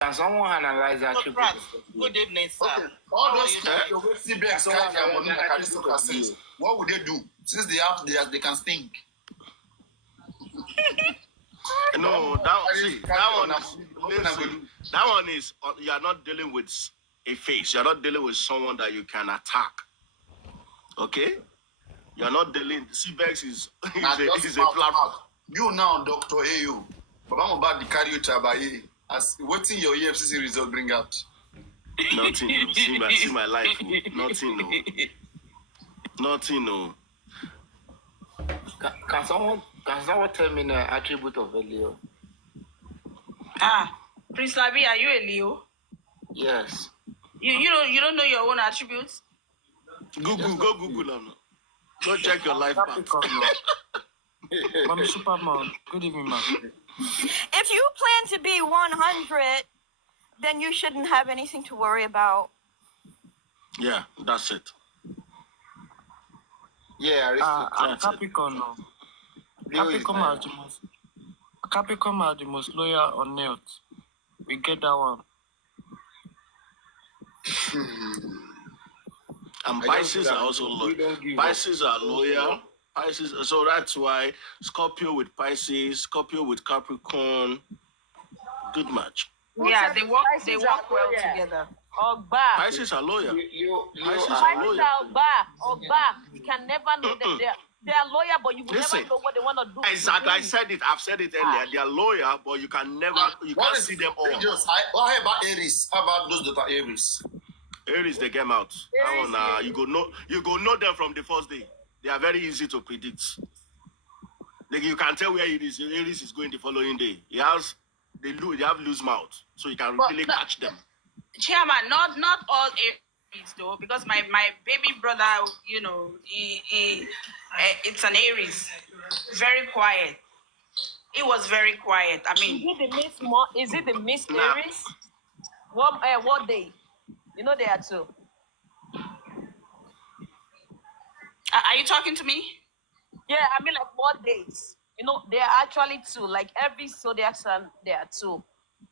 Can someone analyze attributes? Good evening, sir. Okay. All those CBX what would they do? Since they can stink. No, that one is you are not dealing with a face. You are not dealing with someone that you can attack. Okay? You are not dealing. CBX is a platform. You now, Doctor AU, but I'm about the carry chabaye. As waiting your EFCC result bring out. Nothing. No. See my life. Nothing. No. Nothing. No. Can someone tell me the attribute of a Leo? Prince Labi, are you a Leo? Yes. You don't know your own attributes? Go Google them. Go check your life path. Mommy Superman. Good evening, ma'am. If you plan to be 100, then you shouldn't have anything to worry about. Yeah, that's it. Yeah, I'm Capricorn now. Capricorn are the most loyal on earth. We get that one. And Pisces are also loyal. Pisces are loyal. Pisces, so that's why Scorpio with Pisces, Scorpio with Capricorn, good match. Yeah, they work well together. Pisces are loyal. Pisces are Ogba. You can never know them. They are loyal, but you will never know what they want to do. Exactly, I've said it earlier. They are loyal, but you can't see them all. What about Aries? How about those that are Aries? Aries, they came out. That one, you go know them from the first day. They are very easy to predict. You can tell where Aries is going the following day. They have loose mouth, so you can really catch them. Chairman, not all Aries though, because my baby brother, it's an Aries, very quiet. He was very quiet. I mean, is it the Miss Aries? What day? You know there are two. Are you talking to me? Yeah, I mean like what days? There are actually two. Like every zodiac sign, there are two.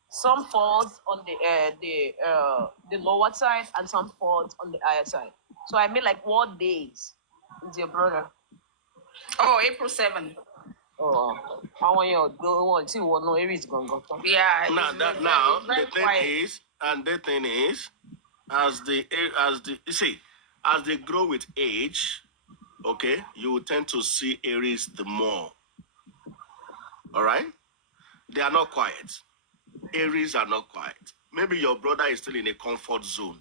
Some falls on the lower side, and some falls on the higher side. So I mean like what days is your brother? Oh, April 7th. Oh, I want you to see what no Aries going to go. Yeah. The thing is, as they grow with age, okay, you will tend to see Aries the more. All right? They are not quiet. Aries are not quiet. Maybe your brother is still in a comfort zone.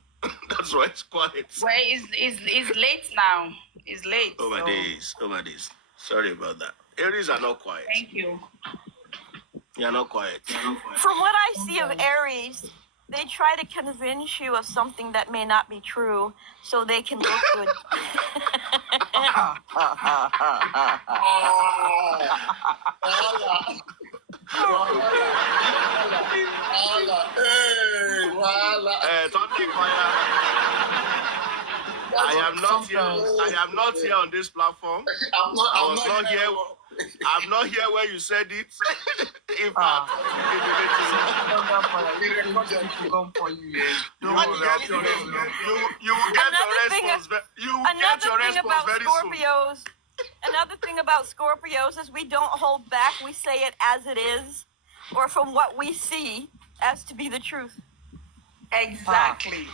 That's why it's quiet. Well, it's late now. It's late. Over days. Sorry about that. Aries are not quiet. Thank you. They are not quiet. From what I see of Aries, they try to convince you of something that may not be true so they can look good. I am not here on this platform. I'm not here where you said it. In fact, you will get your response very soon. Another thing about Scorpios is we don't hold back. We say it as it is, or from what we see as to be the truth. Exactly.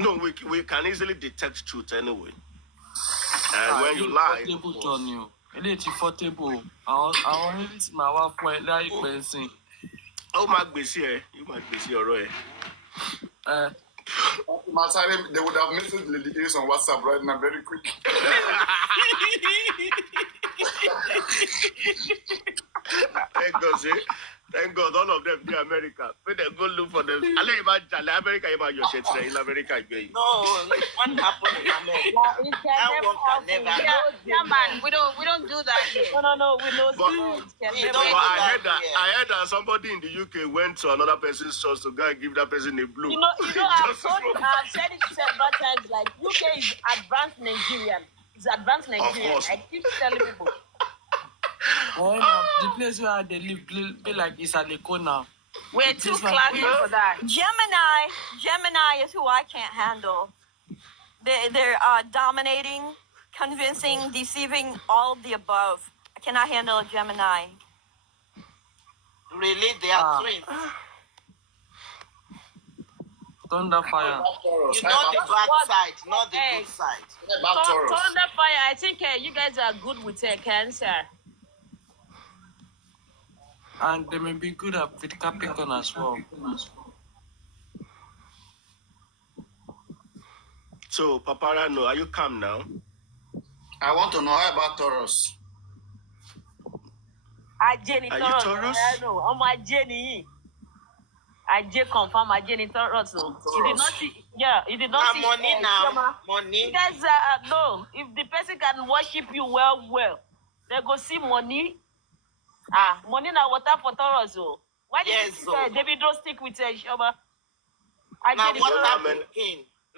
No, we can easily detect truth anyway. And when you lie, you might be here, they would have messaged the details on WhatsApp right now very quick. Thank God, all of them in America. When they go look for them, America, your shit in America. No, what happened in America? Man, we don't do that here. No, we know. I heard that somebody in the UK went to another person's church to go and give that person a blue. I've said it several times. Like UK is advanced Nigerian. It's advanced Nigerian. I keep telling people. The place where they live be like it's a Leko now. We're too classy for that. Gemini is who I can't handle. They're dominating, convincing, deceiving, all of the above. I cannot handle a Gemini. Really, they are twins. Thunder fire. You know the bad side, not the good side. Thunder fire. I think you guys are good with Cancer. And they may be good at with Capricorn as well. So, Papariano, are you calm now? I want to know how about Taurus. Jenny Are you Taurus. Taurus? I know. I'm a Jenny. I just confirm a Jenny Taurus. You did not see. Yeah, you did not see. Money now. Chioma. Money. You guys, no. If the person can worship you well, they go see money. Money now water for Taurus. Why did you say David don't stick with Chioma? Now what happened?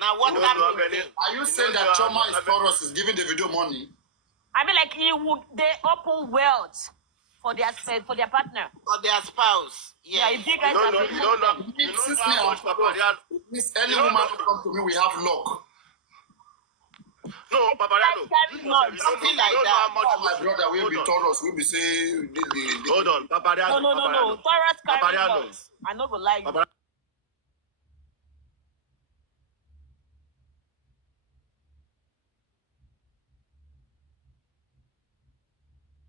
Now what happened? Are you saying that Choma is Taurus is giving the video money? I mean, like they open wealth for their partner. For their spouse. Yeah, Yes. if you guys You are don't very- know how much Papariano. Miss any woman who comes to me, we have luck. No, Papariano. Carry on. You don't know how much My brother will be Hold on. Taurus, will be say Hold on, Papariano. No. Papariano. Taurus carry Papariano. wealth. I no go lie. Papariano.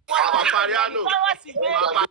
Papariano. Taurus is very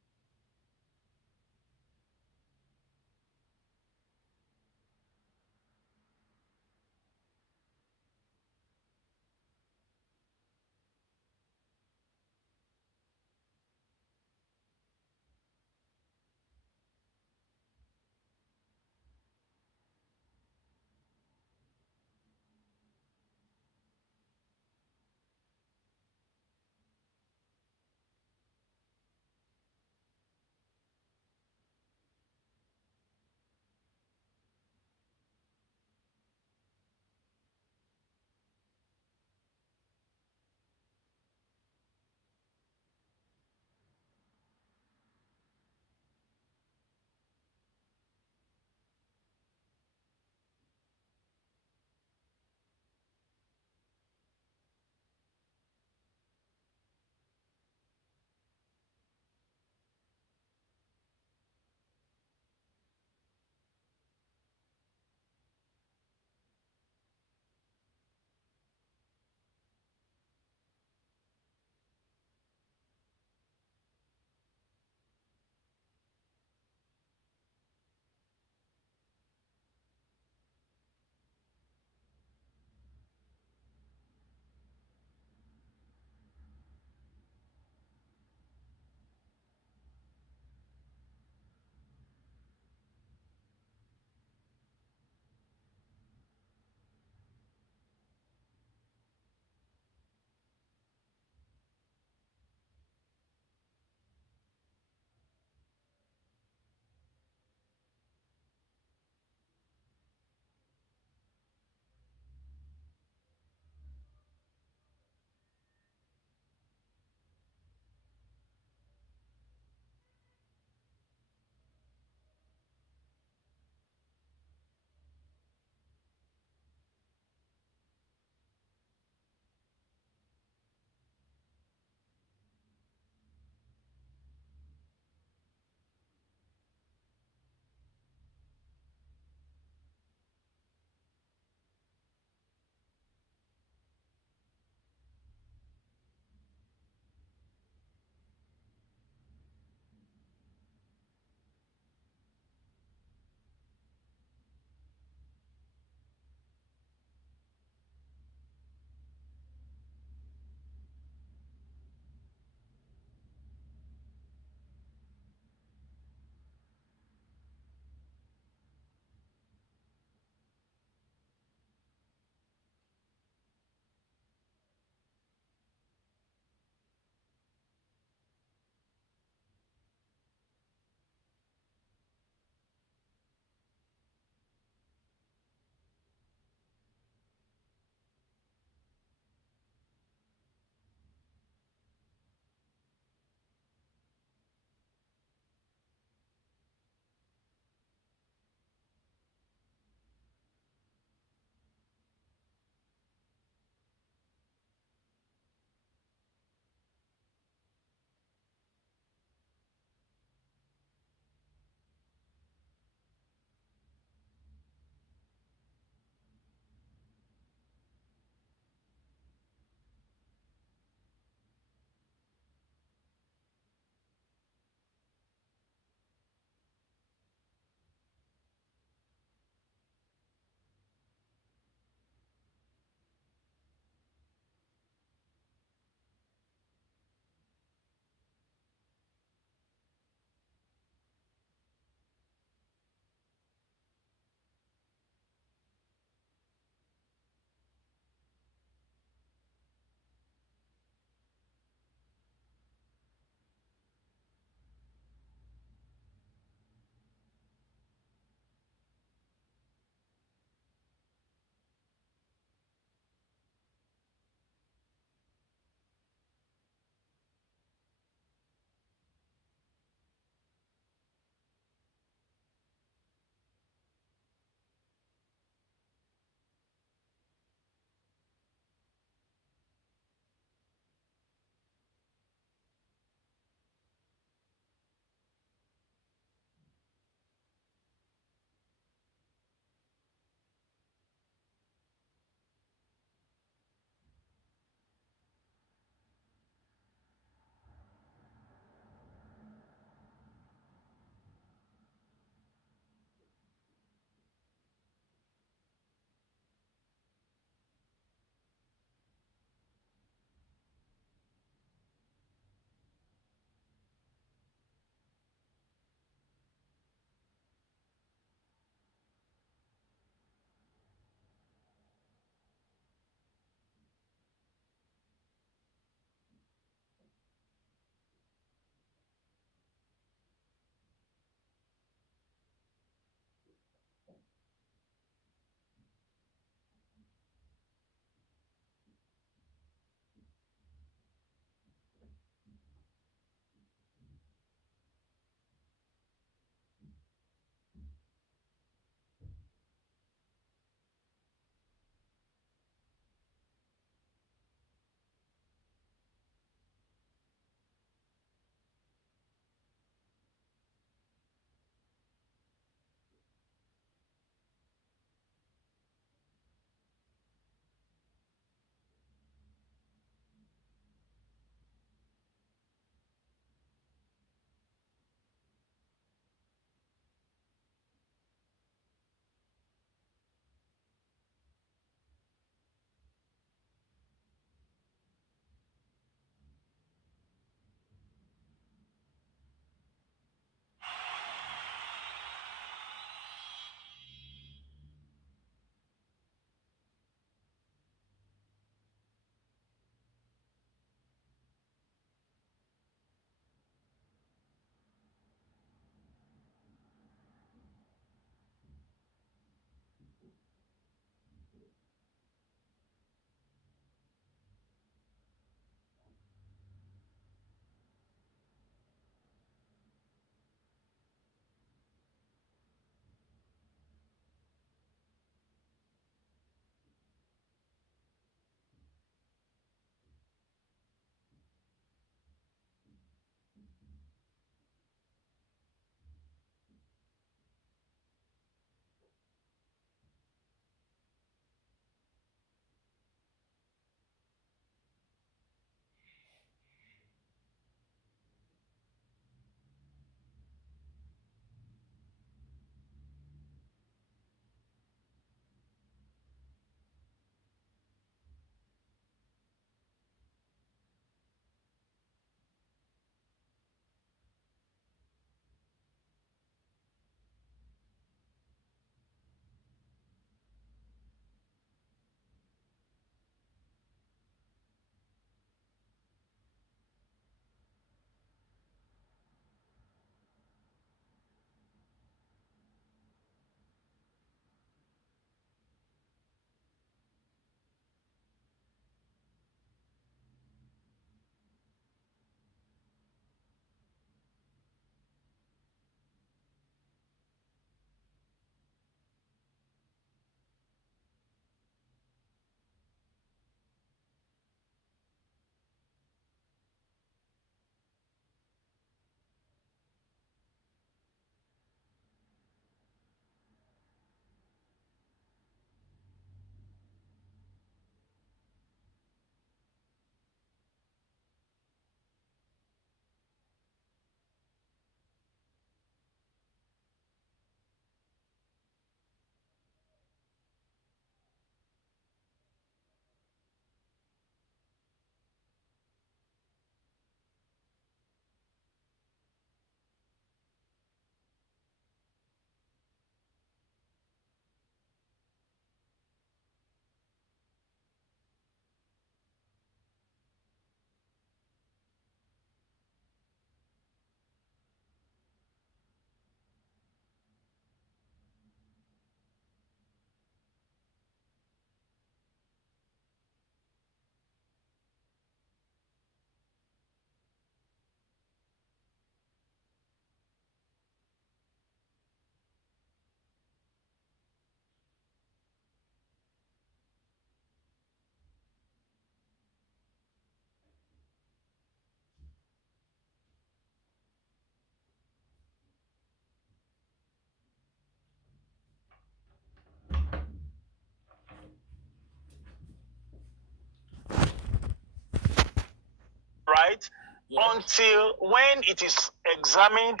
right? Yeah. Until when it is examined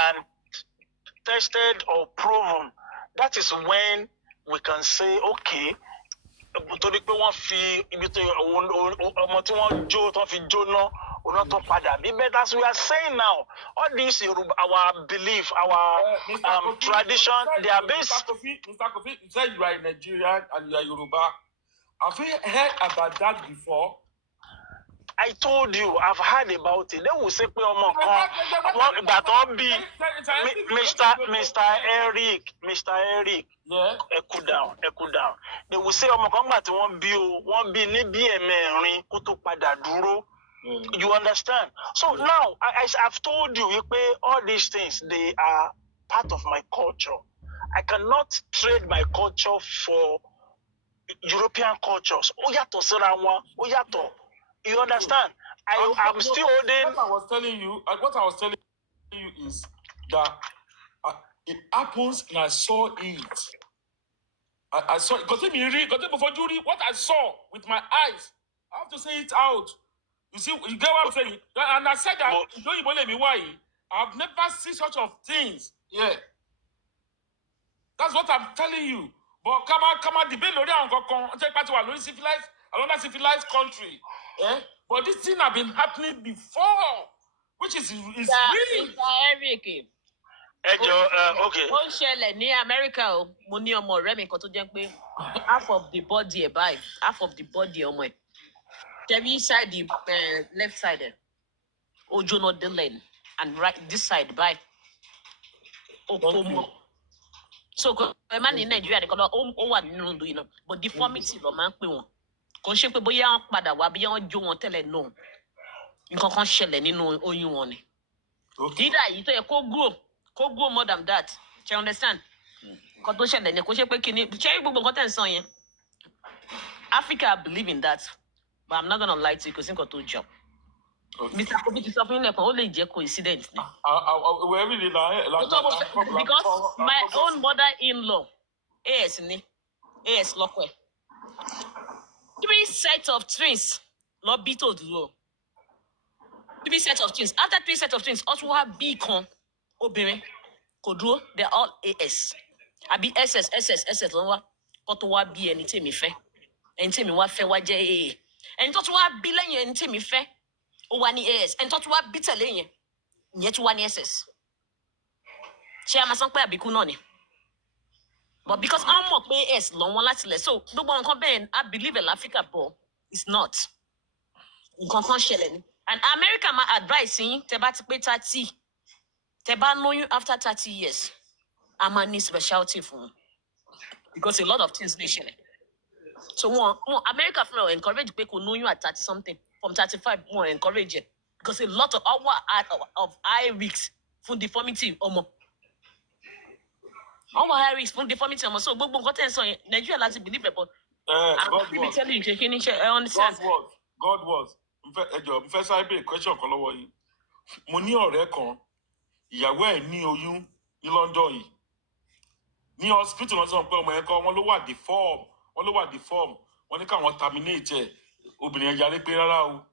and tested or proven, that is when we can say, okay, torí pé wọ́n fi ibi tó ọmọ tí wọ́n jó tó fi jóná ọ̀nà tó padà bí bẹ́ẹ̀ as we are saying now, all this Yoruba, our belief, our Kofi, tradition, they are based. Mr. Kofi, you said you are a Nigerian and you are Yoruba. Have you heard about that before? I told you, I've heard about it. They will say pé ọmọ kan ìgbà tó ń bí Mr. Eric. Yeah. Cool down. They will say ọmọ kan gbà tí wọ́n bí ní bí ẹ̀mẹrin kó tó padà dúró. You understand? So now I've told you, all these things, they are part of my culture. I cannot trade my culture for European cultures. Ó yàtọ̀ síra wọn, ó yàtọ̀. You understand? I'm still holding. What I was telling you is that it happens, and I saw it. I saw it. Because before jury, what I saw with my eyes, I have to say it out. You see, you get what I'm saying? And I said that, don't even let me why. I've never seen such of things. Yeah. That's what I'm telling you. But come on, debate Lori and Kokon, take part of another civilized country. Eh? But this thing have been happening before, which is really. Eric. Okay. Ó ń ṣẹlẹ̀ ní America o, mo ní ọmọ ọ̀rẹ́ mi kan tó jẹ́ pé half of the body ẹ̀ báyìí, half of the body ọmọ ẹ̀. Tẹ̀mí side the left side ẹ̀, ó jóná délẹ̀ and right this side báyìí, ó kó mọ́. So ẹ má ní Nàìjíríà nìkan lọ, ó wà nínú ìlú yìí náà, but deformity lọ máa ń pè wọ́n. Kò ń ṣe pé bóyá wọ́n padà wá bí wọ́n jó wọn tẹ́lẹ̀ náà. Nǹkan kan ṣẹlẹ̀ nínú oyún wọn ni. Dídà yìí tó yẹ kó grow more than that. Do you understand? Nǹkan tó ṣẹlẹ̀ ni kò ṣe pé kíni ṣé gbogbo nǹkan tẹ̀ ń sọ yẹn. Africa believe in that, but I'm not gonna lie to you kò sí nǹkan tó jọ. Mr. Kofi ti sọ fún yín lẹ́kọ̀ọ́ ó lè jẹ́ coincidence ni. Because my own mother-in-law AS lọ́kọ̀ ẹ̀. 3 sets of twins lọ bí tó dúró. 3 sets of twins. After 3 sets of twins, ọtún wá bí kan obìnrin kò dúró. They're all AS. Àbí SS ló ń wá. Kó tó wá bí ẹni tí èmi fẹ́. Ẹni tí èmi wá fẹ́ wá jẹ́ AA. Ẹni tó tún wá bí lẹ́yìn ẹni tí èmi fẹ́ ó wá ní AS. Ẹni tó tún wá bí tẹ̀lé yẹn ìyẹn tún wá ní SS. Ṣé a máa sọ pé àbíkú náà ni? But because I'm mọ̀ pé AS lọ wọn láti lẹ̀, so gbogbo nǹkan bẹ́ẹ̀ I believe in Africa but it's not. Nǹkan kan ṣẹlẹ̀ ni. And America ma advice yín tẹ́ bá ti pé 30, tẹ́ bá lóyún after 30 years, a máa ní specialty fún un. Because a lot of things lè ṣẹlẹ̀. So America fúnra wọn encourage pé kò lóyún at 30 something, from 35 wọn encourage it. Because a lot of high risks fún deformity ọmọ. Our high risk fún deformity ọmọ. So gbogbo nǹkan tẹ́ ń sọ yẹn, Nigeria láti believe it, but I'm really telling you, kí ni ṣe ẹ understand. God was. Mo fẹ́ sáré béèrè question kan lọ́wọ́ yìí. Mo ní ọ̀rẹ́ kan, ìyàwó ẹ̀ ní oyún ní London yìí. Ní hospital náà sọ pé ọmọ yẹn kọ́ wọn ló wà deform. Wọ́n ní káwọn terminate ẹ̀. Obìnrin yẹn yarí pé rárá o.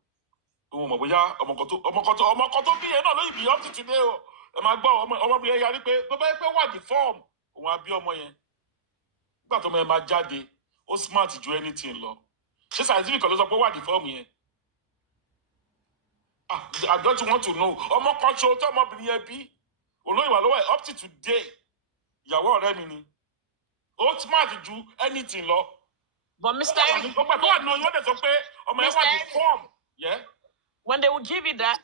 Òun mọ̀ bóyá ọmọ kan tó bí yẹn náà lóyún bí up to today o. Ẹ máa gbọ́ ọmọbìnrin yẹn yarí pé bó bá yẹ pé wà deform. Òun á bí ọmọ yẹn. Nígbà tó ọmọ yẹn máa jáde, ó smart ju anything lọ. Ṣé scientific ló sọ pé wà deform yẹn? I don't want to know. Ọmọ kan ṣo tó ọmọbìnrin yẹn bí. Olóyìn wà lọ́wọ́ ẹ̀ up to today. Ìyàwó ọ̀rẹ́ mi ni. Ó smart ju anything lọ. But Mr. Eric, yeah. When they will give you that,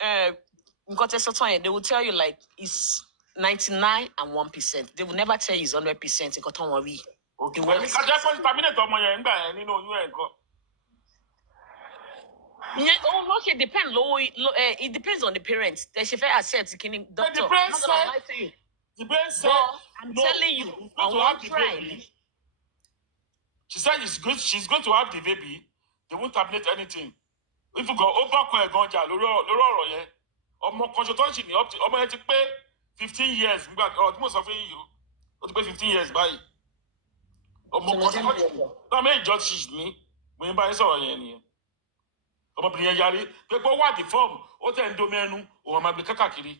they will tell you like it's 99 and 1%. They will never tell you it's 100%. Okay. Okay, depends. It depends on the parents. They should accept the doctor. I'm telling you, I won't try. She said she's going to have the baby. They won't terminate anything. If you go over Gonja, Loro, yeah. Ọmọ consultation up to ọmọ yẹn ti pé 15 years. Most of you, ó ti pé 15 years báyìí. Ọmọ consultation. Tá mẹ́ judge me. Mo ń bá yín sọ̀rọ̀ yẹn nìyẹn. ọmọbìnrin yẹn yarí pé pé ó wà deform ó tẹ̀ ń domi ẹnu òun máa gbé kákàkiri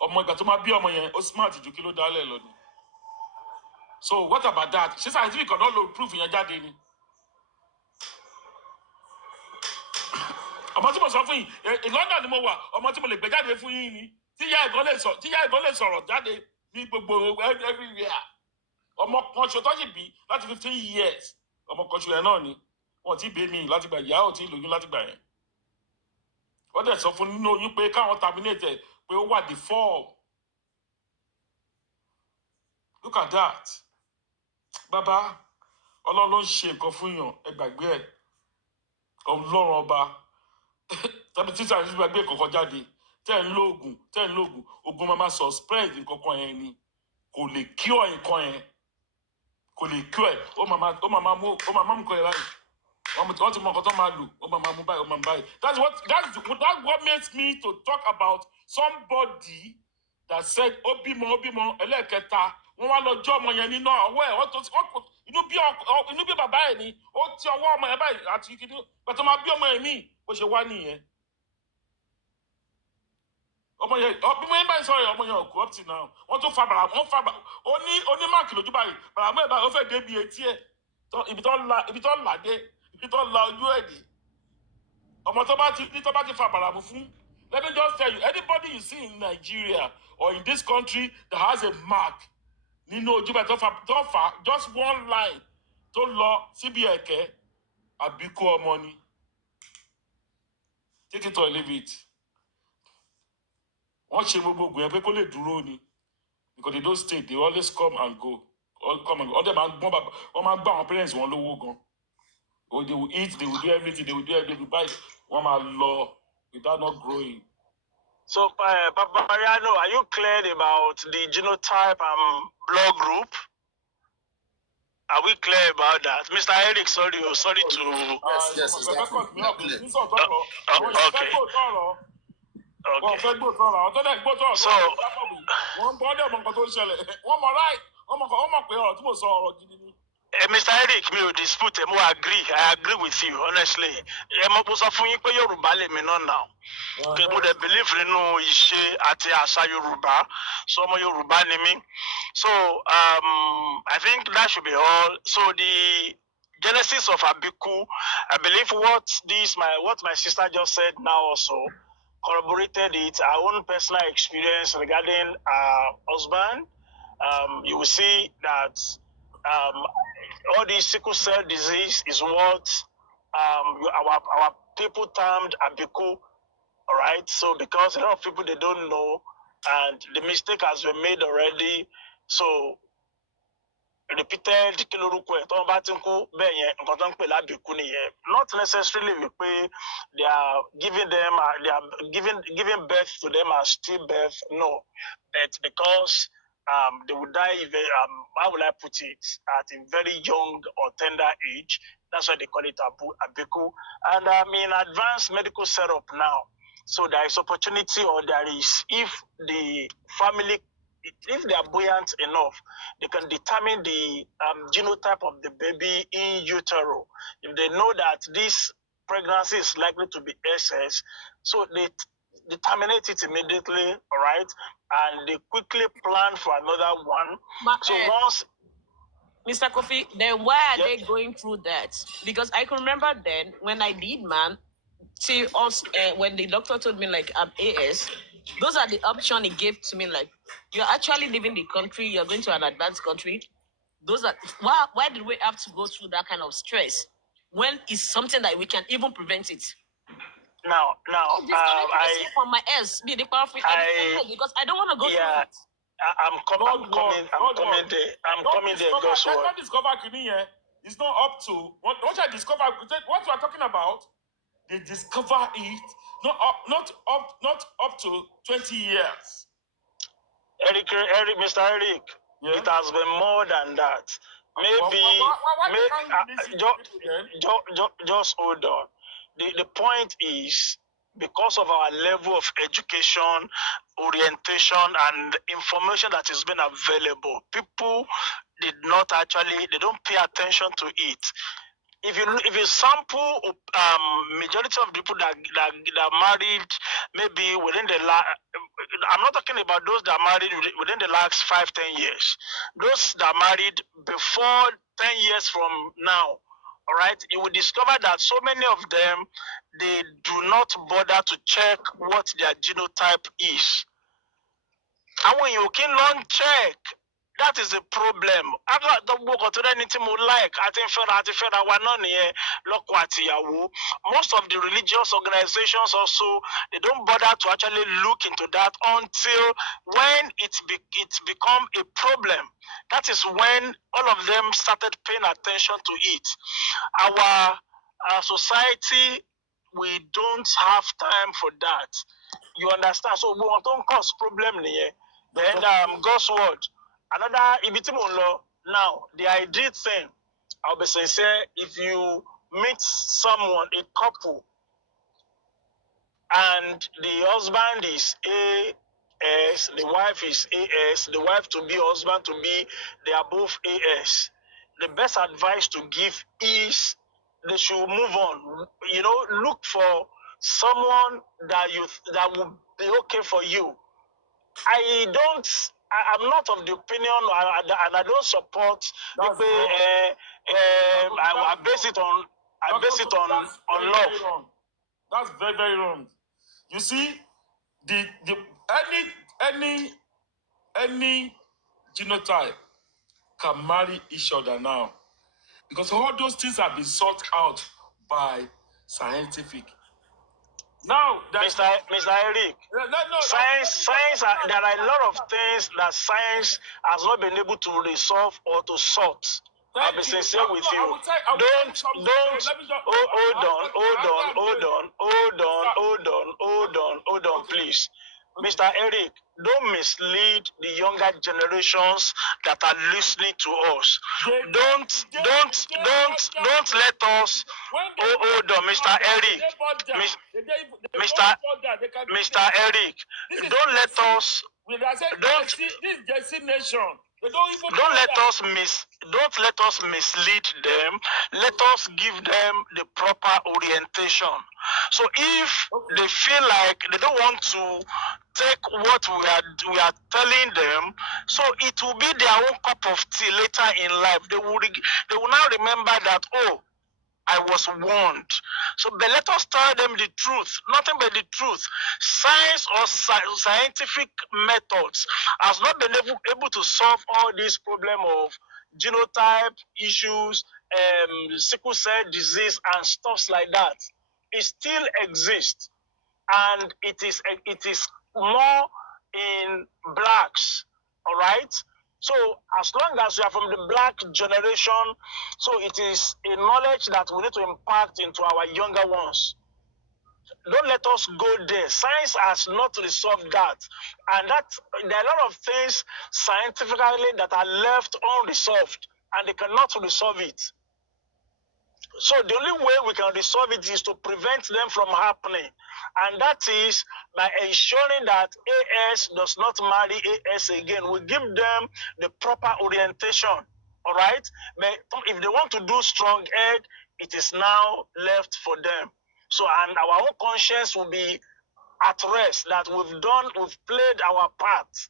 ọmọ ìgbà tó máa bí ọmọ yẹn ó smart ju kí ló dálẹ̀ lọ ni. So what about that? Ṣé scientific ọ̀nà lo proof yẹn jáde ni? Ọmọ tí mo sọ fún yín London ni mo wà ọmọ tí mo lè gbé jáde fún yín ni tí ìyá ìbọn lè sọ̀rọ̀ jáde ní gbogbo everywhere. Ọmọ kan ṣo tó sì bí láti 15 years ọmọ kan ṣo yẹn náà ni wọn ti bẹ́ mi láti gbà ìyá ò tí lóyún láti gbà yẹn. Wọ́n dẹ̀ sọ fún nínú oyún pé káwọn terminate pé ó wà deform. Look at that. Bàbá Ọlọ́run ló ń ṣe nǹkan fún yàn ẹ gbàgbé ẹ̀ Ọlọ́run ọba tàbí títà ní gbàgbé kọ̀ọ̀kan jáde tẹ́ ń lo oògùn máa sọ spread nǹkan yẹn ni kò lè cure nǹkan yẹn kò lè cure ẹ̀ ó máa mú nǹkan yẹn báyìí wọ́n ti mọ nǹkan tó máa lò ó máa mú báyìí ó máa mú báyìí. That's what makes me to talk about somebody that said ó bímọ ẹlẹ́ẹ̀kẹta wọ́n wá lọ jọ́ ọmọ yẹn nínú ọwọ́ ẹ̀ inú bí bàbá ẹ̀ ni ó ti ọwọ́ ọmọ yẹn báyìí àti kìíní pẹ̀tọ́ máa bí ọmọ yẹn míì bó ṣe wá nìyẹn. Ọmọ yẹn bí mo yẹn báyìí sọ̀rọ̀ yẹn ọmọ yẹn ò kú up till now wọ́n tún fa bàrà ó ní máàkì lójú báyìí bàrà mọ́ ẹ̀ báyìí ó fẹ́ débi etí ẹ̀ ibi tó la ojú ẹ̀ dé ọmọ tó bá ti fa bàrà mú fún. Let me just tell you, anybody you see in Nigeria or in this country that has a mark nínú ojú báyìí tó fà just one line tó lọ síbi ẹ̀kẹ́ àbíkú ọmọ ni. Take it or leave it. Wọ́n ṣe gbogbo oògùn yẹn pé kó lè dúró ni because they don't stay, they always come and go. Ọdẹ máa ń gbọ́n bàbá wọ́n máa ń gbọ́ àwọn parents wọn lówó gan. Oh, they will eat, they will do everything, they will buy. Wọ́n máa lọ without not growing. So, Papariano, are you clear about the genotype blood group? Are we clear about that? Mr. Eric, sorry to... Yes, exactly. Okay. So... Mr. Eric, me dispute, I agree with you, honestly. Mo sọ fún yín pé Yorùbá lèmi náà now. Because mo dey believe nínú ìṣe àti àṣà Yorùbá. So ọmọ Yorùbá ni mí. So I think that should be all. So the genesis of Abiku, I believe what my sister just said now also corroborated it. Our own personal experience regarding our husband. You will see that all this sickle cell disease is what our people termed Abiku, all right? So because a lot of people, they don't know, and the mistake has been made already, so repeated not necessarily they are giving birth to them as stillbirth, no, but because they will die, how will I put it, at a very young or tender age. That's why they call it Abiku. And I'm in advanced medical setup now. So there is opportunity, or there is, if the family, if they are buoyant enough, they can determine the genotype of the baby in utero. If they know that this pregnancy is likely to be SS, so they terminate it immediately, all right? And they quickly plan for another one. So once... Mr. Kofi, then why are they going through that? Because I can remember then, when I did, till us, when the doctor told me, like, I'm AS, those are the options he gave to me, like, you're actually leaving the country, you're going to an advanced country. Those are... Why did we have to go through that kind of stress when it's something that we can even prevent it? Now, I from my S, be the powerful because I don't want to go through it. I'm coming there. Don't discover Kiniye. It's not up to what I discover. What you are talking about, they discover it not up to 20 years. Eric, Mr. Eric, yeah? It has been more than that. Just hold on. The point is, because of our level of education, orientation, and information that has been available, people they don't pay attention to it. if you sample majority of people that married maybe within the I'm not talking about those that married within the last 5-10 years. Those that married before 10 years from now, all right, you will discover that so many of them, they do not bother to check what their genotype is. And when you can learn check, that is a problem. I'm not the work to anything more like I think most of the religious organizations also, they don't bother to actually look into that until when it become a problem. That is when all of them started paying attention to it. Our society, we don't have time for that. You understand? So we want to cause problem here. Then God's word. Another ibitimo law. Now, the ideal thing, I'll be sincere, if you meet someone, a couple, and the husband is AS, the wife is AS, the wife to be, husband to be, they are both AS. The best advice to give is they should move on. You know, look for someone that will be okay for you. I'm not of the opinion, and I don't support That's the way I base it on love. Wrong. That's very, very wrong. You see, the any genotype can marry each other now, because all those things have been sought out by scientific. Now, Mr. Eric, science, there are a lot of things that science has not been able to resolve or to sort. I'll be sincere with you. Hold on, please. Mr. Eric, don't mislead the younger generations that are listening to us. Don't let us. Hold on, Mr. Eric. Mr. Eric, don't let us. This destination. Don't let us mislead them. Let us give them the proper orientation. So if they feel like they don't want to take what we are telling them, so it will be their own cup of tea later in life. They will now remember that, oh, I was warned. So, but let us tell them the truth, nothing but the truth. Science or scientific methods has not been able to solve all this problem of genotype issues, sickle cell disease, and stuff like that. It still exists, and it is more in blacks. All right. So as long as we are from the black generation, so it is a knowledge that we need to impact into our younger ones. Don't let us go there. Science has not resolved that. And that there are a lot of things scientifically that are left unresolved, and they cannot resolve it. So the only way we can resolve it is to prevent them from happening. And that is by ensuring that AS does not marry AS again. We give them the proper orientation. All right? But if they want to do strong egg, it is now left for them. So, and our own conscience will be at rest that we've played our part.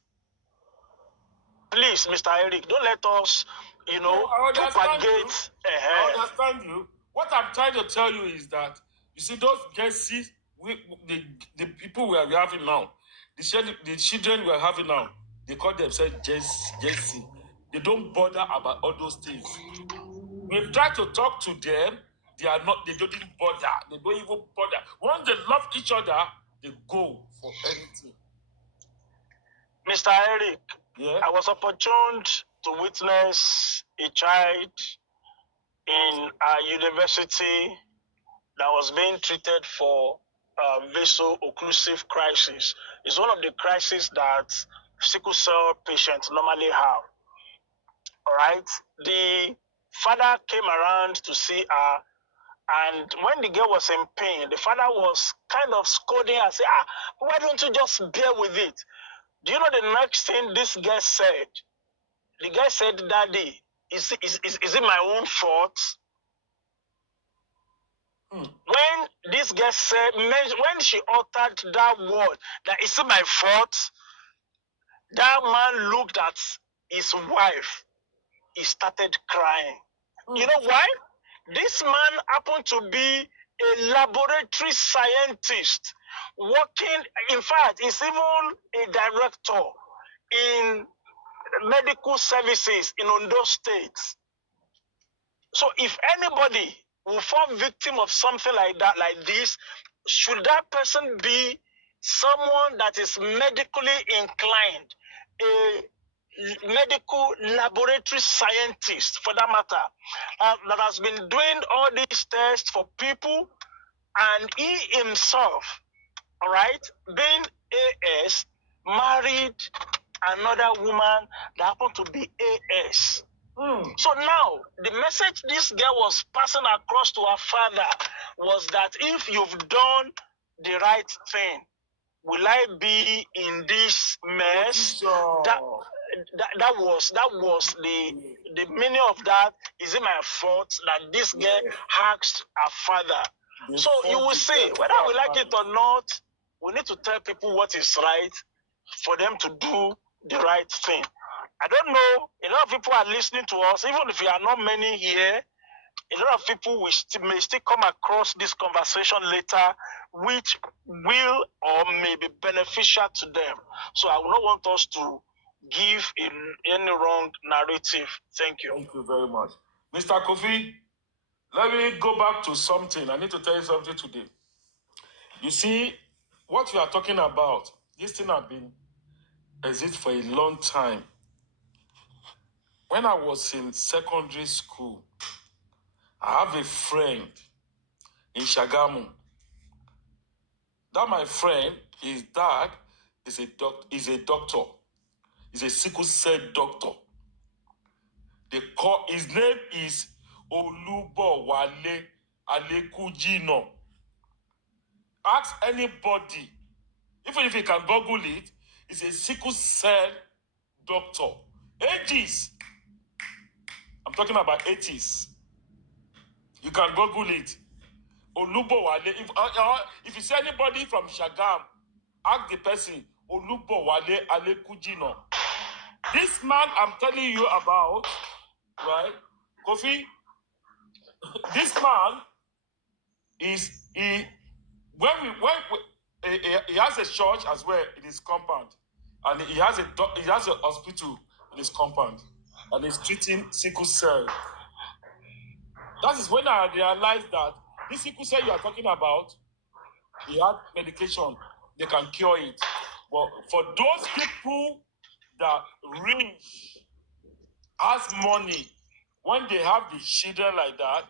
Please, Mr. Eric, don't let us, propagate. I understand you. What I'm trying to tell you is that, you see, those guesses, the people we are having now, the children we are having now, they call themselves Jesse. They don't bother about all those things. We've tried to talk to them. They don't even bother. They don't even bother. Once they love each other, they go for anything. Mr. Eric, yeah? I was opportune to witness a child in a university that was being treated for vaso-occlusive crisis. It's one of the crises that sickle cell patients normally have. All right? The father came around to see her, and when the girl was in pain, the father was kind of scolding her and said, why don't you just bear with it? Do you know the next thing this guy said? The guy said, Daddy, is it my own fault? When this girl said, when she uttered that word, that it's my fault, that man looked at his wife. He started crying. You know why? This man happened to be a laboratory scientist working, in fact, he's even a director in medical services in Ondo State. So if anybody will fall victim of something like that, like this, should that person be someone that is medically inclined, a medical laboratory scientist for that matter, that has been doing all these tests for people, and he himself, all right, being AS, married another woman that happened to be AS. So now, the message this girl was passing across to her father was that if you've done the right thing, will I be in this mess? That was the meaning of that. Is it my fault that this girl asked her father? So you will see, whether we like it or not, we need to tell people what is right for them to do the right thing. I don't know, a lot of people are listening to us, even if we are not many here, a lot of people may still come across this conversation later, which will or may be beneficial to them. So I will not want us to give any wrong narrative. Thank you. Thank you very much. Mr. Kofi, let me go back to something. I need to tell you something today. You see, what you are talking about, this thing has been exists for a long time. When I was in secondary school, I have a friend in Shagamu. That my friend, his dad is a doctor. He's a sickle cell doctor. His name is Olubowale Alekujino. Ask anybody, even if you can Google it, he's a sickle cell doctor. Ages. I'm talking about 80s. You can Google it. Olubowale. If you see anybody from Shagam, ask the person, Olubowale Alekujino. This man I'm telling you about, right, Kofi, this man he has a church as well in his compound, and he has a hospital in his compound, and he's treating sickle cell. That is when I realized that this sickle cell you are talking about, he had medication, they can cure it. But for those people that rich, has money, when they have the children like that,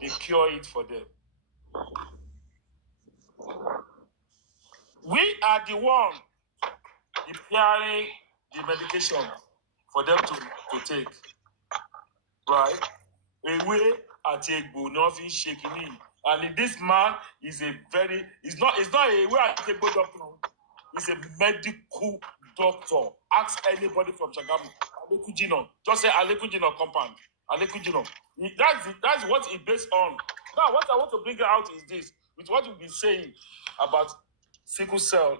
they cure it for them. We are the one preparing the medication for them to take, right? Away at a go, nothing shaking in. And this man is it's not a way at a go doctor. He's a medical doctor. Ask anybody from Shagamu. Alekujino. Just say Alekujino compound. Alekujino. That's what it's based on. Now, what I want to bring out is this, with what we've been saying about sickle cell.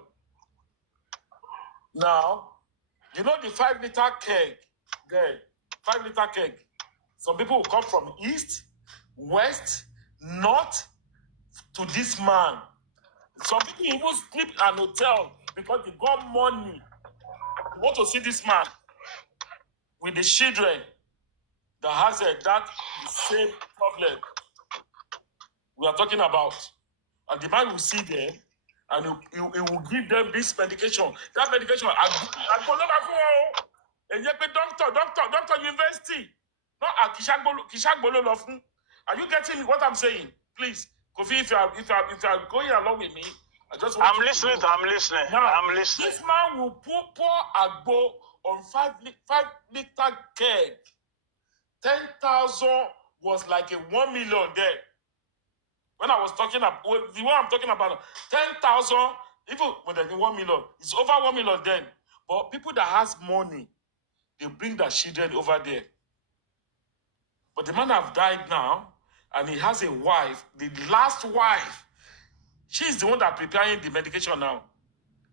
Now, you know the 5-liter keg there, 5-liter keg. Some people will come from east, west, north to this man. Some people even sleep in an hotel because they got money. They want to see this man with the children that has that same problem we are talking about. And the man will see them and he will give them this medication. That medication, I go and you be doctor university. Not at Kishagbolo Lofun. Are you getting what I'm saying? Please, Kofi, if you are going along with me, I just want I'm listening. Now, I'm listening. This man will pour agbo on 5-liter keg. 10,000 was like a 1 million there. When I was talking about the one I'm talking about, 10,000, even when there's 1 million, it's over 1 million then. But people that has money, they bring their children over there. But the man have died now. and he has a wife, the last wife. She's the one that preparing the medication now.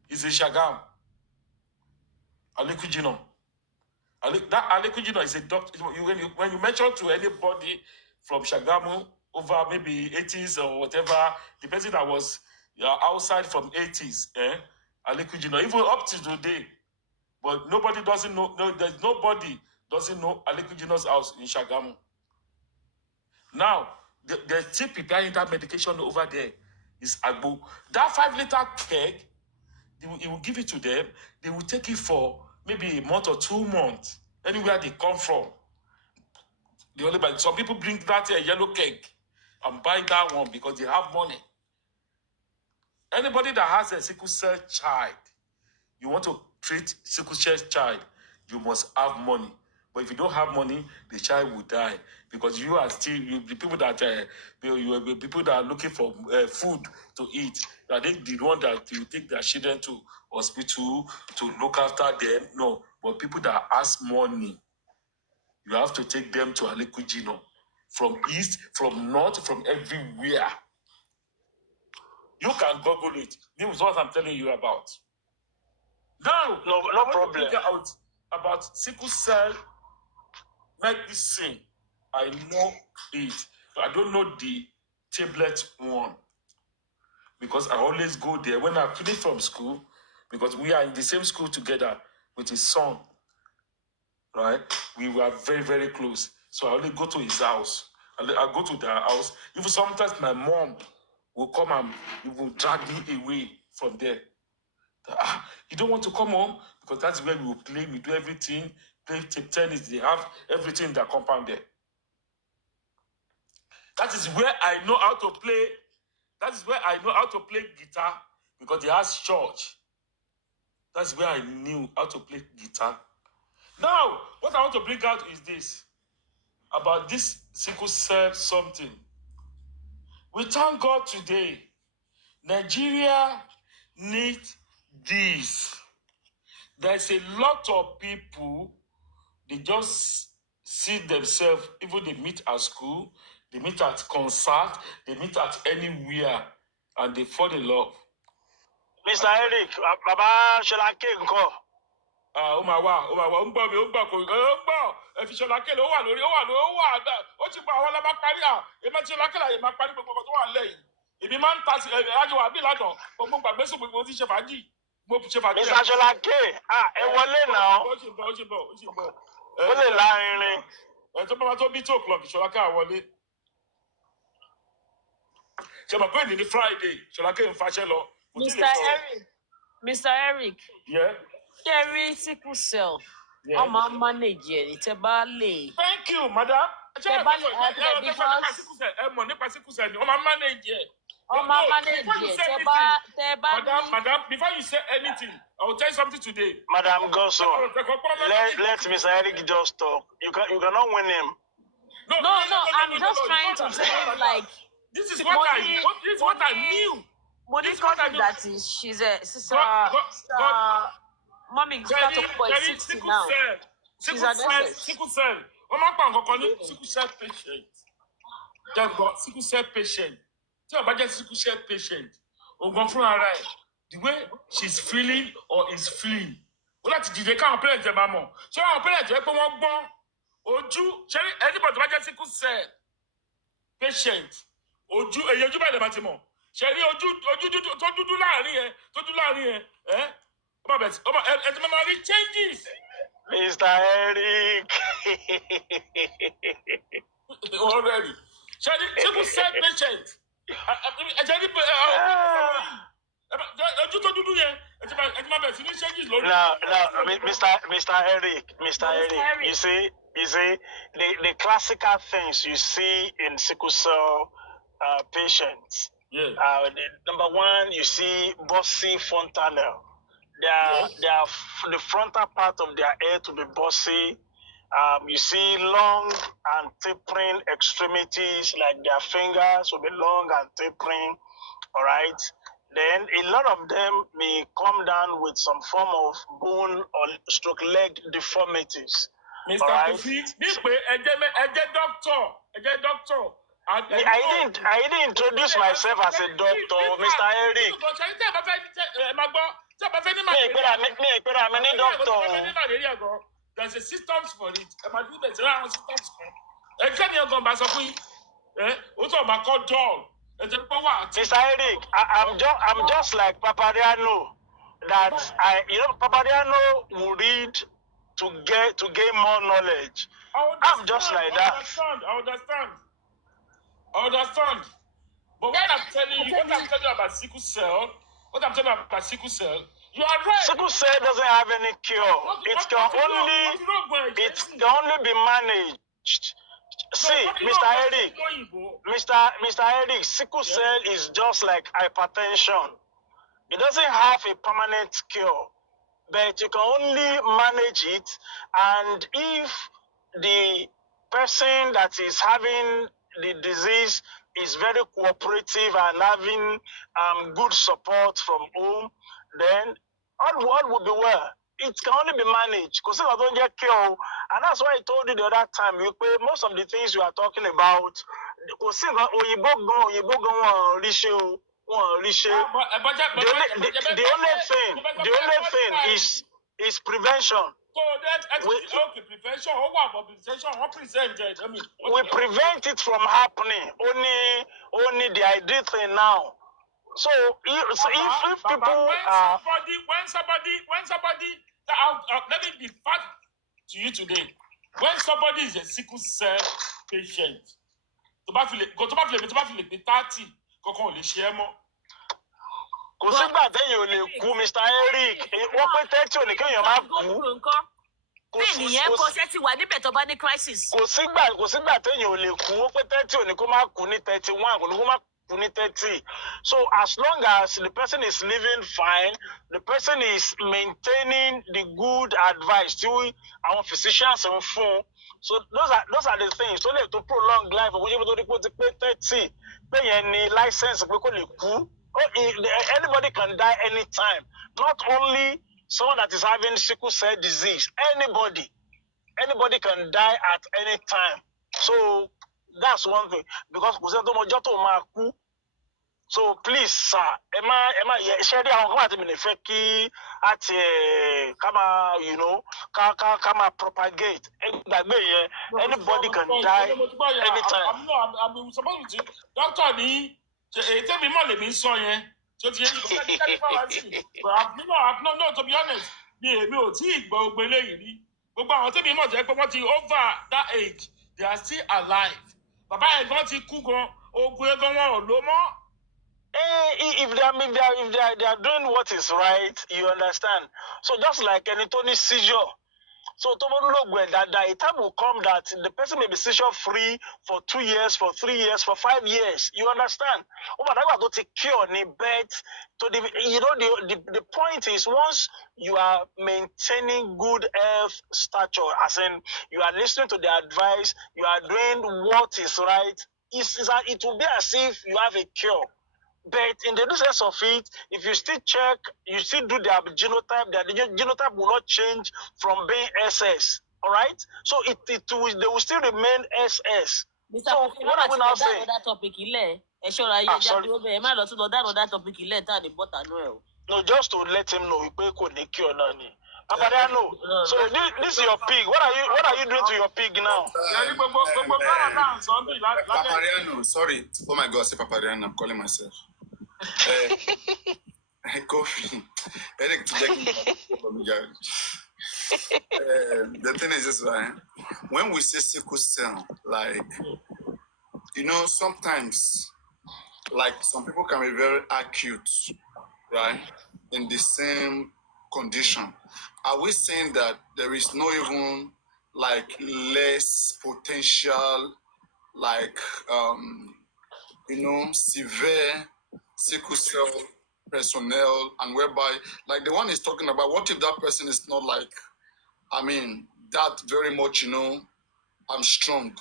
It's in Shagam. Alekujino. That Alekujino is a doctor. When you mention to anybody from Shagamu over maybe 80s or whatever, the person that was outside from 80s, Alekujino, even up to today, but nobody doesn't know. No, there's nobody doesn't know Alekujino's house in Shagamu. Now, they're still preparing that medication over there. It's Agbo. That 5-liter keg, he will give it to them. They will take it for maybe a month or 2 months, anywhere they come from. They only buy. Some people bring that yellow keg and buy that one because they have money. Anybody that has a sickle cell child, you want to treat sickle cell child, you must have money. But if you don't have money, the child will die because you are still the people that people that are looking for food to eat. Are they the one that you take their children to hospital to look after them? No, but people that ask money, you have to take them to Alekujino from east, from north, from everywhere. You can Google it. This is what I'm telling you about. Now, no problem. About sickle cell medicine, I know it, but I don't know the tablet one because I always go there when I finish from school because we are in the same school together with his son, right? We were very, very close, so I only go to his house. I go to their house. Even sometimes my mom will come and he will drag me away from there. You don't want to come home because that's where we will play, we do everything, play tennis, they have everything in their compound there. That is where I know how to play. That is where I know how to play guitar because they have church. That's where I knew how to play guitar. Now, what I want to bring out is this about this sickle cell something. We thank God today. Nigeria needs this. There's a lot of people, they just see themselves, even they meet at school, they meet at concert, they meet at anywhere, and they fall in love. Mr. Eric, Baba Sholake nko. Ó máa wà, ó ń gbọ́ mi, ó ń gbọ́ kò, ó ń gbọ́. Ẹ fi Sholake ló wà lórí, ó wà, ó ti gba àwọn ọlọ́mọ parí à. Èmi ti Sholake là yẹ máa parí gbogbo ọkọ̀ tó wà lẹ́yìn. Èmi máa ń ta ẹ̀rájọ wà bí ìlànà, gbogbo gbàgbé sùn gbogbo ti ṣe fàájì. Mr. Sholake, ẹ wọlé náà. Ó sì ń bọ̀. Ó lè lárinrin. Tó bá wá tó bí 2 o'clock, Sholake á wọlé. Ṣé mo pé ní Friday, Sholake ń faṣẹ́ lọ. Mr. Eric. Yeah. Carry sickle cell. I'm manage it. It's a ballet. Thank you, madam. Sickle cell. Manage it. Madam, before you say anything, I will tell you something today. Madam Goso, let Mr. Eric just talk. You cannot win him. No, I'm just trying to say, like, this is what I knew. Monique that is, she's a sister. Mommy, start to put 60 now. She's a sickle cell. Sickle cell patient. Sickle cell patient. Sickle cell patient. The way she's feeling or is feeling. They can't play the mama. So I'm playing the one. Anybody sickle cell patient. Ojú by the Matimo. Sherry, ojú tó dúdú láàrin ẹ. It changes. Mr. Eric. Already. Sherry, sickle cell patient. Now, Mr. Eric, you see, the classical things you see in sickle cell patients. Yeah. Number one, you see bossy frontal. The frontal part of their head to be bossy. You see long and tapering extremities, like their fingers will be long and tapering. All right. Then a lot of them may come down with some form of bone or stroke leg deformities. Mr. Kofi, doctor. I didn't introduce myself as a doctor, Mr. Eric. There's a systems for it. Mr. Eric, I'm just like Papariano. That Papariano will read to gain more knowledge. I'm just like that. I understand. But what I'm telling you about sickle cell, you are right. Sickle cell doesn't have any cure. It can only be managed. See, Mr. Eric, sickle cell is just like hypertension. It doesn't have a permanent cure, but you can only manage it. And if the person that is having the disease is very cooperative and having good support from home, then all will be well. It can only be managed because I don't get cure. And that's why I told you the other time, most of the things you are talking about, the only thing is prevention. Prevention. We prevent it from happening. Only the ideal thing now. So if people when somebody let me be fact to you today. When somebody is a sickle cell patient, tó bá fi lè pé 30 kankan ò lè ṣe é mọ́. Kò sígbà téèyàn ò lè kú, Mr. Eric. Wọ́n pé 30 ò ní kéèyàn má kú. Bẹ́ẹ̀ni yẹn kò ṣe ti wà níbẹ̀ tó bá ní crisis. Kò sígbà téèyàn ò lè kú. Wọ́n pé 30 ò ní kó má kú ní 31, kò ní kó má kú ní 30. So as long as the person is living fine, the person is maintaining the good advice tí àwọn physicians ń fún. So those are the things. So to prolong life, to pay 30, pay any license, anybody can die anytime. Not only someone that is having sickle cell disease, anybody can die at any time. So that's one thing. Because so please, sir, share propagate. Anybody can die anytime. I'm supposed to. Doctor, tell me more than me so so to be honest, over that age, they are still alive. Baba if they are doing what is right, you understand. So just like any Tony seizure. So a time will come that the person may be seizure free for 2 years, for 3 years, for 5 years. You understand? But the point is, once you are maintaining good health stature, as in you are listening to the advice, you are doing what is right, it will be as if you have a cure. But in the sense of it, if you still check, you still do their genotype, the genotype will not change from being SS. All right? So they will still remain SS. Mr. So what are we now saying? No, just to let him know. Papariano, so this is your pig. What are you doing to your pig now? Papariano, sorry. Oh my God, say Papariano. I'm calling myself. Coffee. Eric, the thing is this, right? When we say sickle cell, like, sometimes, like, some people can be very acute, right? In the same condition. Are we saying that there is no even, like, less potential, like, severe sickle cell personnel, and whereby, like the one is talking about, what if that person is not like, that very much, strong?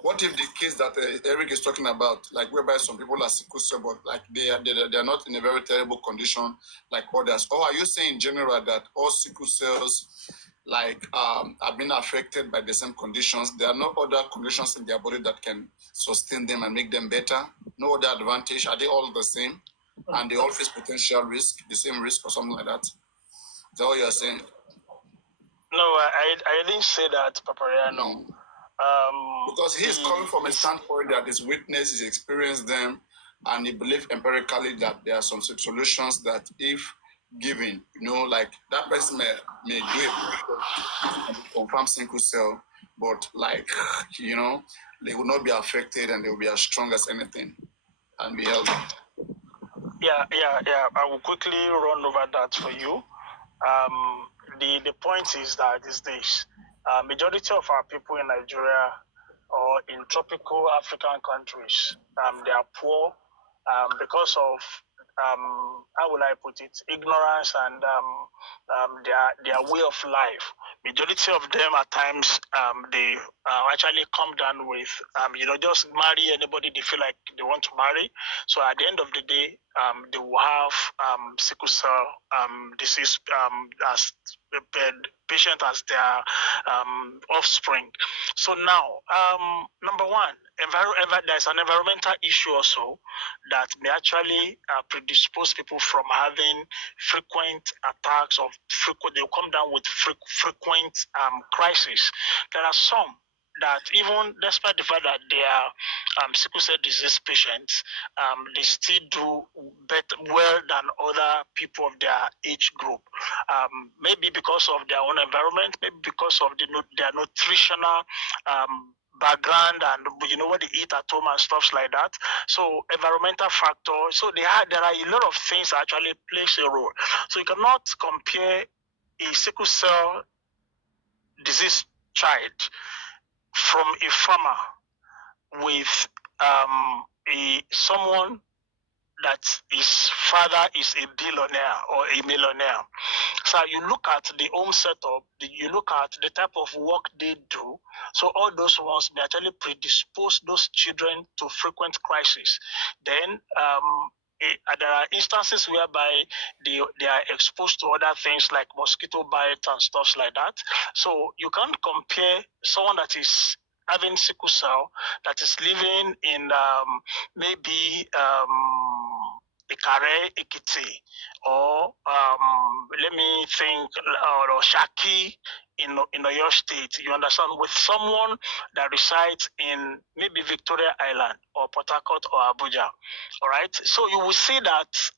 What if the case that Eric is talking about, like whereby some people are sickle cell, but like they are not in a very terrible condition like others? Or are you saying in general that all sickle cells, have been affected by the same conditions. There are no other conditions in their body that can sustain them and make them better. No other advantage. Are they all the same? And they all face potential risk, the same risk or something like that. Is that what you're saying? No, I didn't say that, Papariano. Because he's coming from a standpoint that his witness, he's experienced them, and he believes empirically that there are some solutions that, if given, like that person may do a confirm sickle cell, but they will not be affected and they will be as strong as anything and be healthy. Yeah. I will quickly run over that for you. The point is this: majority of our people in Nigeria or in tropical African countries, they are poor because of how will I put it, ignorance and their way of life. Majority of them at times they actually come down with just marry anybody they feel like they want to marry. So at the end of the day, they will have sickle cell disease as patient as their offspring. So now, number one, there's an environmental issue also that may actually predispose people from having frequent attacks of they'll come down with frequent crises. There are some that even despite the fact that they are sickle cell disease patients, they still do well than other people of their age group. Maybe because of their own environment, maybe because of their nutritional background and what they eat at home and stuff like that. So environmental factor. So there are a lot of things that actually plays a role. So you cannot compare a sickle cell disease child from a farmer with someone that his father is a billionaire or a millionaire. So you look at the home setup, you look at the type of work they do. So all those ones may actually predispose those children to frequent crises. Then there are instances whereby they are exposed to other things like mosquito bite and stuff like that. So you can't compare someone that is having sickle cell that is living in maybe Ikare, Ekiti, or let me think, or Shaki in Oyo State, you understand, with someone that resides in maybe Victoria Island or Port Harcourt or Abuja. All right. So you will see that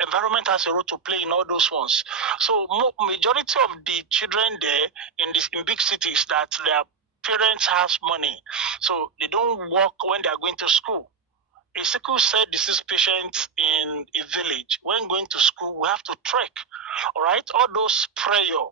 environment has a role to play in all those ones. So majority of the children there in big cities that their parents have money, so they don't work when they are going to school. A sickle cell disease patient in a village, when going to school, we have to trek. All right, all those prayer,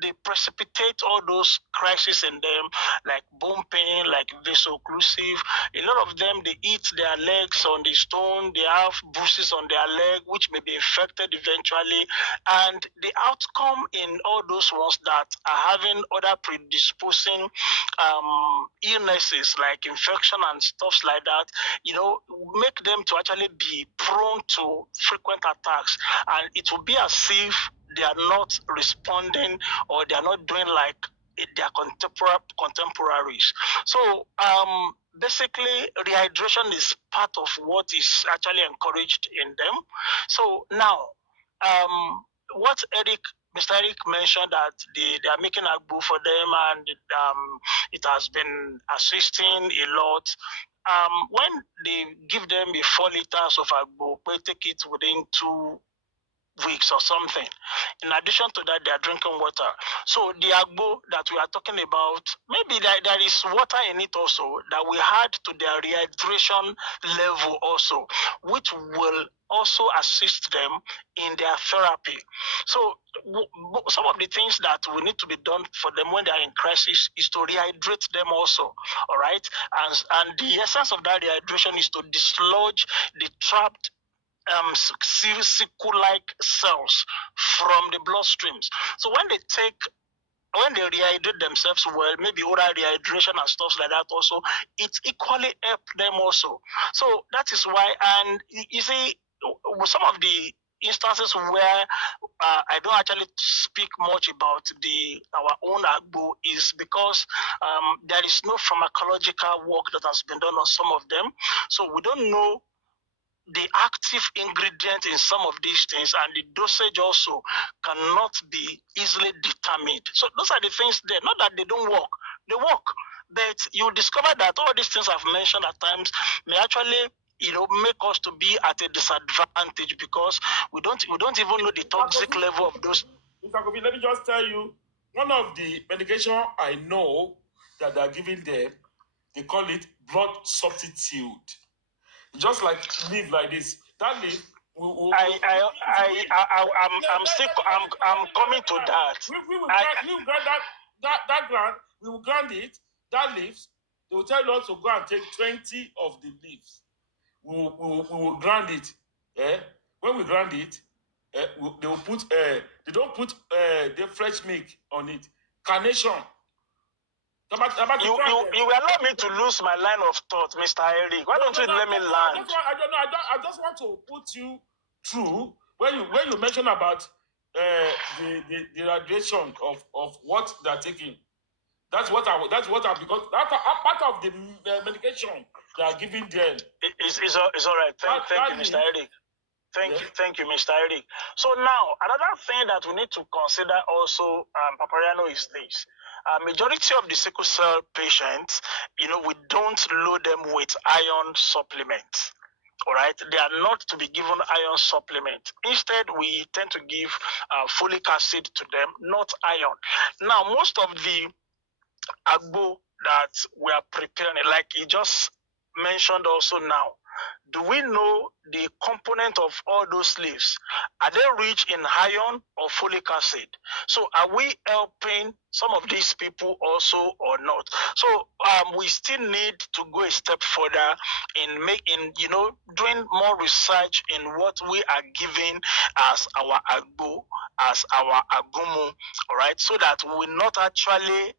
they precipitate all those crises in them, like bone pain, like vaso-occlusive. A lot of them, they eat their legs on the stone, they have bruises on their leg, which may be infected eventually. And the outcome in all those ones that are having other predisposing illnesses like infection and stuff like that, make them to actually be prone to frequent attacks. And it will be as if they are not responding or they are not doing like their contemporaries. So basically, rehydration is part of what is actually encouraged in them. So now, what Mr. Eric mentioned that they are making agbo for them and it has been assisting a lot. When they give them the 4 liters of agbo, they take it within 2 weeks or something. In addition to that, they are drinking water. So the agbo that we are talking about, maybe there is water in it also that we add to their rehydration level also, which will also assist them in their therapy. So some of the things that will need to be done for them when they are in crisis is to rehydrate them also. All right, and the essence of that rehydration is to dislodge the trapped sickle-like cells from the bloodstreams. So when they rehydrate themselves well, maybe oral rehydration and stuff like that also, it equally help them also. So that is why, and you see, some of the instances where I don't actually speak much about our own agbo is because there is no pharmacological work that has been done on some of them, so we don't know the active ingredient in some of these things, and the dosage also cannot be easily determined. So those are the things there. Not that they don't work, they work, but you discover that all these things I've mentioned at times may actually make us to be at a disadvantage because we don't even know the toxic level of those. Mr. Kofi, let me just tell you, one of the medication I know that they are giving them, they call it blood substitute. Just like leaf like this. That leaf I'm coming to that. We will grant that grant, we will grant it, that leaves, they will tell us to go and take 20 of the leaves. We will grant it. When we grant it, they will put they don't put the fresh milk on it. Carnation. You will allow me to lose my line of thought, Mr. Eric. Why don't you let me land? I just want to put you through when you mention about the radiation of what they're taking. That's what I because that part of the medication they are giving them. It's all right. Thank you, Mr. Eric. Thank you, Mr. Eric. So now, another thing that we need to consider also, Papariano, is this. Majority of the sickle cell patients, we don't load them with iron supplements. All right, they are not to be given iron supplement. Instead, we tend to give folic acid to them, not iron. Now, most of the agbo that we are preparing, like you just mentioned also now, do we know the component of all those leaves? Are they rich in iron or folic acid? So are we helping some of these people also or not? So we still need to go a step further in doing more research in what we are giving as our agbo, as our agumu, all right, so that we will not actually,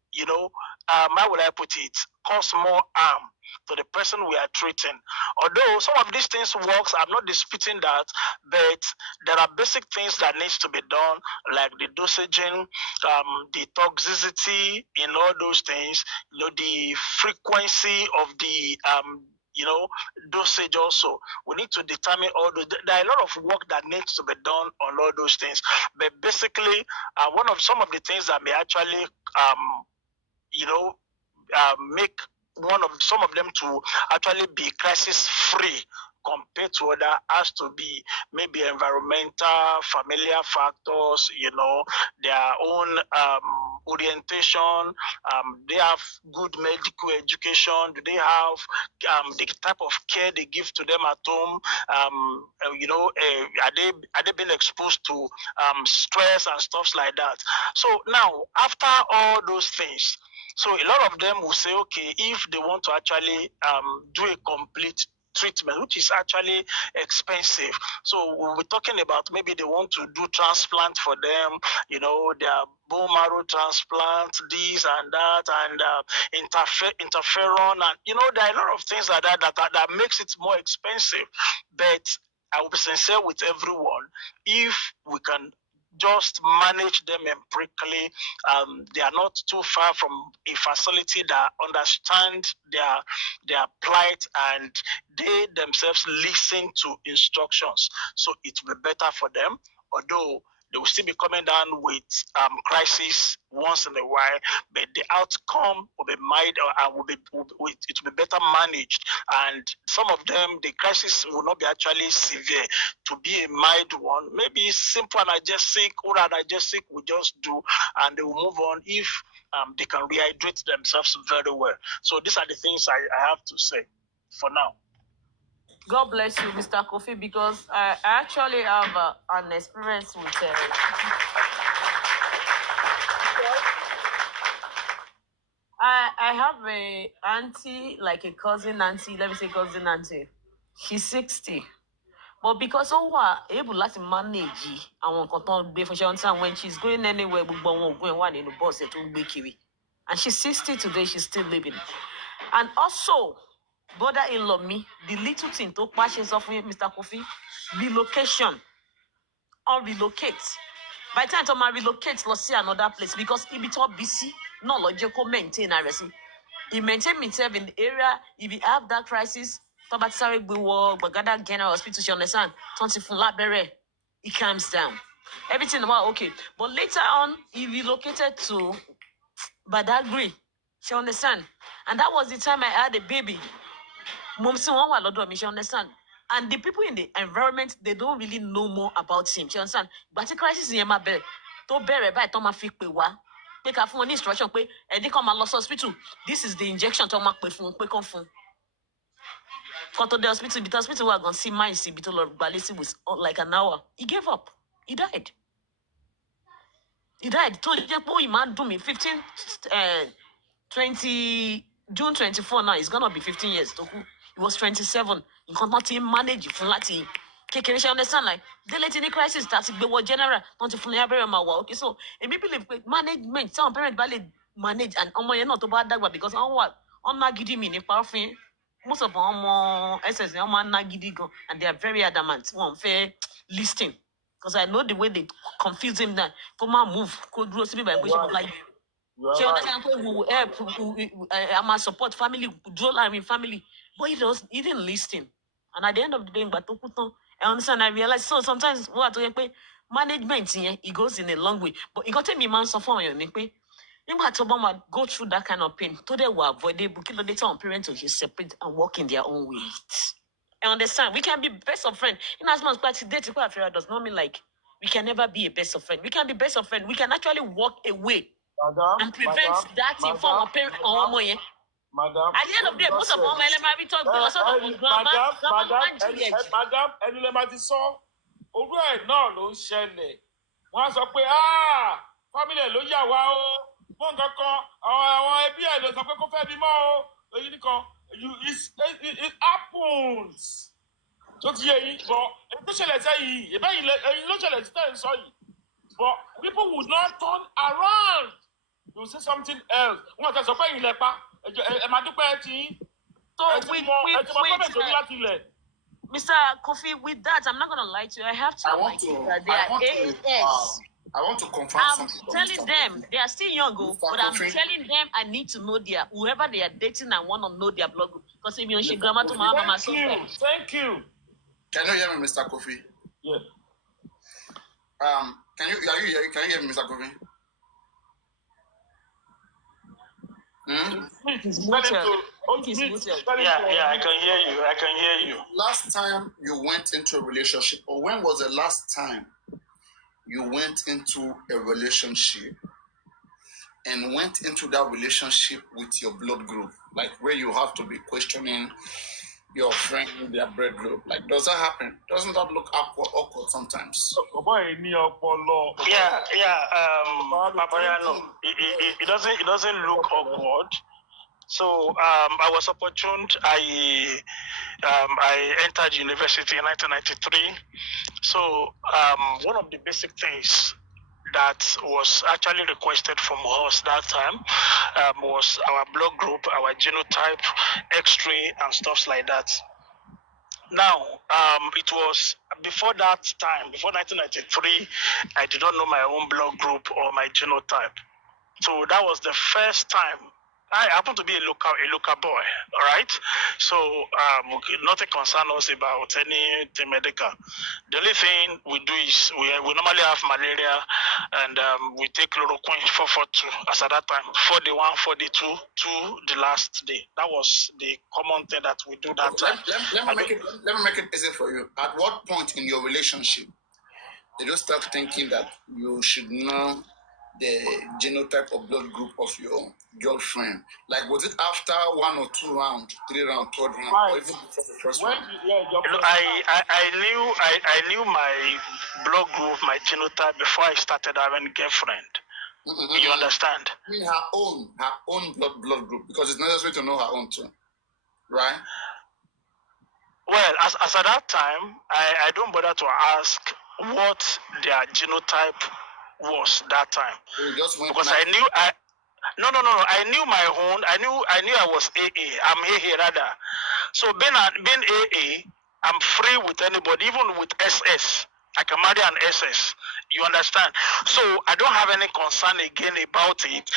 how would I put it, cause more harm to the person we are treating. Although some of these things works, I'm not disputing that, but there are basic things that needs to be done, like the dosaging, the toxicity in all those things, the frequency of the dosage also. We need to determine all those. There are a lot of work that needs to be done on all those things. But basically, some of the things that may actually make some of them to actually be crisis free compared to other has to be maybe environmental, familiar factors, their own orientation, they have good medical education, do they have the type of care they give to them at home, are they being exposed to stress and stuff like that. So now, after all those things, so a lot of them will say, okay, if they want to actually do a complete treatment, which is actually expensive. So we'll be talking about maybe they want to do transplant for them, their bone marrow transplant, this and that, and interferon, and there are a lot of things like that makes it more expensive. But I will be sincere with everyone. If we can just manage them empirically, they are not too far from a facility that understands their plight, and they themselves listen to instructions. So it will be better for them, although they will still be coming down with crisis once in a while, but the outcome will be mild, it will be better managed, and some of them, the crisis will not be actually severe. To be a mild one, maybe simple analgesic or analgesic will just do, and they will move on if they can rehydrate themselves very well. So these are the things I have to say for now. God bless you, Mr. Kofi, because I actually have an experience with I have a auntie, like a cousin auntie, let me say cousin auntie. She's 60. But because of what able to manage àwọn nǹkan tó ń gbé fún ṣe when she's going anywhere, gbogbo àwọn ògùn ẹ̀ wà nínú bọ́ọ̀sì tó ń gbé kiri. And she's 60 today, she's still living. And also, brother-in-law me, the little thing to passion of Mr. Kofi, relocation or relocate. By the time to relocate, let's see another place because he be top busy, no logical maintain RSC. He maintain himself in the area. If he have that crisis, Tobatsari Biwo, Bagada General Hospital, you understand? Tonsi Fulabere, he calms down. Everything about okay. But later on, he relocated to Badagry. She understand? And that was the time I had a baby. Momsi one wa lọ́dọ̀ mi, she understand? And the people in the environment, they don't really know more about him. She understand? But the crisis in Yema Bell, to bear by Toma Fikwe wa. Take a phone instruction, pé ẹni kan máa lọ sí hospital. This is the injection to máa pè fún, pé kàn fún. Come to the hospital, but the hospital was going to see my hospital of Balisi was like an hour. He gave up. He died. He died. Told you, oh, he man do me 15, 20, June 24 now. It's gonna be 15 years. He was 27. You cannot even manage for Lati. Can you understand? Like the late in the crisis starts to be general. Don't you fully very okay. So and me believe management, some parents valid manage and you're not about that because on what on not giving me powerful. Most of them SS and they are very adamant. One fair listing. Because I know the way they confuse him that come on move, could do something by like she understand we will help, I'm a support family, draw line family. But he didn't listen. And at the end of the day, but I understand, I realize so sometimes what management it goes in a long way. But it got to me man so far on your go through that kind of pain. So they will avoid the book later on parents will just separate and walk in their own ways. I understand. We can be best of friends. In as much as date does not mean like we can never be a best of friend. We can be best of friend. We can actually walk away and prevent that in form of parent or more. Madam, at the end of the day, most of all my elementary talk because of madam, ẹni lè máa ti sọ orú ẹ̀ náà ló ń ṣẹlẹ̀. Wọ́n á sọ pé family ẹ̀ ló yà wá o. Mọ nǹkan kan àwọn ẹbí ẹ̀ ló sọ pé kó fẹ́ bímọ o. Èyí nìkan it happens. Tó ti yẹ yín bọ̀ èyí tó ṣẹlẹ̀ sẹ́yìn ẹ̀yìn ló ṣẹlẹ̀ sí tẹ̀ ń sọ yìí. But people would not turn around. They will say something else. Wọ́n ti sọ pé ìlẹ̀ pa. So Mr. Kofi, with that, I'm not gonna lie to you. I have to. I want to confirm something. I'm telling them they are still young, but I'm telling them I need to know their whoever they are dating. I want to know their blood group because if you grandma to mama, thank you. Can you hear me, Mr. Kofi? Yeah. Can you hear me, Mr. Kofi? Yeah, I can hear you. Last time you went into a relationship, or when was the last time you went into a relationship and went into that relationship with your blood group? Like where you have to be questioning your friend, their blood group. Like, does that happen? Doesn't that look awkward sometimes? Yeah. Papariano, it doesn't look awkward. So I was opportune. I entered university in 1993. So one of the basic things that was actually requested from us that time was our blood group, our genotype, X-ray, and stuff like that. Now, it was before that time, before 1993, I did not know my own blood group or my genotype. So that was the first time. I happen to be a local boy, all right? So nothing concerns us about anything medical. The only thing we do is we normally have malaria and we take chloroquine 442 as at that time, 41, 42 to the last day. That was the common thing that we do that time. Let me make it easy for you. At what point in your relationship did you start thinking that you should know the genotype of blood group of your girlfriend? Like, was it after 1 or 2 rounds, 3 rounds, 3rd round, or even before the first round? I knew my blood group, my genotype before I started having a girlfriend. Mm-hmm. You understand? I mean her own blood group, because it's necessary to know her own too, right? Well, as at that time, I don't bother to ask what their genotype was that time, because I knew I knew my own. I knew I was AA. I'm AA rather. So being AA, I'm free with anybody, even with SS. I can marry an SS. You understand? So I don't have any concern again about it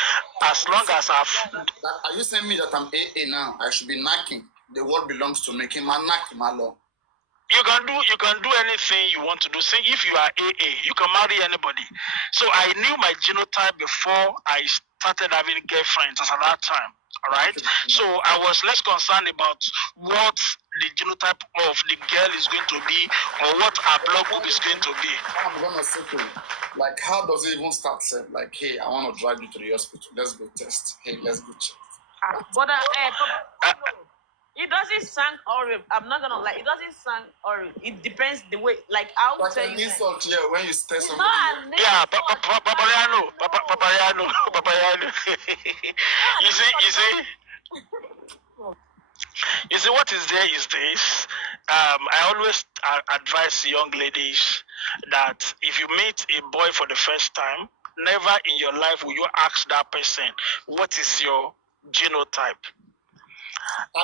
as long as I've. Are you saying me that I'm AA now? I should be knocking. The world belongs to me. My knock, my law. You can do anything you want to do. Say if you are AA, you can marry anybody. So I knew my genotype before I started having girlfriends at that time. All right. So I was less concerned about what the genotype of the girl is going to be or what her blood group is going to be. I'm gonna say to you, like, how does it even start? Sir? Like, hey, I want to drive you to the hospital. Let's go test. Hey, let's go check. But it doesn't sound horrible. I'm not gonna lie. It doesn't sound horrible. It depends the way. Like I will tell you. Insult, yeah, when you test It's somebody. not an Yeah, insult. Papariano. You see, what is there is this. I always advise young ladies that if you meet a boy for the first time, never in your life will you ask that person, what is your genotype?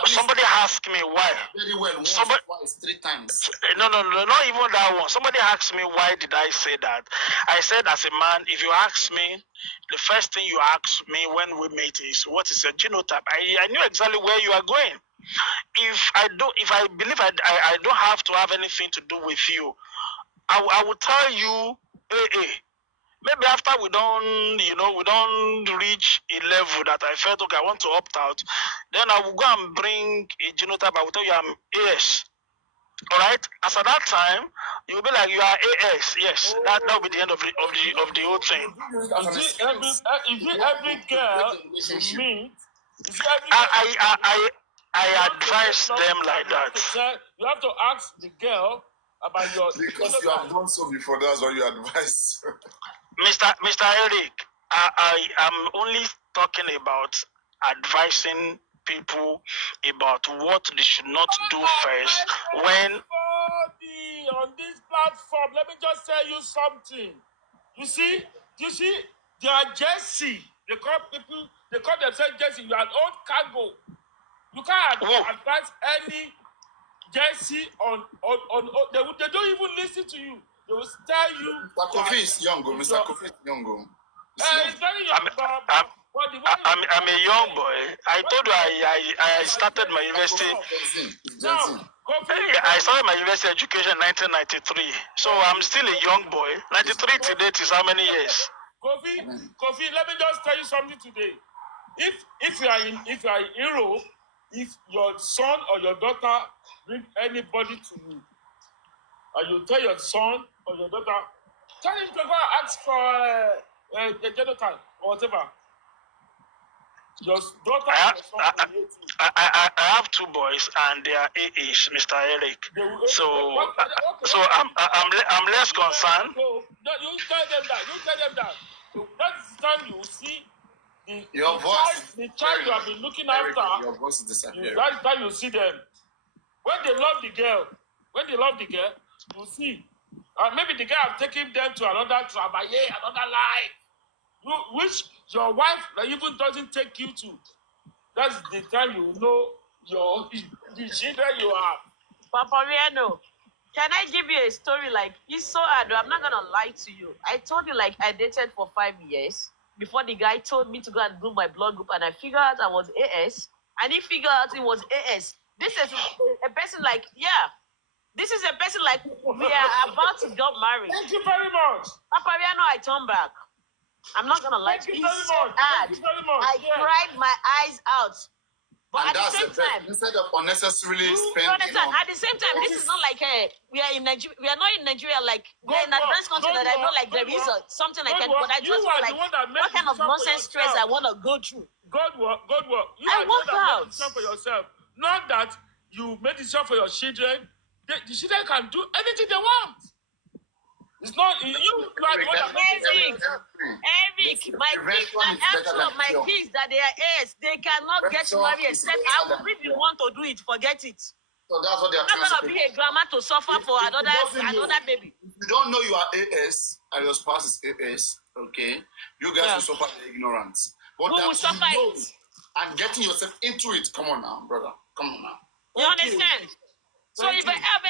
Somebody asked me why. Very well, once, Somebody, twice, 3 times. no, not even that one. Somebody asked me why did I say that. I said as a man, if you ask me, the first thing you ask me when we meet is what is your genotype. I knew exactly where you are going. If I believe I don't have to have anything to do with you, I will tell you, AA. Maybe after we don't reach a level that I felt okay, I want to opt out, then I will go and bring a genotype. I will tell you I'm AS. All right. As at that time, you will be like you are AS. Yes, that will be the end of the whole thing. Is it every girl you meet? I advise them like that. You have to ask the girl about your. Because you have done so before, that's what you advise. Mr. Eric, I am only talking about advising people about what they should not do first when. On this platform, let me just tell you something. You see, they are Jesse. They call themselves Jesse. You are an old cargo. You can't advise any Jesse on they don't even listen to you. They will tell you. Mr. Kofi is young, Mr. Kofi is young. He's very young. I'm a young boy. I told you I started my university. I started my university education in 1993. So I'm still a young boy. 93 to date is how many years? Kofi, let me just tell you something today. If you are in Europe, if your son or your daughter bring anybody to you, and you tell your son or your daughter, tell him to go and ask for a genotype or whatever. Your daughter I have 2 boys and they are AAs, Mr. Eric. So I'm less concerned. You tell them that. That's the time you see your voice. The child you have been looking after. Your voice is disappearing. That's the time you see them. When they love the girl, you see. Maybe the guy have taken them to another travailler, another life. Which your wife even doesn't take you to. That's the time you know the children you have. Papariano, can I give you a story? Like, it's so hard. I'm not gonna lie to you. I told you, like, I dated for 5 years before the guy told me to go and do my blood group, and I figured out I was AS, and he figured out it was AS. This is a person like, this is a person like we are about to get married. Thank you very much. Papariano, I turn back. I'm not gonna lie to you. It's so hard. I cried my eyes out. But and at the same time, instead of unnecessarily spending. At the same time, this is not like we are in Nigeria. We are not in Nigeria like we're in advanced country that I know like there is something I can. But I just feel like what kind of nonsense stress I want to go through. God work. You I work out. Decision for yourself. Not that you made decision for your children. The children can do anything they want. It's not you. Are the one that Eric, my kids, and actually my kids that they are heirs, they cannot get married except I will be the one to do it. Forget it. So that's what they are trying to do. I'm not gonna be a grandma to suffer for another baby. If you don't know you are AS and your spouse is AS, okay, you guys will suffer the ignorance. But who will suffer it? And getting yourself into it. Come on now, brother. Come on now. You understand? So if I have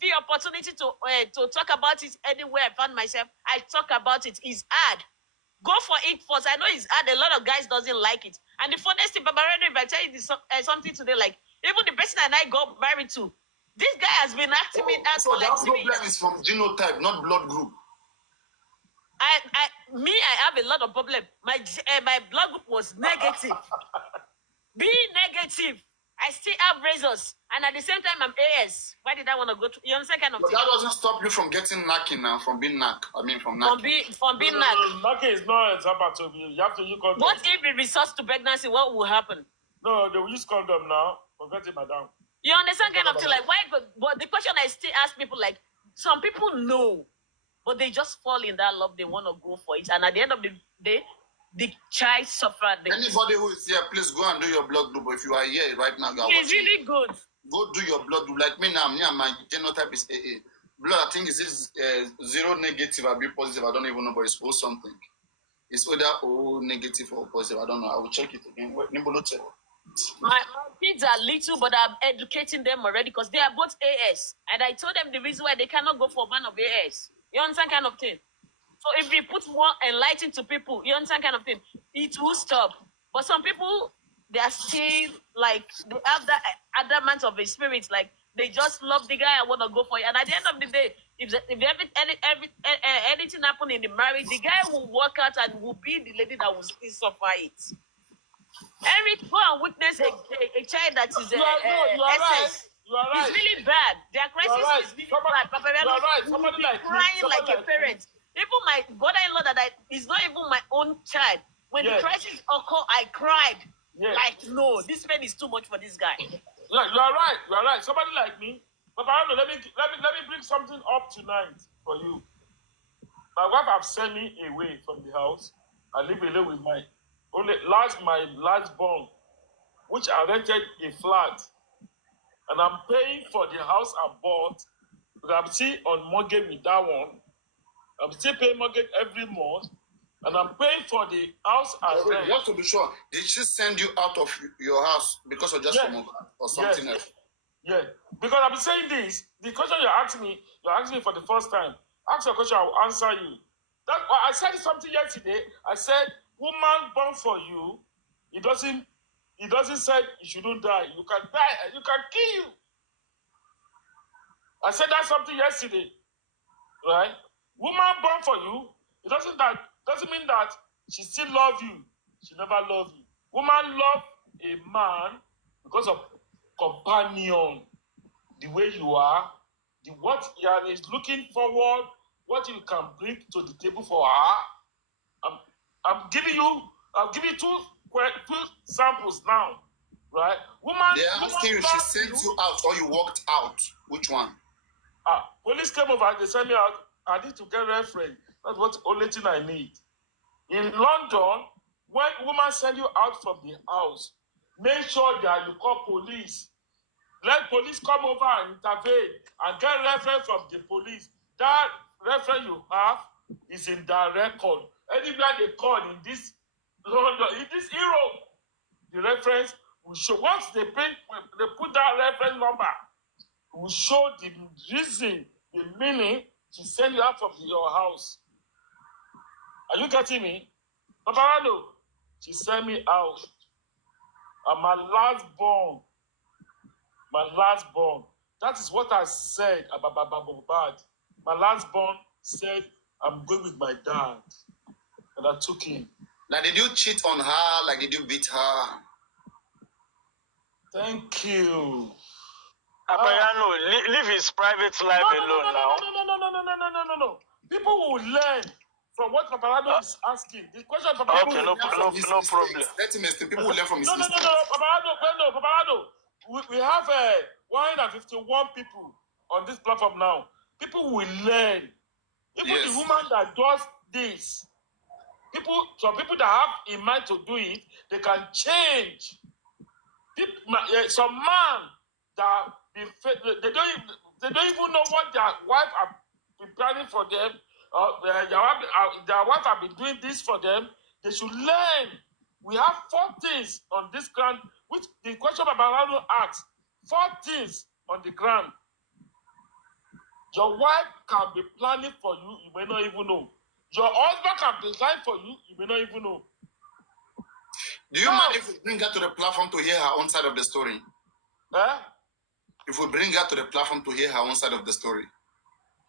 every opportunity to talk about it anywhere I found myself, I talk about it. It's hard. Go for it first. I know it's hard. A lot of guys doesn't like it. And the funniest thing, Papariano, if I tell you this, something today, like even the person that I got married to, this guy has been acting me out So for like that 3 problem years. is from genotype, not blood group. I have a lot of problem. My blood group was negative. Being negative, I still have razors, and at the same time I'm AS. Why did I want to go to? You understand kind of But thing? that doesn't stop you from getting knacking now, from being knack. I mean, from knacking. From being nagged. Knacking is not a example to be. You have to use condom. What if it resorts to pregnancy? What will happen? No, they will use condom now. Forget it, madam. You understand kind of thing? Like why? But the question I still ask people, like some people know, but they just fall in that love. They want to go for it, and at the end of the day, the child suffered. Anybody who is here, please go and do your blood group. If you are here right now, you are It's watching, really good. go do your blood group. Like me now, my genotype is AA. Blood, I think is zero negative or B positive. I don't even know, but it's O something. It's either O negative or positive. I don't know. I will check it again. My kids are little, but I'm educating them already because they are both AS. And I told them the reason why they cannot go for one of AS. You understand kind of thing? So if we put more enlightened to people, you understand kind of thing, it will stop. But some people, they are still like, they have that adamant of a spirit, like they just love the guy and want to go for it. And at the end of the day, if anything happen in the marriage, the guy will work out and will be the lady that will still suffer it. Eric, go and witness a child that is You are right. SS. You are right. It's really bad. Their crisis right. is really Somebody- bad. Papariano you are right. will Somebody be like me, crying somebody like a like parent. Even my brother-in-law that is not even my own child. When Yes. the crisis occurred, I cried. Yes. Like, no, this man is too much for this guy. Yeah, you are right. You are right. Somebody like me, Papariano, let me bring something up tonight for you. My wife have sent me away from the house. I live alone with my last born, which I rented a flat, and I'm paying for the house I bought. But I'm still on mortgage with that one. I'm still paying mortgage every month, and I'm paying for the house I rent. Just to be sure, did she send you out of your house because of just Yes. or something Yes. else? Yeah, because I'm saying this. The question you're asking me for the first time. Ask your question, I will answer you. I said something yesterday. I said, "Woman born for you, it doesn't say you shouldn't die. You can die and you can kill you." I said that something yesterday, right? Woman born for you, it doesn't mean that she still love you. She never loved you. Woman love a man because of companion, the way you are, what he is looking forward, what you can bring to the table for her. I'm giving you two samples now, right? They're asking you, she sent you out or you walked out. Which one? Police came over, they sent me out. I need to get reference. That's what only thing I need. In London, when woman send you out from the house, make sure that you call police. Let police come over and intervene and get reference from the police. That reference you have is in their record. Anywhere they call in this London, in this Europe, the reference will show. Once they put that reference number, it will show the reason, the meaning to send you out from your house. Are you getting me? Papariano, she sent me out. And my last born. That is what I said about bad. My last born said, "I'm going with my dad." And I took him. Like, did you cheat on her? Like, did you beat her? Thank you. Papariano, live his private life alone now. No. People will learn from what Papariano is asking. The question Papariano Okay, no problem. Let him explain. People will learn from his mistakes. No, Papariano. We have 151 people on this platform now. People will learn. Even Yes. the woman that does this, some people that have in mind to do it, they can change. Some man that they don't even know what their wife are preparing for them. Their wife have been doing this for them. They should learn. We have 4 things on this ground, which the question Papariano asked. 4 things on the ground. Your wife can be planning for you, you may not even know. Your husband can design for you, you may not even know. Do you mind if we bring her to the platform to hear her own side of the story? Eh? If we bring her to the platform to hear her own side of the story.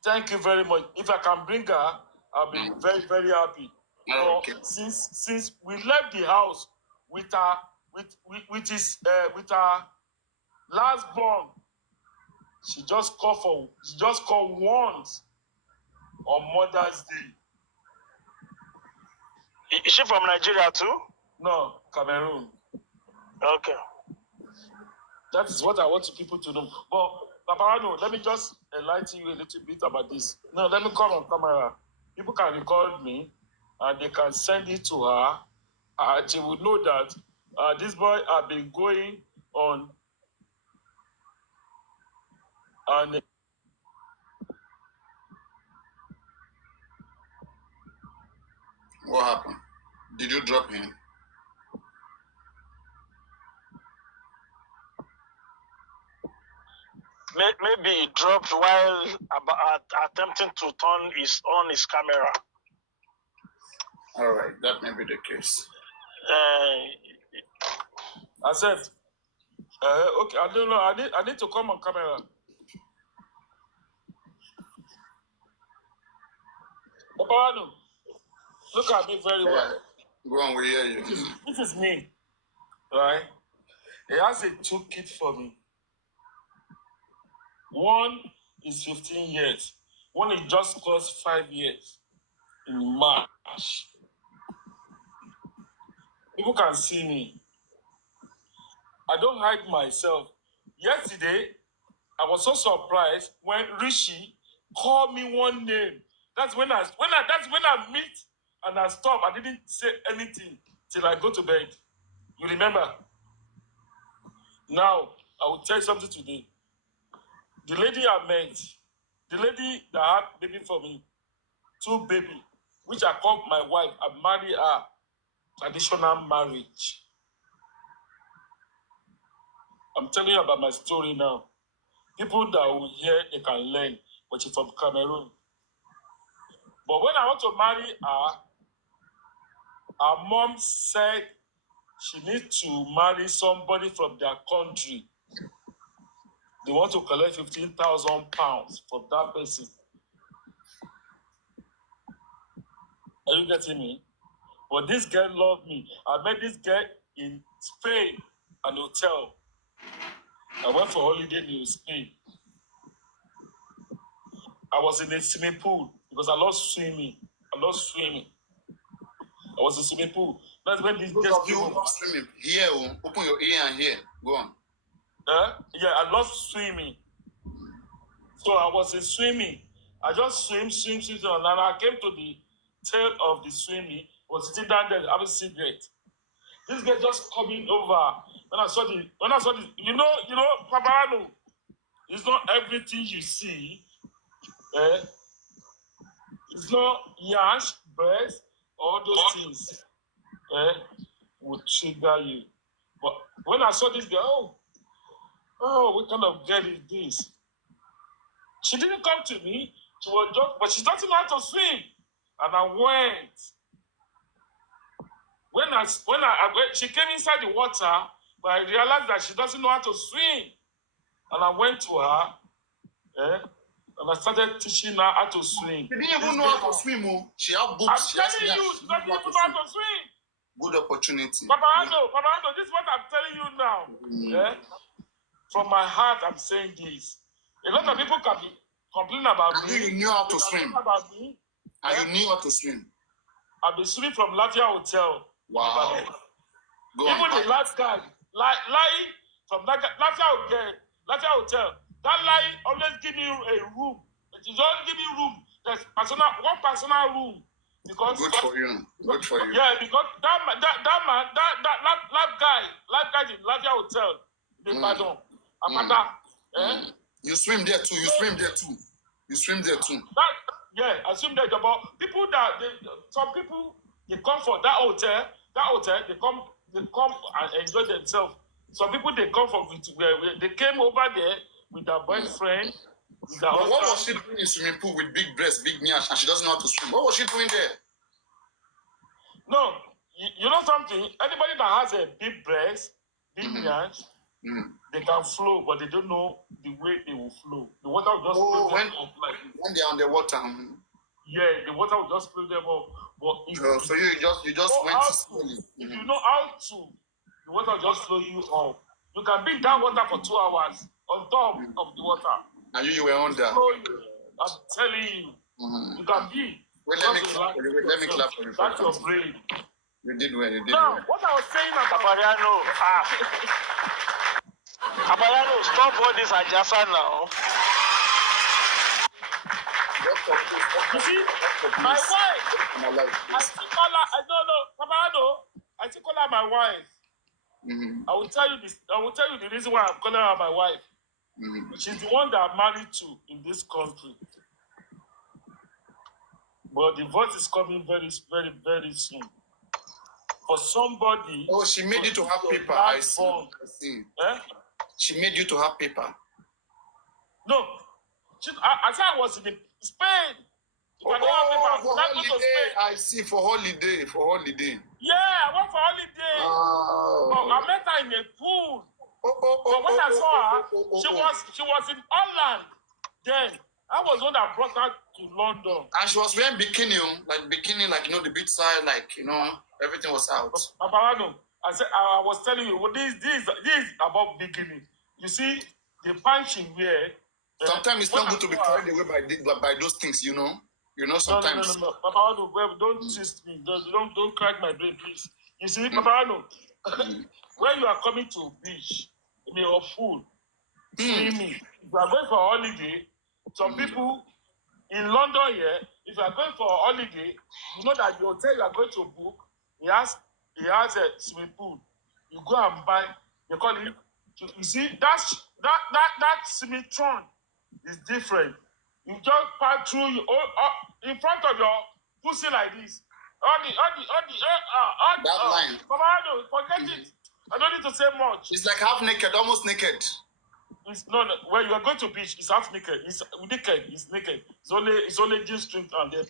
Thank you very much. If I can bring her, I'll be very, very happy. Okay. Since we left the house with her with her last born, she just called once on Mother's Day. Is she from Nigeria too? No, Cameroon. Okay. That is what I want people to know. But Papariano, let me just enlighten you a little bit about this. No, let me come on camera. People can record me and they can send it to her. And she would know that this boy has been going on and What happened? Did you drop him? Maybe he dropped while attempting to turn on his camera. All right, that may be the case. I said, okay, I don't know. I need to come on camera. Papariano, look at me very well. Go on, we hear you. This is me, right? He has a 2 kids for me. One is 15 years. One is just crossed 5 years in March. People can see me. I don't hide myself. Yesterday, I was so surprised when Rishi called me one name. That's when I meet and I stop. I didn't say anything till I go to bed. You remember? Now, I will tell you something today. The lady I met, the lady that had baby for me, 2 baby, which I called my wife, I married her, traditional marriage. I'm telling you about my story now. People that will hear, they can learn, but she's from Cameroon. But when I want to marry her, her mom said she needs to marry somebody from their country. They want to collect 15,000 pounds from that person. Are you getting me? But this girl loved me. I met this girl in Spain, an hotel. I went for holiday in Spain. I was in a swimming pool because I love swimming. I was in a swimming pool. That's when this girl swimming. Here, open your ear and here. Go on. Yeah, I love swimming. So I was in swimming. I just swim, and I came to the tail of the swimming, was sitting down there having a cigarette. This guy just coming over. When I saw the, you know, Papariano, it's not everything you see. It's not yash, breast, all those things would trigger you. But when I saw this girl, what kind of girl is this? She didn't come to me. She was just, but she doesn't know how to swim. And I went. When she came inside the water, but I realized that she doesn't know how to swim. And I went to her, and I started teaching her how to swim. She didn't even know how to swim. She had books. I'm telling you, she doesn't even know how to swim. Good opportunity. Papariano, this is what I'm telling you now. From my heart, I'm saying this. A lot of people can be complaining about me. You knew how to swim. About me. And you knew how to swim. I've been swimming from Latvia Hotel. Wow. Even the last guy, lying from Latvia Hotel. That lie always give me a room. It don't give me room. There's one personal room. Because good for you. Good for you. Yeah, because that man, that guy in Latvia Hotel, the pardon. You swim there too. I swim there. But people some people they come for that hotel. They come and enjoy themselves. Some people they come from they came over there with their boyfriend But what was she doing in swimming pool with big breasts, big nyash, and she doesn't know how to swim? What was she doing there? No, you know something? Anybody that has a big breast, big nyash, they can flow, but they don't know the way they will flow. The water will just flow them up like this. When they're on the water. Yeah, the water will just flow them up. But So you just went slowly. If you know how to, the water will just flow you up. You can be in that water for 2 hours on top of the water. And you were under. I'm telling you, you can be. Wait, let me clap for you. That's your brain. You did well. Now, what I was saying about Papariano. Papariano, stop all this adjacent now. You see, my wife, I still call her, Papariano, I still call her my wife. I will tell you this. I will tell you the reason why I'm calling her my wife. She's the one that I'm married to in this country. But the divorce is coming very, very, very soon. For somebody. Oh, she made you to have paper. I see. Eh? She made you to have paper. No. I said I was in Spain. For holiday. I see. For holiday. Yeah, I went for holiday. I met her in a pool. But when I saw her, she was in Holland then. I was the one that brought her to London. And she was wearing bikini, the beach side, everything was out. Papariano, I was telling you, this is about bikini. You see, the pants she wear. Sometimes it's not good to be carried away by those things, you know. You know, sometimes. No. Papariano, don't twist me. Don't crack my brain, please. You see, Papariano, when you are coming to beach, or pool, swimming, if you are going for a holiday, some people in London here, if you are going for a holiday, you know that the hotel you are going to book, he has a swimming pool. You go and buy, they call it, you see, that swimming trunk is different. You just pass through in front of your pussy like this. That line. Forget it. I don't need to say much. It's like half naked, almost naked. No. When you are going to beach, it's half naked. It's naked. It's naked. It's only jeans string and the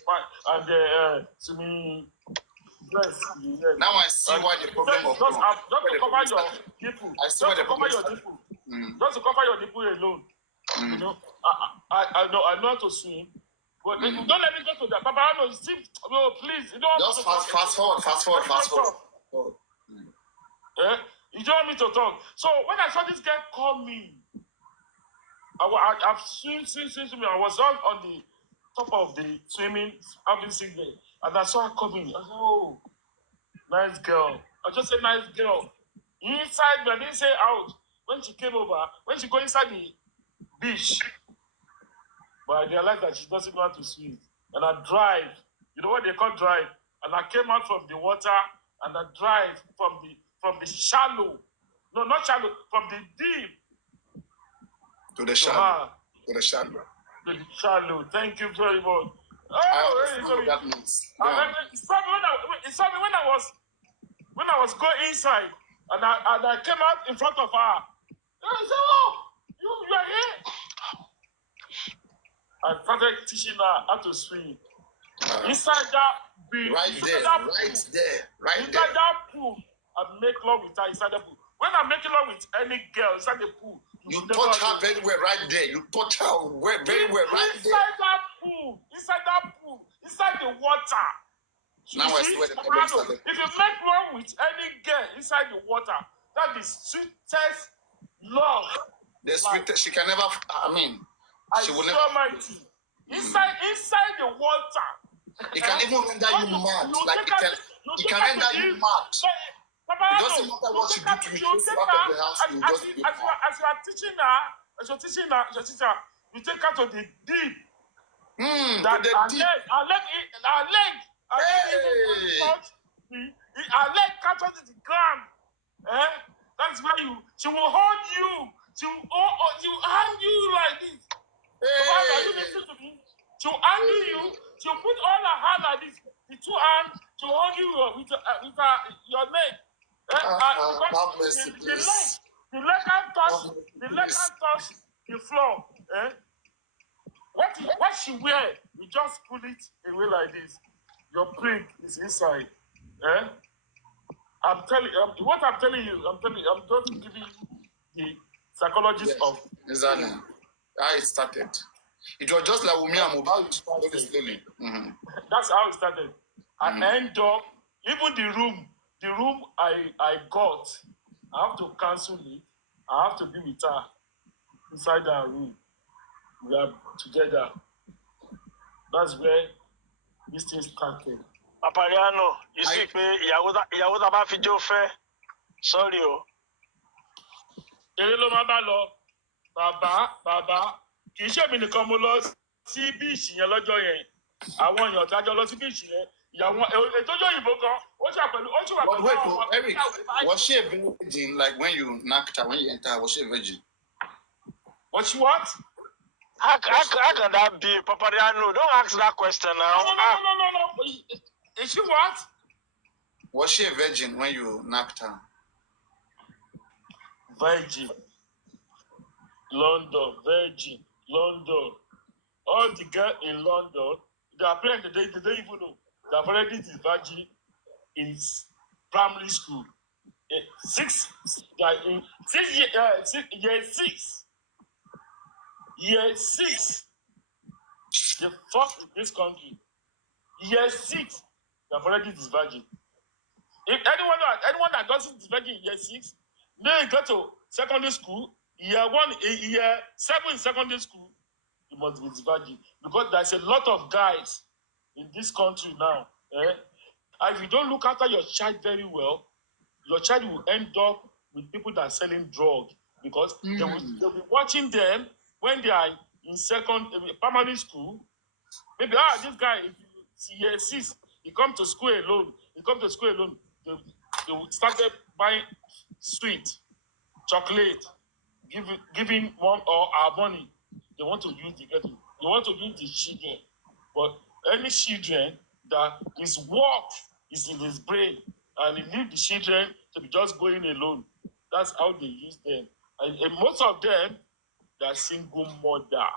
swimming dress. Now I see why the problem of just to cover your nipple. I see why the problem. Just to cover your nipple alone. You know, I know how to swim. But don't let me go to that. Papariano, please. You don't just fast forward. You don't want me to talk. So when I saw this girl call me, I've seen. I was on the top of the swimming, having seen there, and I saw her coming. I said, "Oh, nice girl." I just said, "Nice girl." Inside, but I didn't say out. When she came over, when she go inside the beach, but I realized that she doesn't know how to swim. And I drive. You know what they call drive? And I came out from the water and I drive from the shallow. No, not shallow. From the deep. To the shallow. To the shallow. Thank you very much. I know what that means. It stopped me when I was going inside, and I came out in front of her. And I said, "Oh, you are here." I started teaching her how to swim. Inside that pool. Inside that pool, I make love with her inside the pool. When I'm making love with any girl inside the pool, you touch her very well right there. You touch her very well right there. Inside that pool, inside the water. Now I swear the problem started. If you make love with any girl inside the water, that's the sweetest love. The sweetest, she can never, she will never. Inside the water. It can even render you mad. It can render you mad. It doesn't matter what you do to you, she's out of the house, you just get mad. As you are teaching her, you take her to the deep. That the deep. Our leg catches the ground. That's where she will hold you. She will hand you like this. Are you listening to me? She will handle you. She will put all her hand like this. The two hands, she will hold you with your neck. The leg can touch the floor. what she wear, you just pull it away like this. Your prig is inside. Eh? I'm telling what I'm telling you, I'm just giving you the psychologist Yes, of exactly. How it started. It was just like Wumi and Mohbad, slowly. Mm-hmm. That's how it started. I end up, even the room I got, I have to cancel it. I have to be with her inside that room. We are together. That's where this thing started. Papariano, you see pé ìyàwó tá bá fi jó fẹ́. Sorry o. Eré ló máa bá lọ. Bàbá, kì í ṣe mi nìkan mo lọ sí bíìsì yẹn lọ́jọ́ yẹn. Àwọn èèyàn tí a jọ lọ sí bíìsì yẹn. Ìyàwó ètòjọ́ òyìnbó kan, ó ṣà pẹ̀lú But wait, Eric, was she a virgin like when you knocked her, when you entered her, was she a virgin? Was she what? How can that be, Papariano? Don't ask that question now. No. Is she what? Was she a virgin when you knocked her? Virgin. London. All the girls in London, their parents, they don't even know. Their parents is virgin in primary school. Year six. The first in this country. Year 6, their parents is virgin. If anyone that doesn't is virgin in year 6, then you go to secondary school, year 7 in secondary school, you must be virgin. Because there's a lot of guys in this country now. And if you don't look after your child very well, your child will end up with people that are selling drugs. Because they'll be watching them when they are in primary school. Maybe, this guy, if year 6, he come to school alone. They will start buying sweet, chocolate, giving one or our money. They want to use they want to use the children. But any children that his work is in his brain and he leave the children to be just going alone. That's how they use them. And most of them, they are single mother.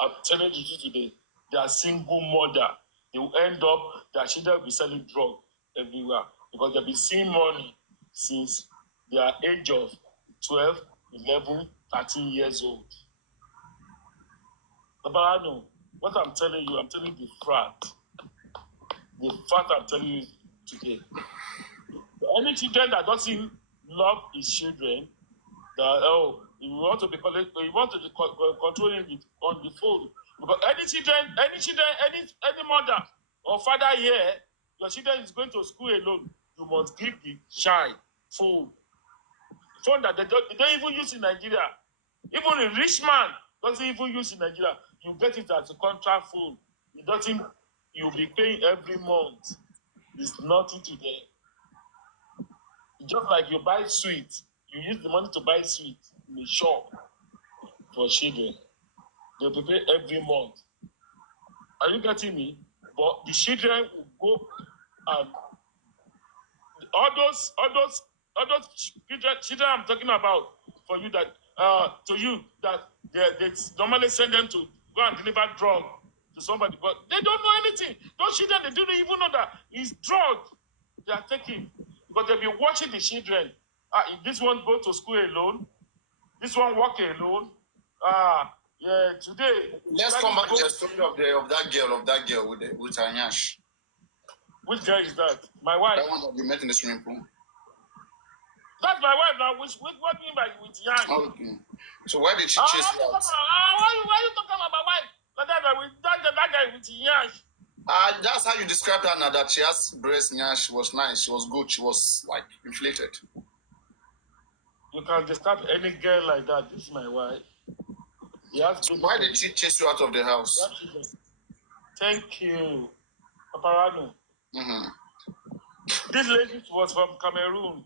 I'm telling you today, they are single mother. They will end up, their children will be selling drugs everywhere because they'll be seeing money since their age of 12, 11, 13 years old. Papariano, what I'm telling you the fact. The fact I'm telling you today. Any children that doesn't love his children, that you want to be controlling it on the phone. Because any mother or father here, your children is going to school alone, you must give the child phone. Phone that they don't even use in Nigeria. Even a rich man doesn't even use in Nigeria. You get it as a contract phone. It doesn't, you'll be paying every month. It's nothing to them. Just like you buy sweet, you use the money to buy sweet in the shop for children. They'll be paid every month. Are you getting me? But the children will go and all those children I'm talking about for you that they normally send them to go and deliver drug to somebody, but they don't know anything. Those children, they don't even know that it's drug they are taking. Because they'll be watching the children. If this one go to school alone, this one walk alone. Today. Let's come back to the story of that girl with her nyash. Which girl is that? My wife. That one that you met in the swimming pool. That's my wife now. What do you mean by with Yang? Okay. So why did she chase you out? Why are you talking about my wife? That guy with Yang. That's how you described her now, that she has breast nyash. She was nice. She was good. She was like inflated. You can describe any girl like that. This is my wife. So why did she chase you out of the house? Thank you, Papariano. This lady was from Cameroon.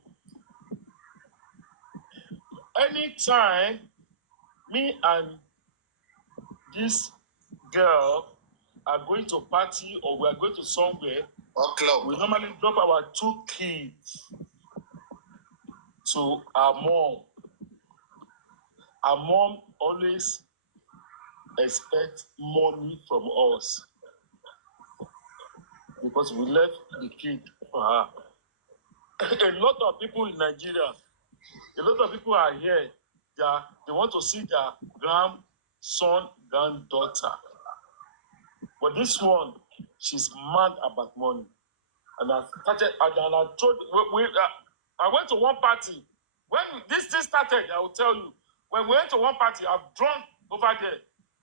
Anytime me and this girl are going to party or we are going to somewhere, or club, we normally drop our 2 kids to our mom. our mom always expect money from us because we left the kid for her. A lot of people in Nigeria, a lot of people are here. They want to see their grandson, granddaughter. But this one, she's mad about money. And I started, and I told, I went to one party. When this thing started, I will tell you, when we went to one party, I've drunk over there.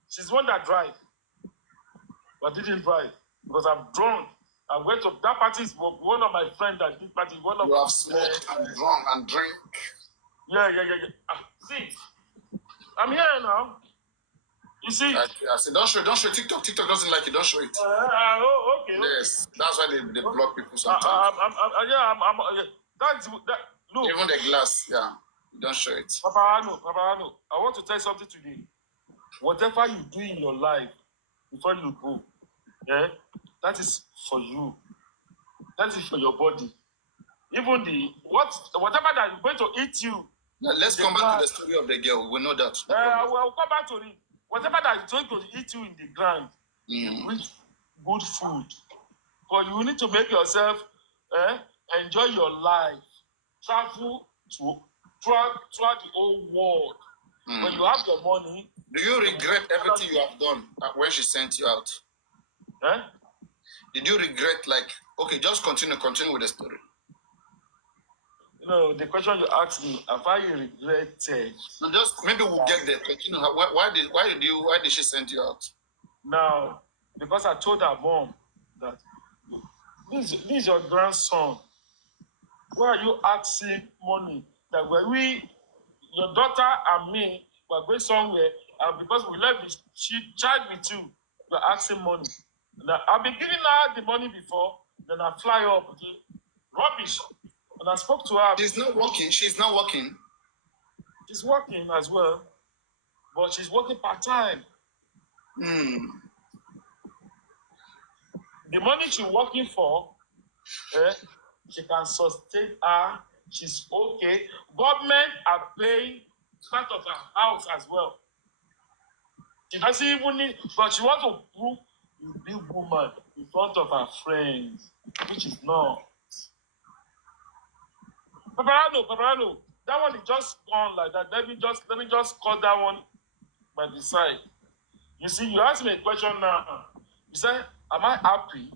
She's one that drive, but didn't drive because I'm drunk. I went to that party. One of my friends that did party. One of You have smoked and drunk and drink. Yeah. See, I'm here now. You see? I said, don't show it. TikTok doesn't like it. Don't show it. Okay. Yes, that's why they block people sometimes. Look. Even the glass, yeah. Don't show it. Papariano, I want to tell you something today. Whatever you do in your life before you go, that is for you. That is for your body. Even whatever that is going to eat you. Now, let's come back to the story of the girl. We know that. We'll come back to it. Whatever that is going to eat you in the ground, with good food. But you need to make yourself enjoy your life. Travel throughout the whole world. When you have your money. Do you regret everything you have done when she sent you out? Did you regret, okay, just continue with the story? The question you asked me, have I regretted? No, just maybe we'll get there. Continue. Why did she send you out? Now, because I told her mom that this is your grandson. Why are you asking money? That your daughter and me, were going somewhere, and because we left the child with you, you're asking money. Now, I've been giving her the money before, then I fly up. Okay? Rubbish. And I spoke to her. She's not working. She's working as well, but she's working part-time. The money she's working for, she can sustain her. She's okay. Government are paying part of her house as well. She doesn't even need, but she wants to prove a big woman in front of her friends, which is not. Papariano, that one is just gone like that. Let me just cut that one by the side. You see, you asked me a question now. You said, am I happy?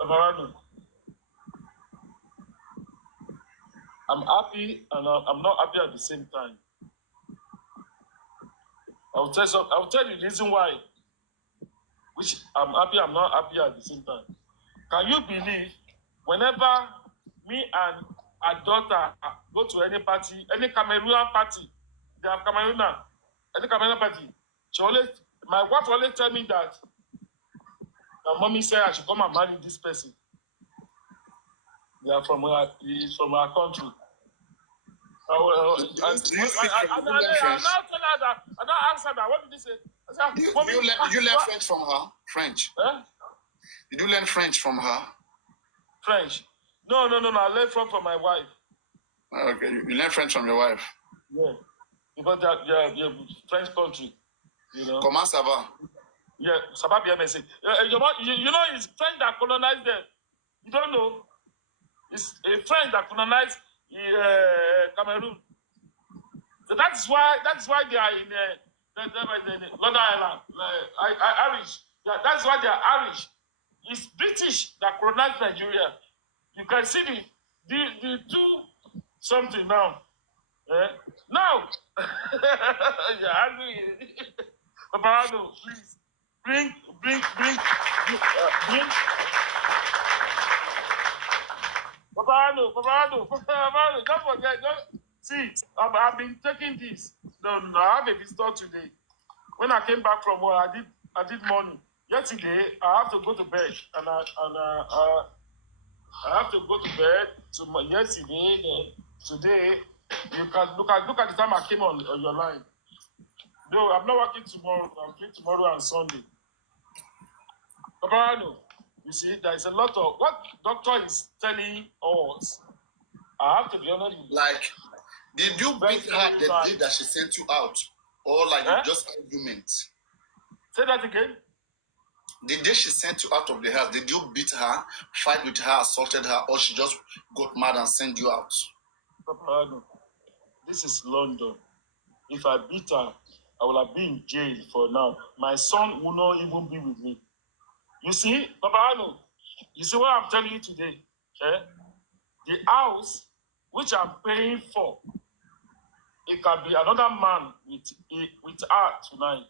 Papariano. I'm happy and I'm not happy at the same time. I'll tell you the reason why. Which I'm happy, I'm not happy at the same time. Can you believe whenever me and our daughter go to any party, any Cameroonian party, they have Cameroonian, any Cameroonian party, my wife always tell me that my mommy said I should come and marry this person. They are from our country. I now ask her that. What did he say? Did you learn French from her? French? Did you learn French from her? French? No. I learned from my wife. Okay, you learn French from your wife? Yeah. Because they're French country. You know? Comment ça va? Yeah, ça va bien, merci. You know, it's French that colonized them. You don't know? It's a French that colonized Cameroon. So that's why they are in London Island. Irish. Yeah, that's why they are Irish. It's British that colonized Nigeria. You can see the two something now. Now, Papariano, please bring. Papariano, don't forget. See, I've been taking this. No, I have a visitor today. When I came back from work, I did morning. Yesterday, I have to go to bed, and I have to go to bed. Yesterday, today, you can look at the time I came on your line. No, I'm not working tomorrow. I'm free tomorrow and Sunday. Papariano, you see, there is a lot of what doctor is telling us. I have to be honest with you. Like Did you beat her the day that she sent you out? Or like just arguments? Say that again. The day she sent you out of the house, did you beat her, fight with her, assaulted her, or she just got mad and sent you out? Papariano, this is London. If I beat her, I will have been in jail for now. My son will not even be with me. You see, Papariano, you see what I'm telling you today? The house which I'm paying for, it can be another man with her tonight.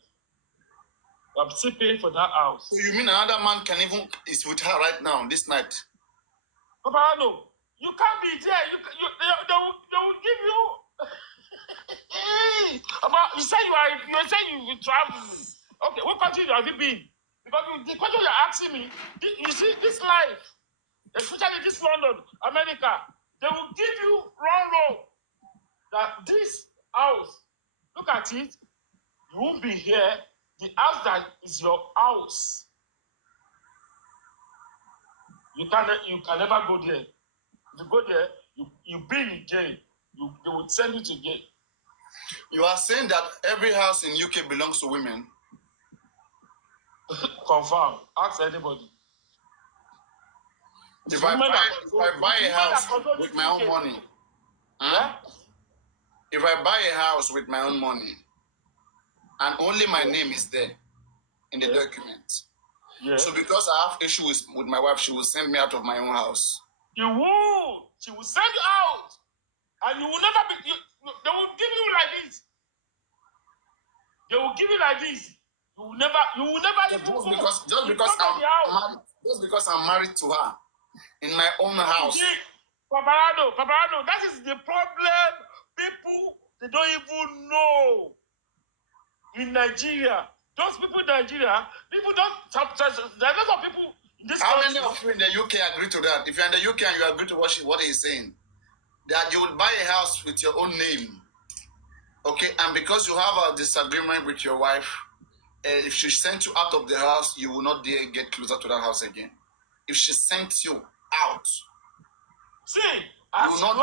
I'm still paying for that house. So you mean another man is with her right now, this night? Papariano, you can't be there. They will give you. You say you travel. Okay, what country have you been? Because the question you're asking me, you see this life, especially this London, America, they will give you wrong. That this house, look at it, you won't be here. The house that is your house, you can never go there. If you go there, you be in jail. They will send you to jail. You are saying that every house in UK belongs to women? Confirm. Ask anybody. If I buy a house with my own money, if I buy a house with my own money, and only my name is there in the documents, so because I have issues with my wife, she will send me out of my own house. You will. She will send you out, and you will never be. They will give you like this. They will give you like this. You will never even go. Just because I'm married to her in my own house. See, Papariano, that is the problem. People, they don't even know. In Nigeria, those people in Nigeria, people don't. There are lots of people in this How country. many of you in the UK agree to that? If you're in the UK and you agree to what he's saying, that you would buy a house with your own name, okay, and because you have a disagreement with your wife, if she sent you out of the house, you will not dare get closer to that house again. If she sent you out, see, as long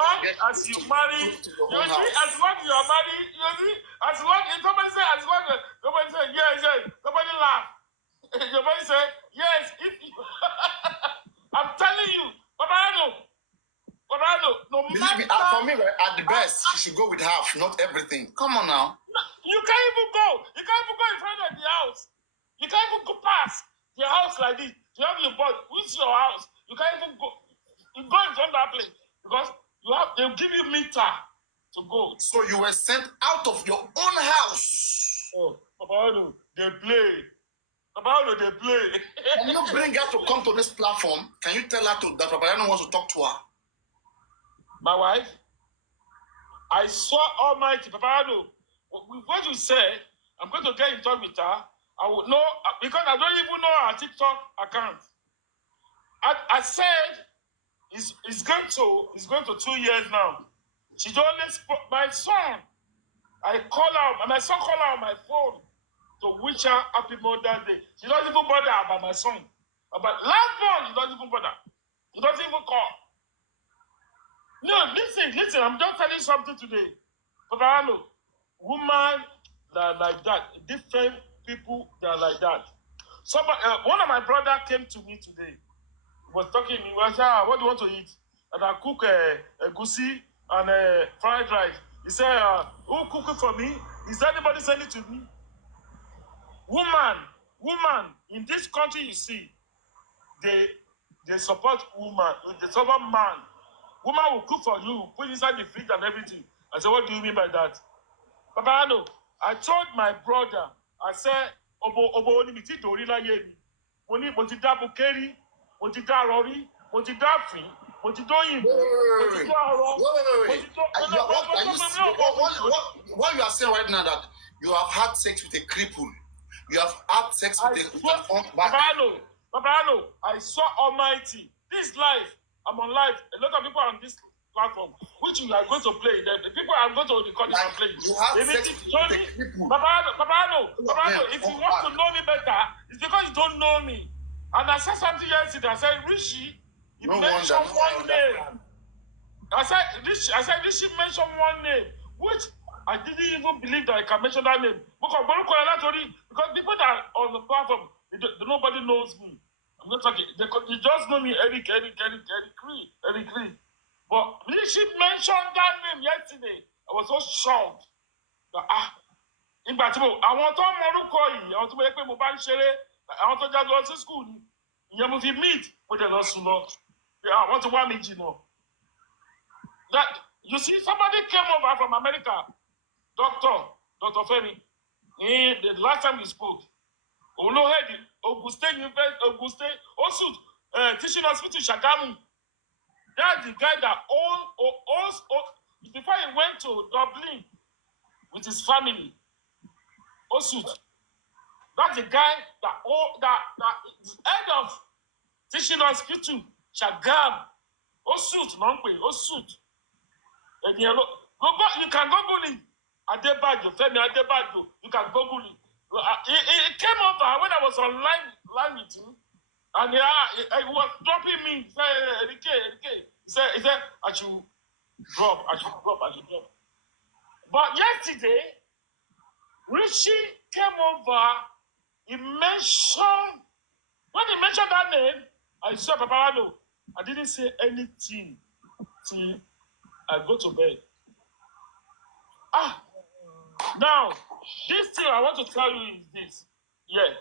as you marry, you see, as long as you are married, you see, as long as somebody say, yes, somebody laugh. Somebody say, yes, if you, I'm telling you, Papariano, no matter. For me, at the best, you should go with half, not everything. Come on now. No, you can't even go. You can't even go in front of the house. You can't even go past the house like this. You have your board, which is your house. You can't even go. You go in front of that place because they'll give you meter to go. So you were sent out of your own house. Oh, Papariano, they play. Papariano, they play. Can you bring her to come to this platform? Can you tell her that Papariano wants to talk to her? My wife, I saw Almighty Papariano. What you said, I'm going to get in touch with her. I will know because I don't even know her TikTok account. I said it's going to 2 years now. She always my son. I call her, and my son call her on my phone to wish her happy Mother's Day. She doesn't even bother about my son. About last born, she doesn't even bother. She doesn't even call. No, listen, I'm just telling you something today. Papariano, women that are like that, different people that are like that. Somebody, one of my brother came to me today. He was talking to me. He said, what do you want to eat? And I cook a goosey and a fried rice. He said, who cook it for me? Is anybody send it to me? Woman, in this country, you see, they support woman, they support man. Woman will cook for you, put inside the fridge and everything. I said, what do you mean by that? Papariano, I told my brother, I said, Obo ni mi ti dori láyé mi. Mo ti dá Bukeri, mo ti dá Rọrí, mo ti dá Fin, mo ti dóyìn, mo ti dá Ọ̀rọ̀. What you are saying right now that you have had sex with a cripple, you have had sex with an back. Papariano, I saw Almighty. This life, I'm on live. A lot of people are on this platform, which you are going to play. The people are going to record it and play. You have sex with a cripple. Papariano, if you want to know me better, it's because you don't know me. And I said something yesterday. I said, Rishi, you mentioned one name. I said, Rishi mentioned one name. which I didn't even believe that I can mention that name. Because people that are on the platform, nobody knows me. I'm not talking. They just know me, Eric Cree. But when she mentioned that name yesterday, I was so shocked. Ìgbà tí àwọn tó ń mọ orúkọ yìí, àwọn tó mọ pé mo bá ń ṣeré, àwọn tó jáde lọ sí school ni, ìyẹn mo fi meet, mo dẹ̀ lọ sùn lọ. Àwọn ti wá mi jìnnà. That you see, somebody came over from America, Dr. Femi. The last time we spoke, Olohedi, Ogun State University, Ogun State, Osud, Teaching Hospital, Shagamu. That's the guy that owns, before he went to Dublin with his family. Osud. That's the guy that is head of Teaching Hospital, Shagam. Osud, Osud. And you can Google it. Adebayo, Femi Adebayo. You can Google it. It came over when I was online with him, and he was dropping me. He said, He said, I should drop. But yesterday, Richie came over. When he mentioned that name, I saw Papariano. I didn't say anything till I go to bed. Now, this thing I want to tell you is this. Yeah.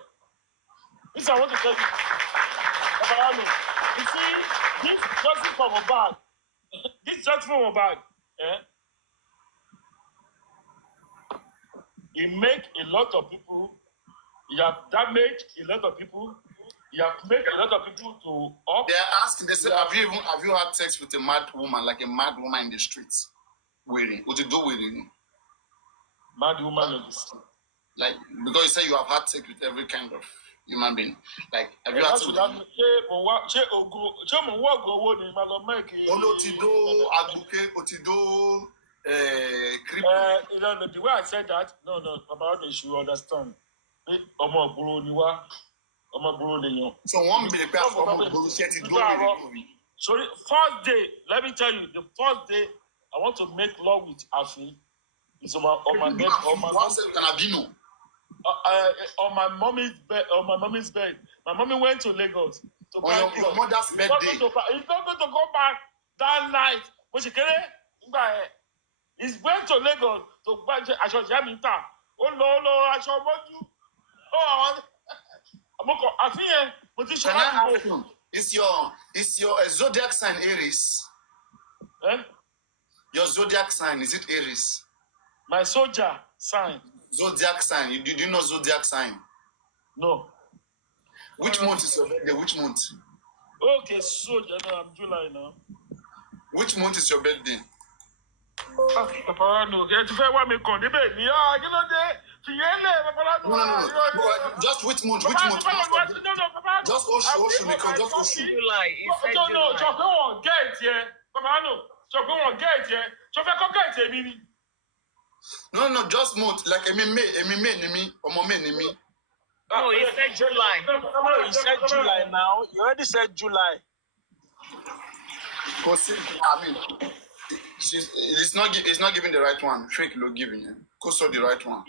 This I want to tell you. Papariano. You see, this just from a bag. This just from a bag. It make a lot of people. You have damaged a lot of people. You have made a lot of people to up. They are asking, they say, have you had sex with a mad woman, like a mad woman in the streets? Wearing. What you do with it? Mad woman in the street. Like, because you say you have had sex with every kind of human being. Like, have you had sex with them? The way I said that, no, about they should understand. So one minute, sorry, first day, let me tell you, the first day I want to make love with Afi. It's on my mommy's bed. My mommy went to Lagos. On your mother's birthday. He's not going to go back that night. He's went to Lagos to buy aṣọ Jamita. Oh no, aṣọ moju. Can I ask you? Is your zodiac sign Aries? Your zodiac sign, is it Aries? My soldier sign. Zodiac sign. Do you know zodiac sign? No. Which month is your birthday? Which month? Okay, soldier. No, I'm July now. Which month is your birthday? Papariano. No. Just which month? Which month? Just Oshu, because just Oshu. July. He said July. No, just month. Like May, me. No, he said July. No, he said July now. You already said July. I mean, it's not giving the right one. Fake no giving him. Koso the right one.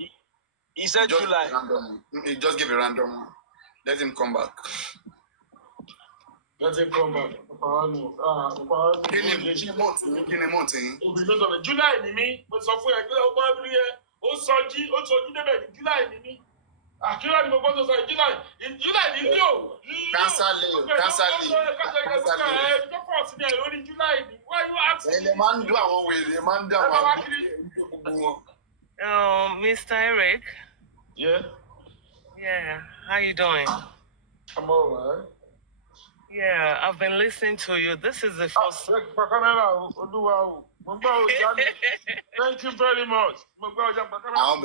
He said just July. He just give a random one. Let him come back. Let him come back. July ni mí. Mo sọ fún ẹ pé ọmọ ẹbí yẹn ó sọjí débẹ̀ ní July ni mí. Àkíyàn ni mo gbọ́dọ̀ sọ July ni mí o. Cancer leave. Why you asking me? Mr. Eric. Yeah. Yeah. How you doing? I'm alright. Yeah, I've been listening to you. This is the first. Thank you very much. Àwọn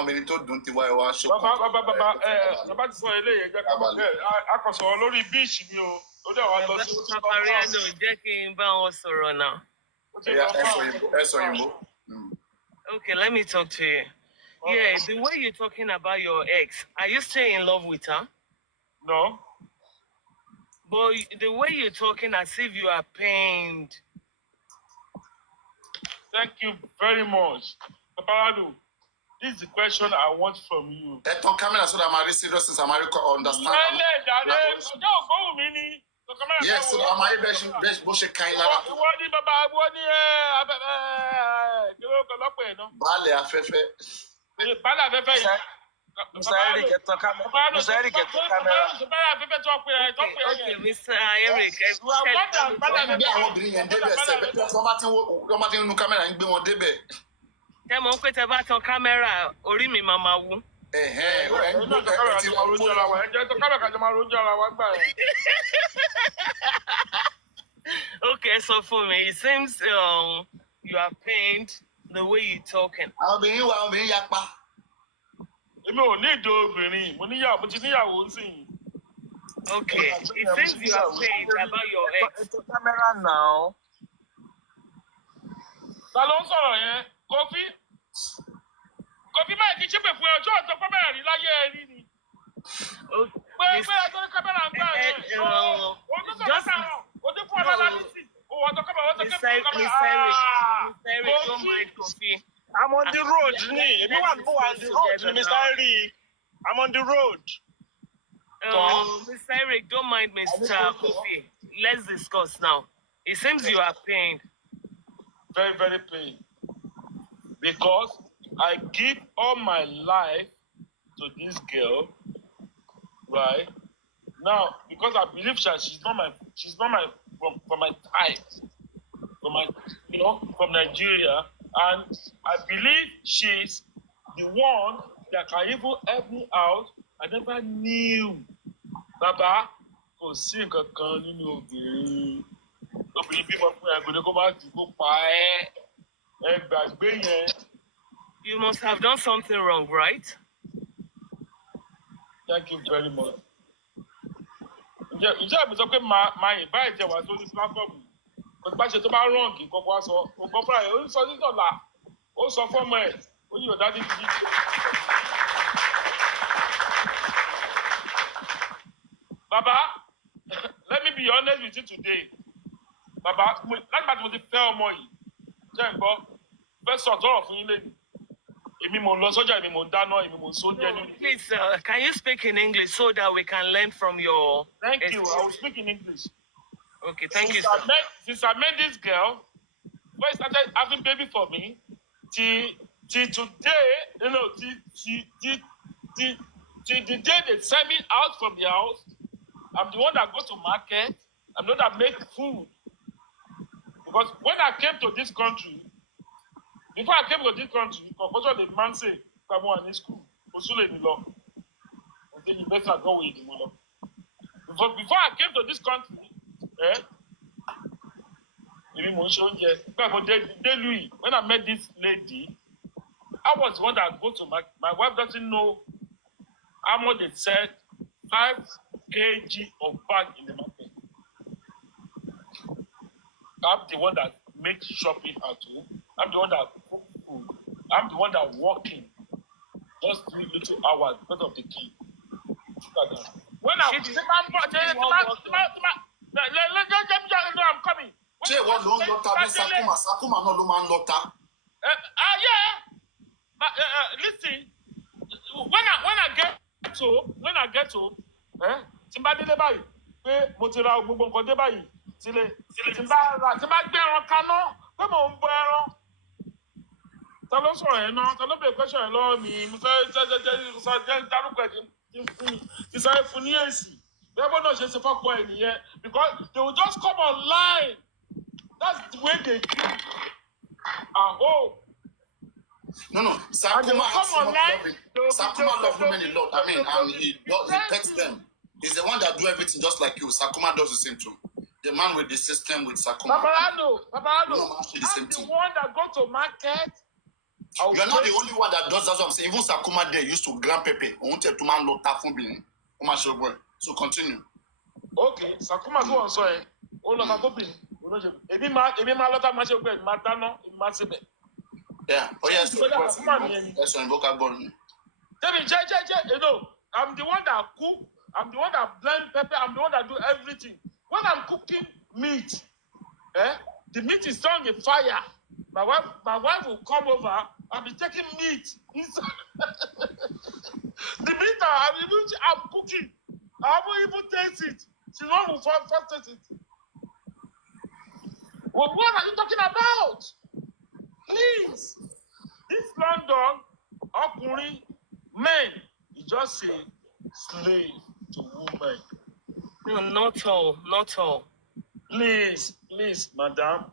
obìnrin tó dùn ti wá ẹwà aṣọ. Bàbá ti sọ eléyìí ẹjẹ ká bọ̀ bẹ́ẹ̀ akọ̀sọ̀ lórí bíìsì ni o. Ó dẹ̀ wá lọ sí Papariano, jẹ́ kí n bá wọn sọ̀rọ̀ now. Ẹ sọ òyìnbó. Okay, let me talk to you. Yeah, the way you're talking about your ex, are you still in love with her? No. But the way you're talking as if you are pained. Thank you very much. Papariano, this is the question I want from you. Eton camera so that I'm very serious since I'm very understand. Yes, so I'm very best bullshit kind of. Bale afefe. Mr. Eric, Mr. Eric, camera. Okay, Mr. Eric. Tẹ́ mọ̀ pé tẹ́ bá tan kámẹ́rà orí mi máa máa wú. Okay, so for me, it seems you are pained the way you're talking. Okay, it seems you are pained about your ex. It's a camera now. Don't mind Kofi. I'm on the road, Mr. Eric. I'm on the road. Mr. Eric, don't mind Mr. Kofi. Let's discuss now. It seems you are pained. Very, very pained. Because I give all my life to this girl, right? Now, because I believe she's not my from my type, from Nigeria, and I believe she's the one that can even help me out. I never knew, Baba, kò sí nǹkan kan nínú obìnrin bímọ fún ẹgbẹ́ kó má ti kó pa ẹ gbàgbé yẹn. You must have done something wrong, right? Thank you very much. Ǹjẹ́ mi sọ pé máa invite ẹ wá sórí platform kò bá ṣe tó bá wrong nǹkan wá sọ nǹkan fúnra ẹ̀ ó sọ nítorá ó sọ fọ́mọ ẹ̀ ó yí ọ̀dá dídí. Baba, let me be honest with you today. Baba, láti bá ti mo ti fẹ́ ọmọ yìí jẹ́ ń gbọ́ fẹ́ sọ̀tọ̀rọ̀ fún yín lẹ́nu. Please, can you speak in English so that we can learn from your... Thank you. I will speak in English. Okay, thank you. Since I met this girl, when I started having baby for me, till today, till the day they send me out from the house, I'm the one that go to market, I'm the one that make food. Because when I came to this country, before I came to this country, the man say, "Come on, in school, before I came to this country, when I met this lady, I was the one that go to my wife doesn't know how much they said 5 kg of bag in the market. I'm the one that makes shopping at home. I'm the one that cook food. I'm the one that walking just 3 little hours because of the key. When I'm coming. Say what long lota be Sakuma no man lota. Yeah. But listen, when I get to, Timbadele bayi, pé mo ti ra gbogbo nǹkan dé báyìí sílé. Timba gbé ẹran kaná, pé mo ń bọ ẹran. Ta ló sọ̀rọ̀ ẹ̀ náà? Ta ló bèèrè question ẹ̀ lọ́wọ́ mi? Mo fẹ́ jẹ́ dárúkọ ẹ̀ ti sáré fún ní èsì. Bẹ́ẹ̀ bọ́ náà ṣe ṣe fọ́pọ̀ ẹ̀ nìyẹn. Because they will just come online. That's the way they do. No. Sakuma love women a lot. I mean, and he pets them. He's the one that do everything just like you. Sakuma does the same too. The man with the system with Sakuma. Papariano, I'm the one that go to market. You're not the only one that does that. What I'm saying. Even Sakuma there used to grant Pepe. So continue. Okay, Sakuma go on so. Yeah. Oh yes. That's one vocabulary. You know, I'm the one that cook. I'm the one that blend pepper. I'm the one that do everything. When I'm cooking meat, the meat is on the fire. My wife will come over and be taking meat inside. The meat I'm cooking, I haven't even tasted it. She's not will first taste it. Well, what are you talking about? Please, this London, ọkùnrin, men, you just say slave to women. No, not all, not all. Please, madam,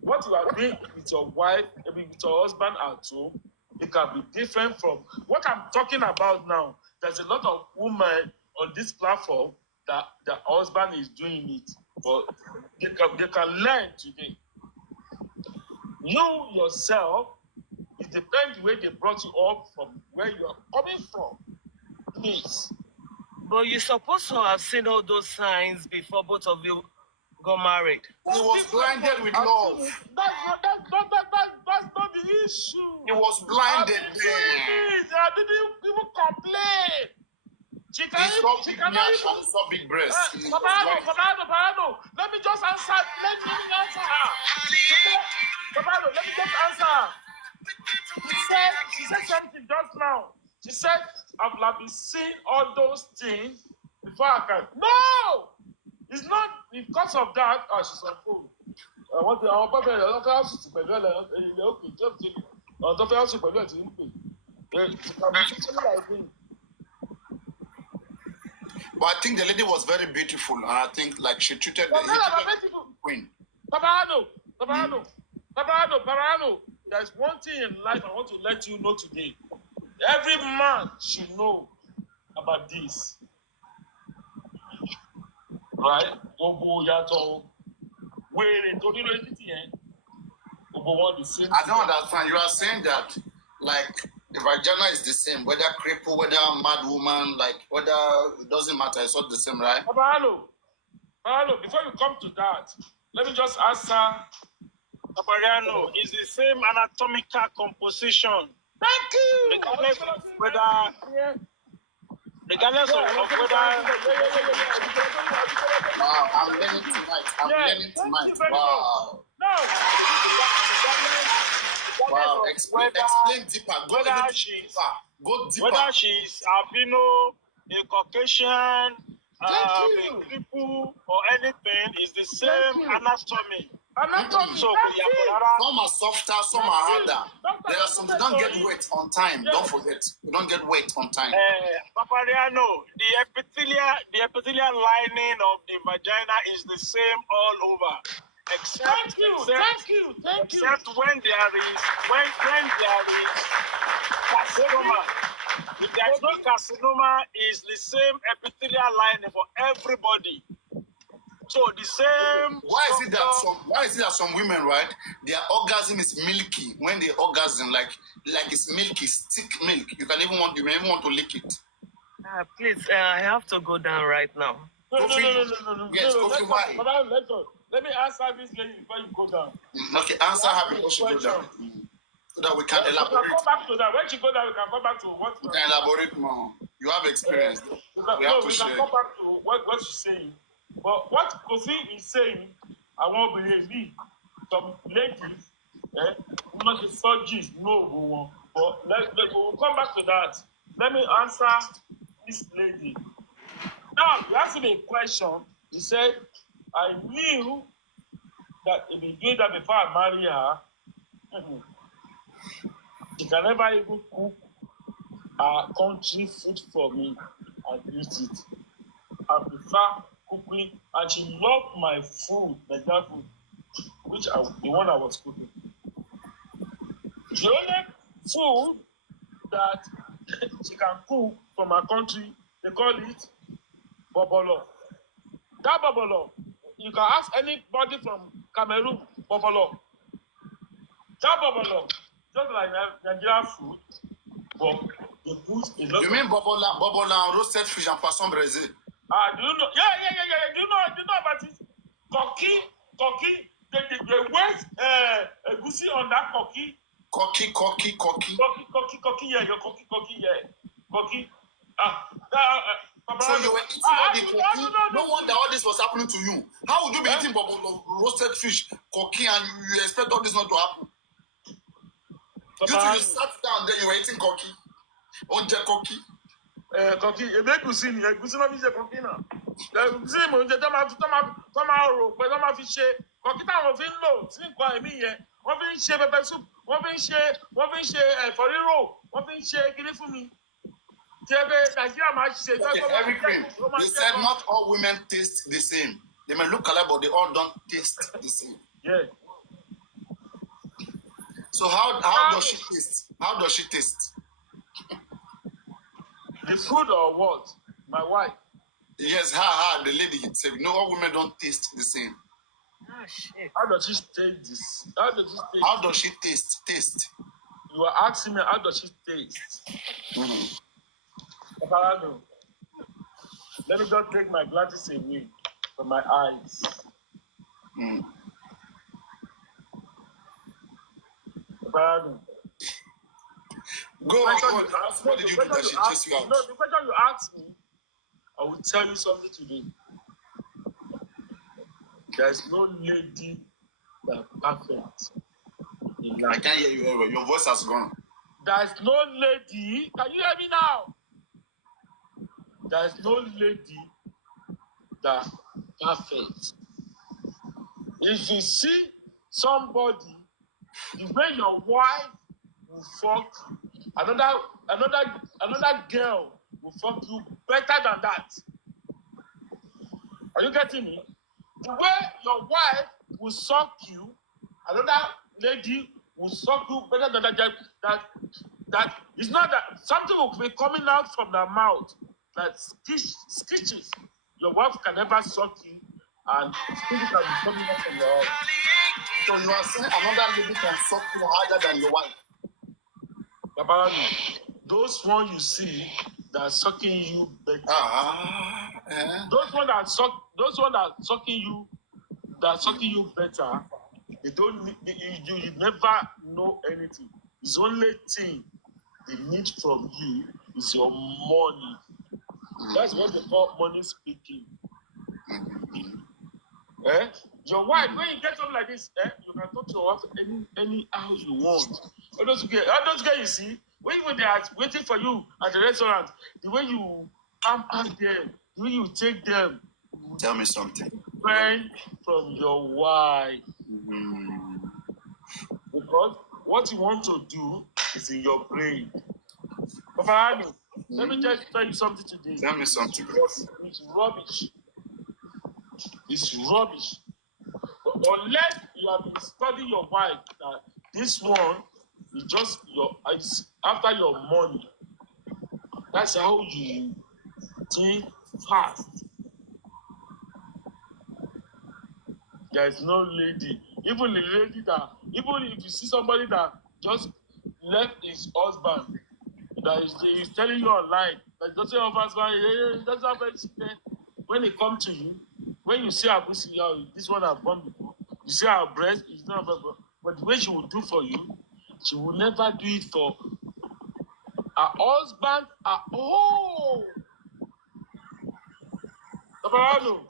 what you are doing with your wife, with your husband at home, it can be different from what I'm talking about now. There's a lot of women on this platform that the husband is doing it, but they can learn today. You yourself, it depends the way they brought you up from where you are coming from. Please. But you're supposed to have seen all those signs before both of you got married. He was blinded with love. That's not the issue. He was blinded I then. didn't even complain. She He saw big nyash and saw big breasts. Papariano, let me just answer. Let me answer her. Papariano, let me just answer her. She said something just now. She said, I've been seeing all those things before I can. No! It's not because of that. Oh, she's on phone. I want to ask you to okay, just take it. I want to ask you to But I think the lady was very beautiful, and I think like she treated the queen. Papariano. There's one thing in life I want to let you know today. Every man should know about this. Right? I don't understand. You are saying that like the vagina is the same, whether cripple, whether mad woman, like whether it doesn't matter, it's all the same, right? Papariano, before you come to that, let me just answer. Papariano is the same anatomical composition. Thank you. Regardless of whether. Wow, I'm learning tonight. Wow. No. Wow, explain deeper. Go deeper. Whether she's albino, a Caucasian, a cripple, or anything, is the same anatomy. So, some are softer, some are harder. There are some that don't get wet on time. Don't forget, you don't get wet on time. Papariano, the epithelial lining of the vagina is the same all over. Except when there is carcinoma. If there is no carcinoma, it's the same epithelial lining for everybody. So the same. Why is it that some women, right, their orgasm is milky when they orgasm, like it's milky, thick milk. You may even want to lick it. Please, I have to go down right now. No. Yes, Kofi, why? Let me answer this lady before you go down. Okay, answer her before she goes down. So that we can elaborate. We can go back to that. When she goes down, we can go back to what. We can elaborate more. You have experience. We can go back to what she's saying. But what Kofi is saying, I won't believe some ladies, not the surgeons, no, but we'll come back to that. Let me answer this lady. Now, you asked me a question. He said, I knew that if you do that before I marry her, she can never even cook our country food for me and eat it. I prefer cooking, and she loved my food, Nigerian food, the one I was cooking. The only food that she can cook from our country, they call it bobolo. That bobolo, you can ask anybody from Cameroon, bobolo. That bobolo, just like Nigerian food, but they put a lot. You mean bobola, roasted fish and poisson braisé? Do you know? Yeah. Do you know about it? Cocky. They waste egusi on that cocky. Cocky. Yeah, your cocky. Yeah, cocky. So you were eating all the cocky. No wonder all this was happening to you. How would you be eating roasted fish, cocky, and you expect all this not to happen? You two, you sat down there, you were eating cookie. On your cookie. Cookie, a big cuisine, a cuisine of the cookie now. The cuisine, the tomato, but I'm not fish. Cookie town of in-law, think by me, one thing share pepper soup, one thing share for the roll, one thing share, give it for me. Okay, every cream. They said not all women taste the same. They may look alike, but they all don't taste the same. Yeah. So how does she taste? How does she taste? The food or what? My wife. Yes, the lady said, no, all women don't taste the same. Oh shit. How does she taste this? How does she taste? You are asking me how does she taste? Papariano, let me just take my glasses away from my eyes. Papariano. Go on. What did you do that she chased you out? No, the question you asked me, I will tell you something today. There's no lady that perfect in life. I can't hear you ever. Your voice has gone. There's no lady. Can you hear me now? There's no lady that perfect. If you see somebody, the way your wife will fuck another girl will fuck you better than that. Are you getting me? The way your wife will suck you, another lady will suck you better than that it's not that something will be coming out from their mouth that stitches. Your wife can never suck you and stitches can be coming out from your mouth. So you are saying another lady can suck you harder than your wife? Papariano, those one you see that are sucking you better. Those one that are sucking you better, they don't need, you never know anything. The only thing they need from you is your money. That's what they call money speaking. Your wife, when you get something like this, you can talk to your wife any how you want. All those guys you see, when they are waiting for you at the restaurant, the way you pamper them, the way you take them. Tell me something. Friend from your wife. Because what you want to do is in your brain. Papariano, let me just tell you something today. Tell me something. It's rubbish. It's rubbish. But unless you have been studying your wife, that this one is just it's after your money. That's how you think fast. There is no lady. Even the lady that, even if you see somebody that just left his husband, that is telling you online, that doesn't have husband, doesn't have anything. When they come to you, when you see her pussy, this one I've gone before, you see her breast, it's not about, but the way she will do for you, she will never do it for her husband at all. Papariano,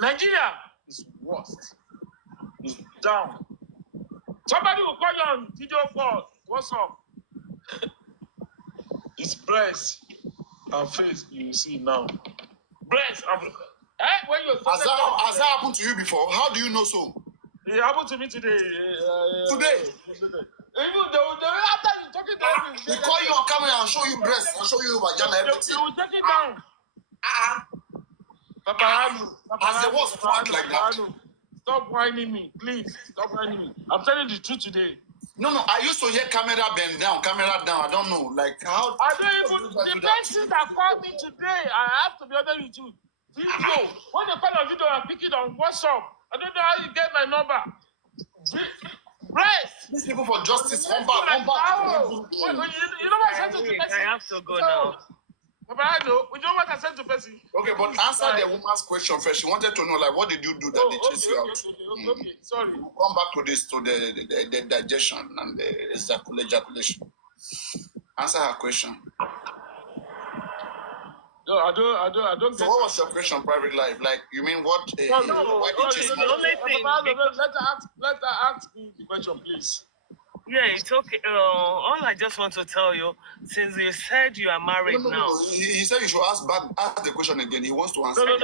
Nigeria is worst. It's down. Somebody will call you on video call. What's up? It's breast and face you see now. Breast and when you has that happened to you before? How do you know so? It happened to me today. Today? Even after you talking to me, they call you on camera and show you breast and show you vagina, everything. They will take it down. Papariano. As there was prank like that. Stop whining me, please. Stop whining me. I'm telling the truth today. No, I used to hear camera bend down, camera down. I don't know, like how. I don't even. The person that called me today, I have to be honest with you. Video. When they call on video, I pick it on WhatsApp. I don't know how you get my number. Breast. These people for justice, one back. You know what I said to the person? I have to go now. Papariano, you know what I said to the person? Okay, but answer the woman's question first. She wanted to know, like, what did you do that they chased you out? Okay, sorry. We'll come back to this, to the digestion and the ejaculation. Answer her question. No, I don't. So what was your question, private life? Like, you mean what? No. The only thing. Let her ask me the question, please. Yeah, it's okay. All I just want to tell you, since you said you are married now. He said you should ask the question again. He wants to answer. No.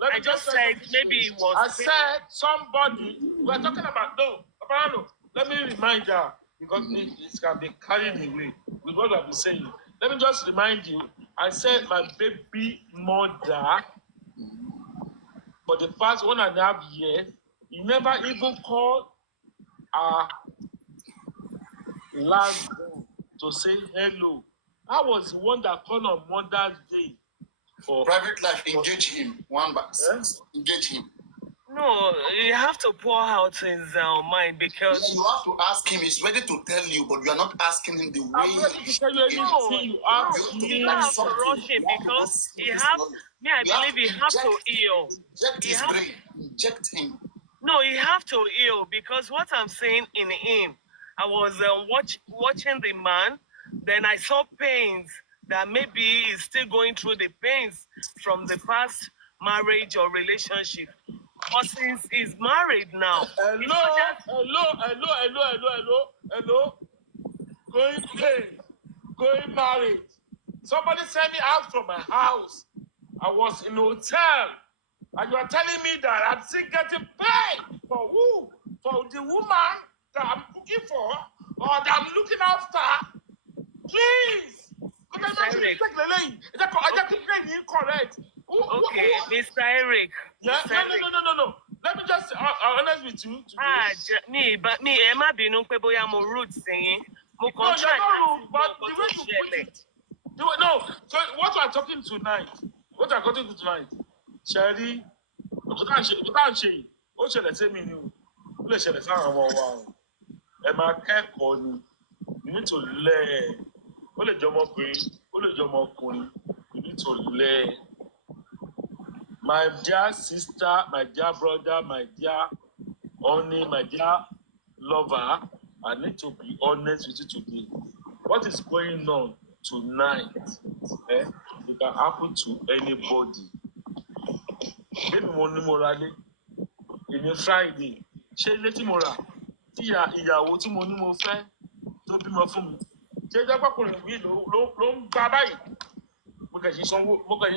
Let I me just say said something to maybe you. it was. I said somebody. We're talking about Papariano. Let me remind you because it can be carried away with what I've been saying. Let me just remind you. I said my baby mother for the past 1.5 years, he never even called our last born to say hello. I was the one that called on Mother's Day for Private life, engage him. Engage him. No, you have to pour out his mind because. Yeah, you have to ask him. He's ready to tell you, but you are not asking him the way. I'm ready to tell you anything you ask me. You don't have to rush him because he have. Me, I believe he have to heal. Inject his brain. Inject him. No, he have to heal because what I'm saying in him, I was watching the man, then I saw pains that maybe he's still going through the pains from the past marriage or relationship. But since he's married now, Hello. Going married. Somebody sent me out from my house. I was in a hotel. And you are telling me that I'm still getting paid for who? For the woman that I'm cooking for or that I'm looking after? Please! Correct. Okay, Mr. Eric. Yeah, no. Let me just honest with you. Me, Emma bínú pé bóyá mo rude singing. Mo No, you're try not láti rude, but mọ the nǹkan way tó you put ṣẹlẹ̀. it. No, so what we're talking tonight, Sherry, you can't ṣe, ó ṣẹlẹ̀ sí mi ni o, ó lè ṣẹlẹ̀ sáwọn ọmọ wa o. Ẹ máa kẹ́kọ̀ọ́ ni, you need to learn. Ó lè jẹ́ ọmọbìnrin, ó lè jẹ́ ọmọkùnrin, you need to learn. My dear sister, my dear brother, my dear honey, my dear lover, I need to be honest with you today. What is going on tonight? It can happen to anybody. Maybe mo ní mo ra lé, èmi Friday, ṣé ilé tí mo rà tí ìyàwó tí mo ní mo fẹ́ tó bímọ fún mi, ṣé jápákùnrin yìí ló ń gba báyìí? Mo kàn yín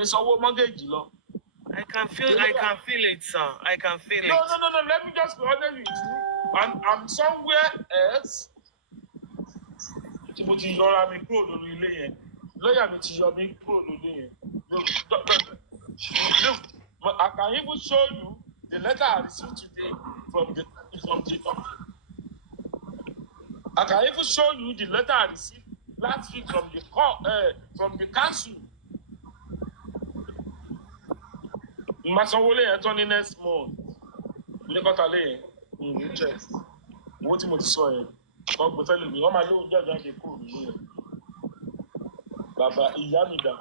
sanwó mọ́gẹ́jì lọ. I can feel it, sir. I can feel it. No. Let me just be honest with you. I'm somewhere else. Tí mo ti yọra mi kúrò lórí ilé yẹn. Lọ́yà mi ti yọ mi kúrò lórí yẹn. Look, I can even show you the letter I received today from the. I can even show you the letter I received last week from the council. Masanwole yẹn tán ní next month. Ilé kọ́ta lé yẹn in interest. Owó tí mo ti sọ yẹn kọ́ gbé fẹ́ lómi. Wọ́n máa lóun jáde kúrò nílé yẹn. Bàbá ìyá mi dà.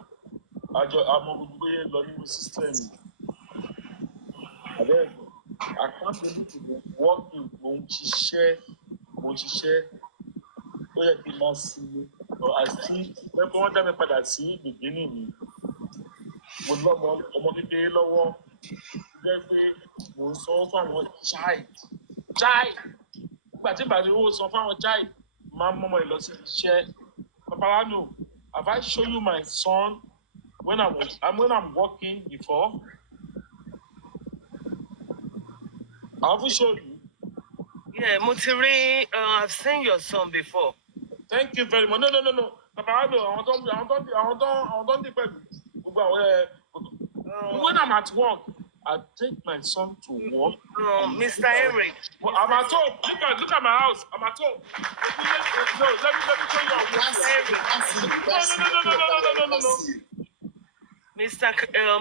Àjọ àmọ́ gbogbo yẹn lọ nínú sísítẹ́ẹ̀mù. Àbẹ́ẹ̀kọ́, I can't be able to be working. Mo ń ṣiṣẹ́. Ó yẹ kí n máa sinmi. But I still pé wọ́n dá mi padà sí beginning mi. Mo lọ́mọ ọmọ kékeré lọ́wọ́. Jẹ́ pé mo ń sanwó fún àwọn child. Nígbà tí ìbàdí owó san fún àwọn child, máa ń mọ́mọ́ ìlọsí iṣẹ́. Papariano, have I shown you my son when I'm working before? Have we shown you? Yeah, Mutiri, I've seen your son before. Thank you very much. No. Papariano, àwọn tó ń di pẹ̀lú gbogbo àwọn when I'm at work, I take my son to work. Mr. Eric. Well, I'm at home. Look at my house. I'm at home. No, let me show you how No.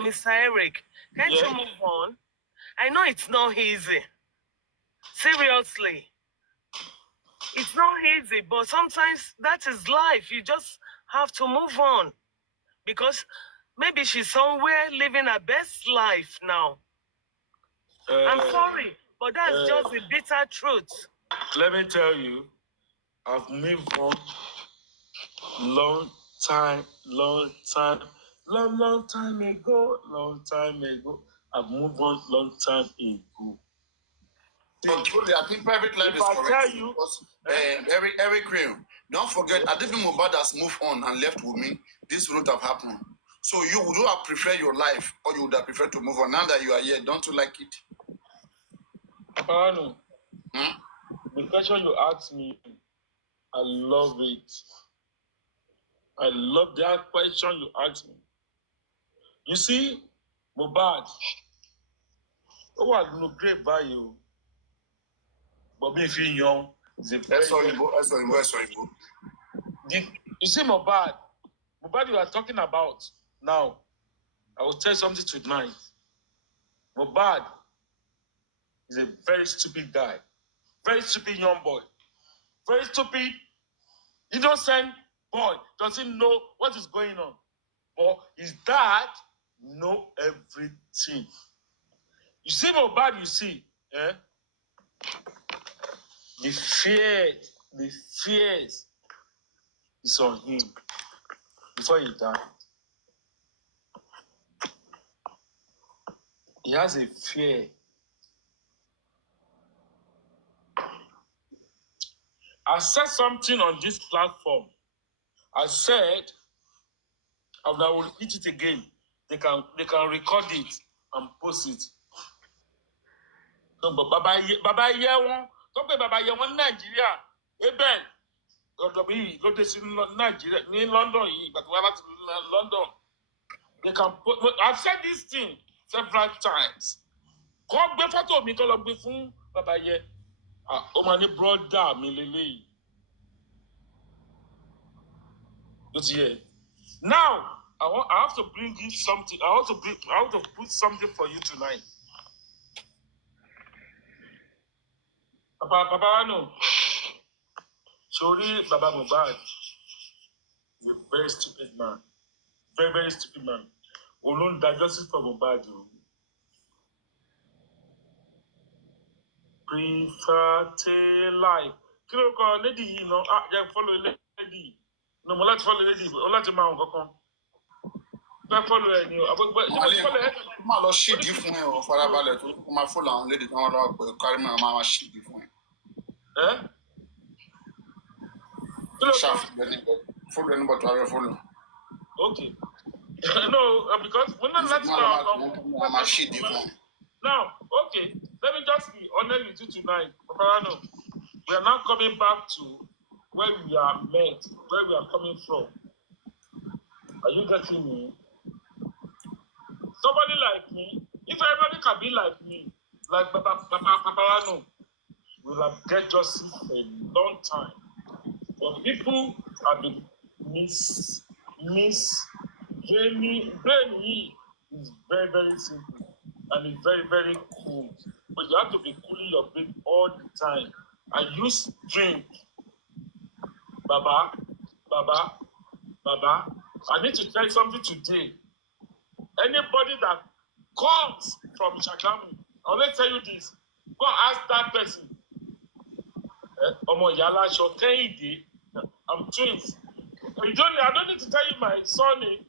Mr. Eric, can't you move on? I know it's not easy. Seriously. It's not easy, but sometimes that is life. You just have to move on. Because maybe she's somewhere living her best life now. I'm sorry, but that's just the bitter truth. Let me tell you, I've moved on long time ago. I've moved on long time ago. But truly, I think private life If is I correct. tell you, Because, Eric Cream, don't forget, I didn't Mohbad has moved on and left with me. This would have happened. So you would have preferred your life, or you would have preferred to move on. Now that you are here, don't you like it? Papariano, the question you asked me, I love it. I love that question you asked me. You see, Mohbad, oh, I no great value. But if you're young, it's a very, you see, Mohbad you are talking about now. I will tell you something tonight. Mohbad is a very stupid guy, very stupid young boy, very stupid, innocent boy. Doesn't know what is going on. But his dad know everything. You see, Mohbad, you see, the fears is on him before he died. He has a fear. I said something on this platform. I said, and I will repeat it again. They can record it and post it. No, but Baba Yewon, don't be Baba Yewon Nigeria. Eben, go to Nigeria, in London, but we're not in London. They can put. I've said this thing several times. Come be photo me, call be fun Baba Ye. Oh my brother, me lele. Now, I have to bring you something. I want to put something for you tonight. Papariano, sorry, Baba Mohbad is a very stupid man. Very, very stupid man. Olun diagnosis for Mohbad. Prefer to life. Kilo ko lady, you know, follow lady. No, mo láti follow lady. O láti máa nǹkan kan. Follow ẹni o. Má lọ ṣídìí fún ẹ o, farabalẹ̀ tó kó máa follow àwọn lady tí wọ́n lọ́wọ́ pé kárí máa ṣídìí fún ẹ. Follow anybody to have follow. Okay. No, because we're not letting now, okay, let me just be honest with you tonight, Papariano. We are now coming back to where we are met, where we are coming from. Are you getting me? Somebody like me, if everybody can be like me, like Papariano, we'll have get justice for a long time. But people have been brainy is very, very simple and it's very, very cool. But you have to be cooling your brain all the time. And use drink. Baba. I need to tell you something today. Anybody that comes from Shagamu, I'll let tell you this. Go ask that person. Omo Yala Shokende. I'm twins. I don't need to tell you my surname.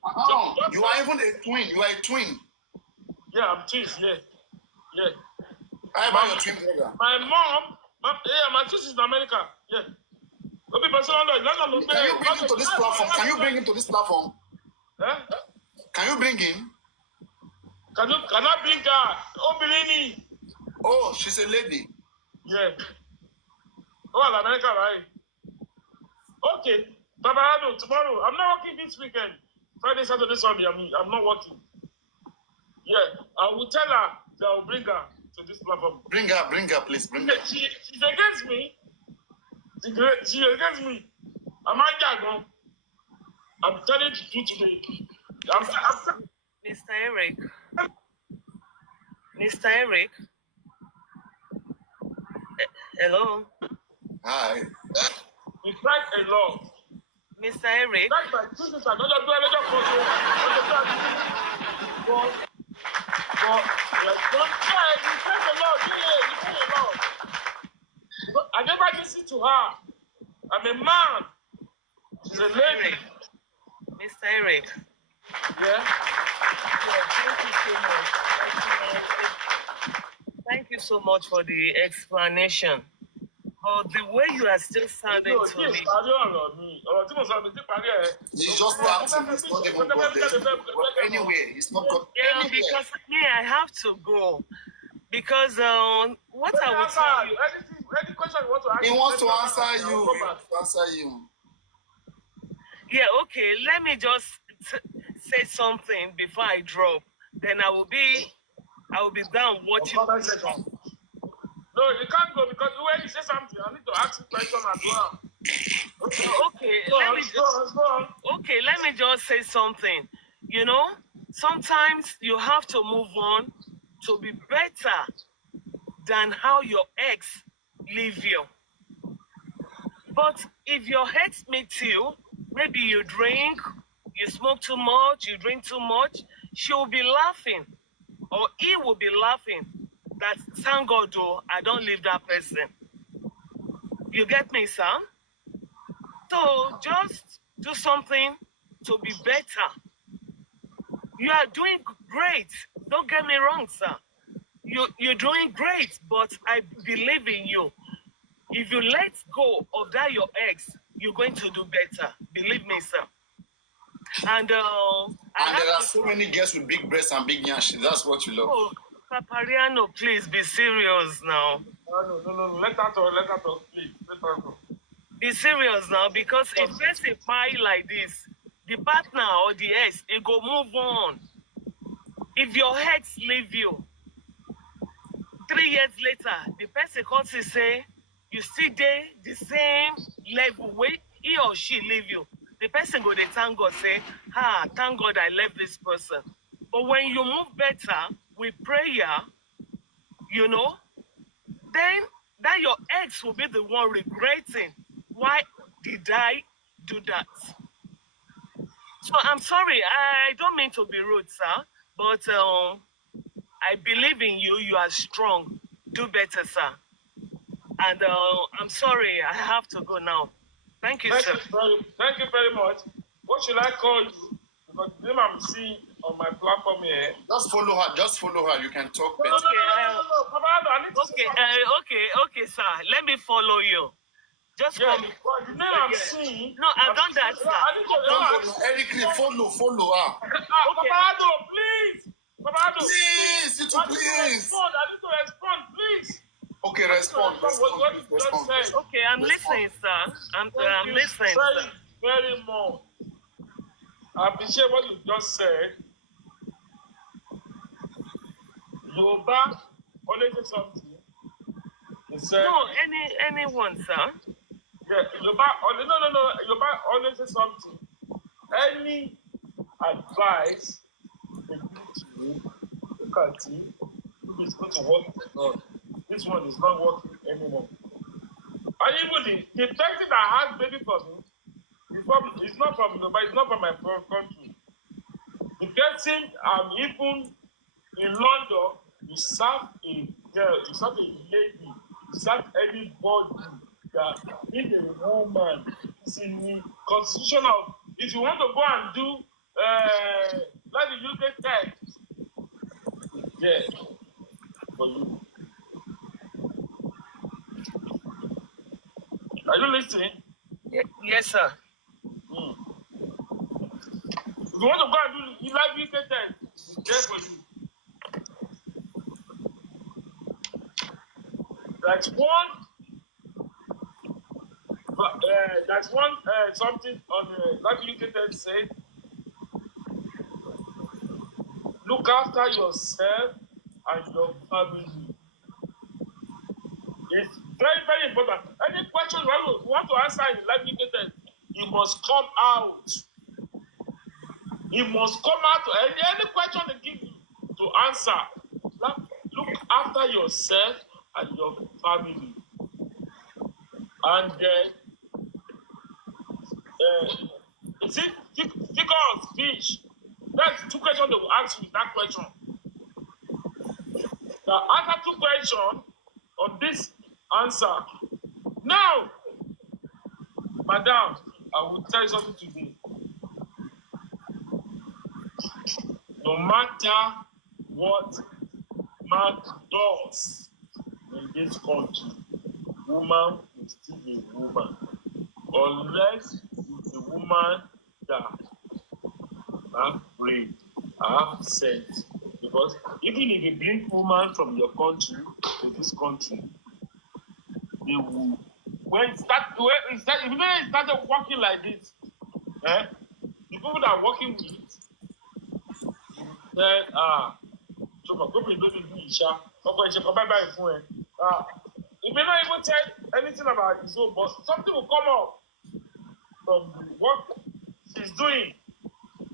You are even a twin. You are a twin. Yeah, I'm twins. Yeah. How about your twin brother? My mom, my twins is in America. Yeah. Can you bring him to this platform? Can you bring him to this platform? Can you bring him? Can I bring her? Oh, Bellini. Oh, she's a lady. Yeah. Oh, America, right? Okay. Papariano, tomorrow. I'm not working this weekend. Friday, Saturday, Sunday. I'm not working. Yeah. I will tell her that I will bring her to this platform. Bring her, please. Bring her. She's against me. She's against me. I'm telling you today. Mr. Eric. Hello. Hi. We tried a lot. Mr. Eric. That's my business. I don't do another photo. You tried a lot. I never listened to her. I'm a man. She's a lady. Mr. Eric. Yeah. Thank you so much. Thank you so much for the explanation. But the way you are still sounding to me. He's just starting. He's not even got there. But anyway, he's not got Yeah, anywhere. because me, I have to go. Because what I will tell you. Any question you want to ask, He wants to answer you. He wants to answer you. Yeah, okay. Let me just say something before I drop. Then I will be down watching. No, you can't go because when you say something, I need to ask you question as well. Okay, let me just say something. You know, sometimes you have to move on to be better than how your ex leave you. But if your ex meets you, maybe you drink, you smoke too much, you drink too much, she will be laughing, or he will be laughing that, thank God, though, I don't leave that person. You get me, sir? So just do something to be better. You are doing great. Don't get me wrong, sir. You're doing great, but I believe in you. If you let go of that your ex, you're going to do better. Believe me, sir. And there are so many girls with big breasts and big yansh. That's what you love. Oh, Papariano, please be serious now. No. Let her talk, please. Let her talk. Be serious now, because if there's a pie like this, the partner or the ex, it go move on. If your ex leave you, 3 years later, the person comes to say, you still there, the same level, wait, he or she leave you. The person go, they thank God, say, thank God I left this person. But when you move better with prayer, you know, then that your ex will be the one regretting, why did I do that? So I'm sorry, I don't mean to be rude, sir, but I believe in you. You are strong. Do better, sir. And I'm sorry, I have to go now. Thank you, sir. Thank you very much. What should I call you? Because the name I'm seeing on my platform here. Just follow her. Just follow her. You can talk better. No. Papariano, I need to say something. Okay, sir. Let me follow you. Just call me. Well, the name I'm seeing. No, I've done that, sir. Eric, follow her. Papariano, please. Papariano, please. You too, please. I need to respond, please. Okay, respond. Okay, I'm listening, sir. I'm listening, sir. Very much. I appreciate what you just said. Yoruba always say something. He said, no, anyone, sir. Yeah, Yoruba always say something. Any advice they give to you, look at it. If it's going to work or not. This one is not working anymore. And even the person that has baby for me, it's not from Yoruba, it's not from my country. The person even in London, you serve a girl, you serve a lady, you serve anybody that is a woman. It's in the constitution of, if you want to go and do like the UK test, yeah, for you. Are you listening? Yes, sir. If you want to go and do live UK test, it's there for you. That's one something on the live UK test said. Look after yourself and your family. It's very, very important. Any question you want to answer in the live UK test, you must come out. You must come out to any question they give you to answer. Look after yourself and your family. And is it figure of speech? That's 2 questions they will ask you that question. Now, answer 2 questions on this answer. Now, madam, I will tell you something today. No matter what man does, this country, woman will still be a woman. Unless it's a woman that have brain, have sense. Because even if you bring woman from your country to this country, they will when it started working like this, the people that are working with then so gómìnà ló lè lu ìṣá ọkọ ìṣẹkọ báyìí fún ẹ. It may not even tell anything about his own, but something will come up from the work she's doing.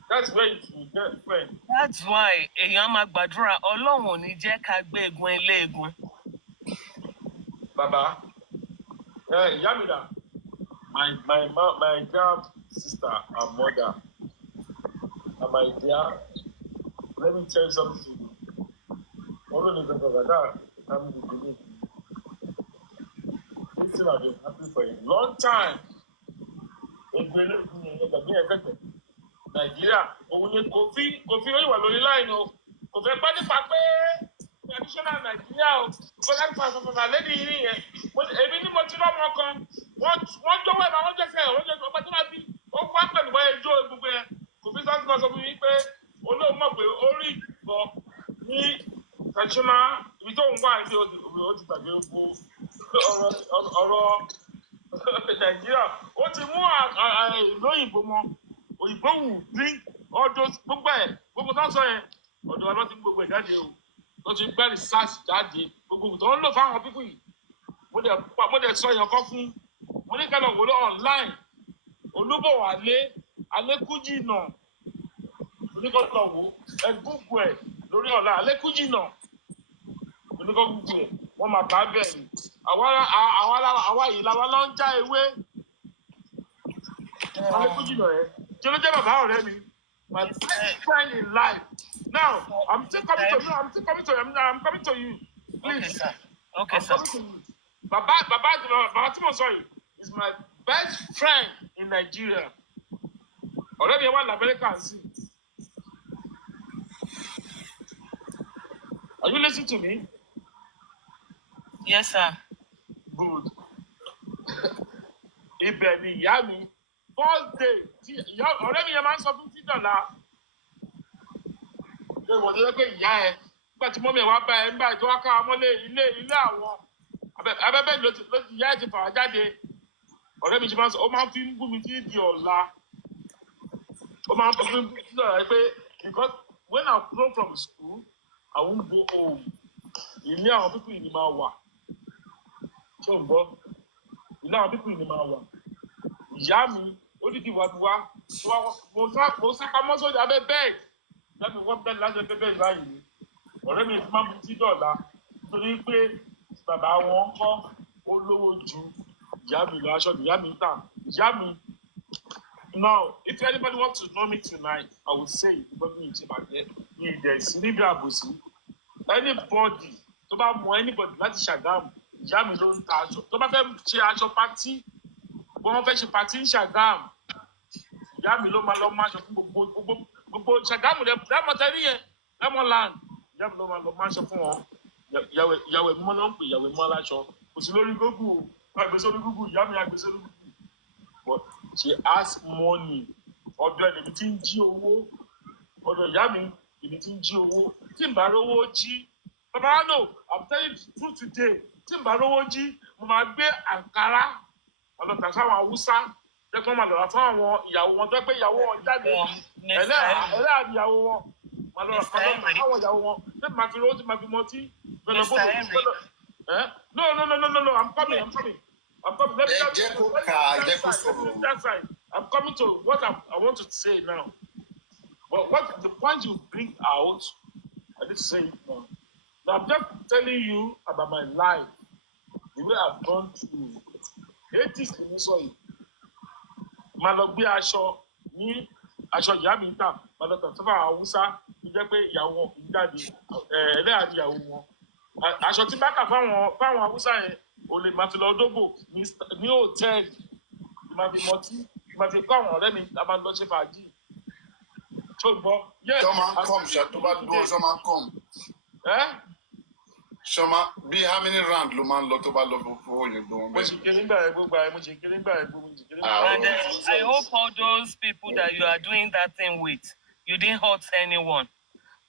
That's where it will get friend. That's why èèyàn máa gbàdúrà Ọlọ́run ò ní jẹ́ ká gbé egun eléegun. Baba, Yamida, my dear sister and mother, and my dear, let me tell you something. This thing has been happening for a long time. Nàìjíríà òun ni kò fi wà lórí láìní o kò fẹ́ pẹ́ nípa pé traditional Nàìjíríà o kò láti fa àfàfàfà lẹ́nu yìí nìyẹn èmi ní mo ti rọ́mọ kan wọ́n jọ̀wọ́ ẹ̀ máa wọ́n jẹ́sẹ̀ wọ́n jẹ́sẹ̀ ọgbà tí wọ́n bí ó wá pẹ̀lú báyìí jó gbogbo yẹn kò fi sọ́ọ́ sọ fún mi pé olóòmù mọ̀ pé ó rí ìbọn ní traditional ibi tó ń wà ní ó ti gbàgbé gbogbo ọ̀rọ̀ Nàìjíríà ó ti mú ìlú òyìnbó mọ́. Òyìnbó wù bring all those gbogbo tó ń sọ yẹn ọ̀dọ̀ wa ló ti gbogbo ẹ̀ jáde o ló ti gbẹ́ research jáde gbogbo tó ń lò fáwọn pípù yìí mo dẹ̀ sọ yẹn kọ́ fún mo ní kẹ́lọ̀ wò ló online Olúbọ̀wálé Alékújìnà oníkọ́lọ̀ wò ẹ gúgù ẹ̀ lórí ọ̀la Alékújìnà oníkọ́ gúgù ẹ̀ wọ́n máa bá bẹ́ẹ̀ ni àwa yìí làwa ló ń já ewé Alékújìnà ẹ̀. My best friend in life. Now, I'm still coming to you. I'm coming to you. Please. Okay, sir. Coming to you. Baba Timo, sorry, is my best friend in Nigeria. Already I want America and see. Are you listening to me? Yes, sir. Good. Ibemi Yami. First day, ọ̀rẹ́ mi yẹn máa ń sọ fún títọ̀lá. Ṣé ìwọ̀n tó yẹ pé ìyá ẹ nígbà tí mọ́mí ẹ̀ wá bá ẹ nígbà tí wọ́n ká mọ́lé ilé àwọn abẹ́bẹ́ ló ti ìyá ẹ̀ ti fà wá jáde. Ọ̀rẹ́ mi ṣe máa ń sọ, ó máa ń fi ń bú mi tí di ọ̀la. Ó máa ń fi ń bú mi títọ̀lá pé because when I come from school, I won't go home. Ilé àwọn pípì ni máa wà. Ṣé o ń gbọ́? Ilé àwọn pípì ni máa wà. Ìyá mi ó dìdí wá mo sápamọ́ sórí abẹ́ bẹ́ẹ̀dì láti wọ́n bẹ́ẹ̀ láti ẹgbẹ́ bẹ́ẹ̀ báyìí ọ̀rẹ́ mi ti máa mú tí dọ̀la nítorí pé bàbá wọn kọ́ ó lówó ju ìyá mi lọ aṣọ ìyá mi tà ìyá mi. Now if anybody wants to know me tonight I will say it because mi ì ṣe bàjẹ́ mi ì dẹ̀ sí níbi àbòsí anybody tó bá mọ anybody láti Ṣàgámù ìyá mi ló ń ta aṣọ tó bá fẹ́ ṣe aṣọ pátí wọ́n fẹ́ ṣe pàtí ní Ṣàgámù ìyá mi ló máa lọ máa ṣọ fún gbogbo Ṣàgámù lẹ́mọ̀tẹ́ nìyẹn lẹ́mọ̀land ìyá mi ló máa lọ máa ṣọ fún wọn ìyàwó ẹ̀mọ́ ló ń pè ìyàwó ẹ̀mọ́ aláṣọ kò sí lórí Google àgbèsè orí Google ìyá mi àgbèsè orí Google but she has money ọ̀dọ̀ ẹ̀ lèmi ti ń jí owó ọ̀dọ̀ ìyá mi lèmi ti ń jí owó tí n bá rówó jí Papariano I'm telling you the truth today tí n bá rówó jí mo máa gbé àǹkárá ọlọ́tà sáwọn Haúsá jẹ́ kí wọ́n máa lọ́ra fún àwọn ìyàwó wọn tó pé ìyàwó wọn jáde ẹlẹ́à ìyàwó wọn máa lọ́ra fún àwọn ìyàwó wọn tí màá fi rówó tí màá fi mọ tí no I'm coming let me I'm coming to what I want to say now but what the point you bring out I need to say it now I'm just telling you about my life the way I've gone through 80s ni mo sọ yìí máa lọ gbé aṣọ ní aṣọ ìyá mi tà máa lọ tàn sọ́fà Haúsá tó jẹ́ pé ìyàwó wọn kì í jáde ẹlẹ́yà ìyàwó wọn aṣọ tí bá kà fáwọn Haúsá yẹn ò lè máa fi lọ dógbò ní hòtẹ́ẹ̀lì máa fi mọtí máa fi kọ́ àwọn ọ̀rẹ́ mi a máa lọ ṣe fàájì tó gbọ́. Tó máa ń kọ́m ṣe tó bá dúró tó máa ń kọ́m. Shoma, be how many round Luman Lotoba love for you doing? And I hope all those people that you are doing that thing with, you didn't hurt anyone.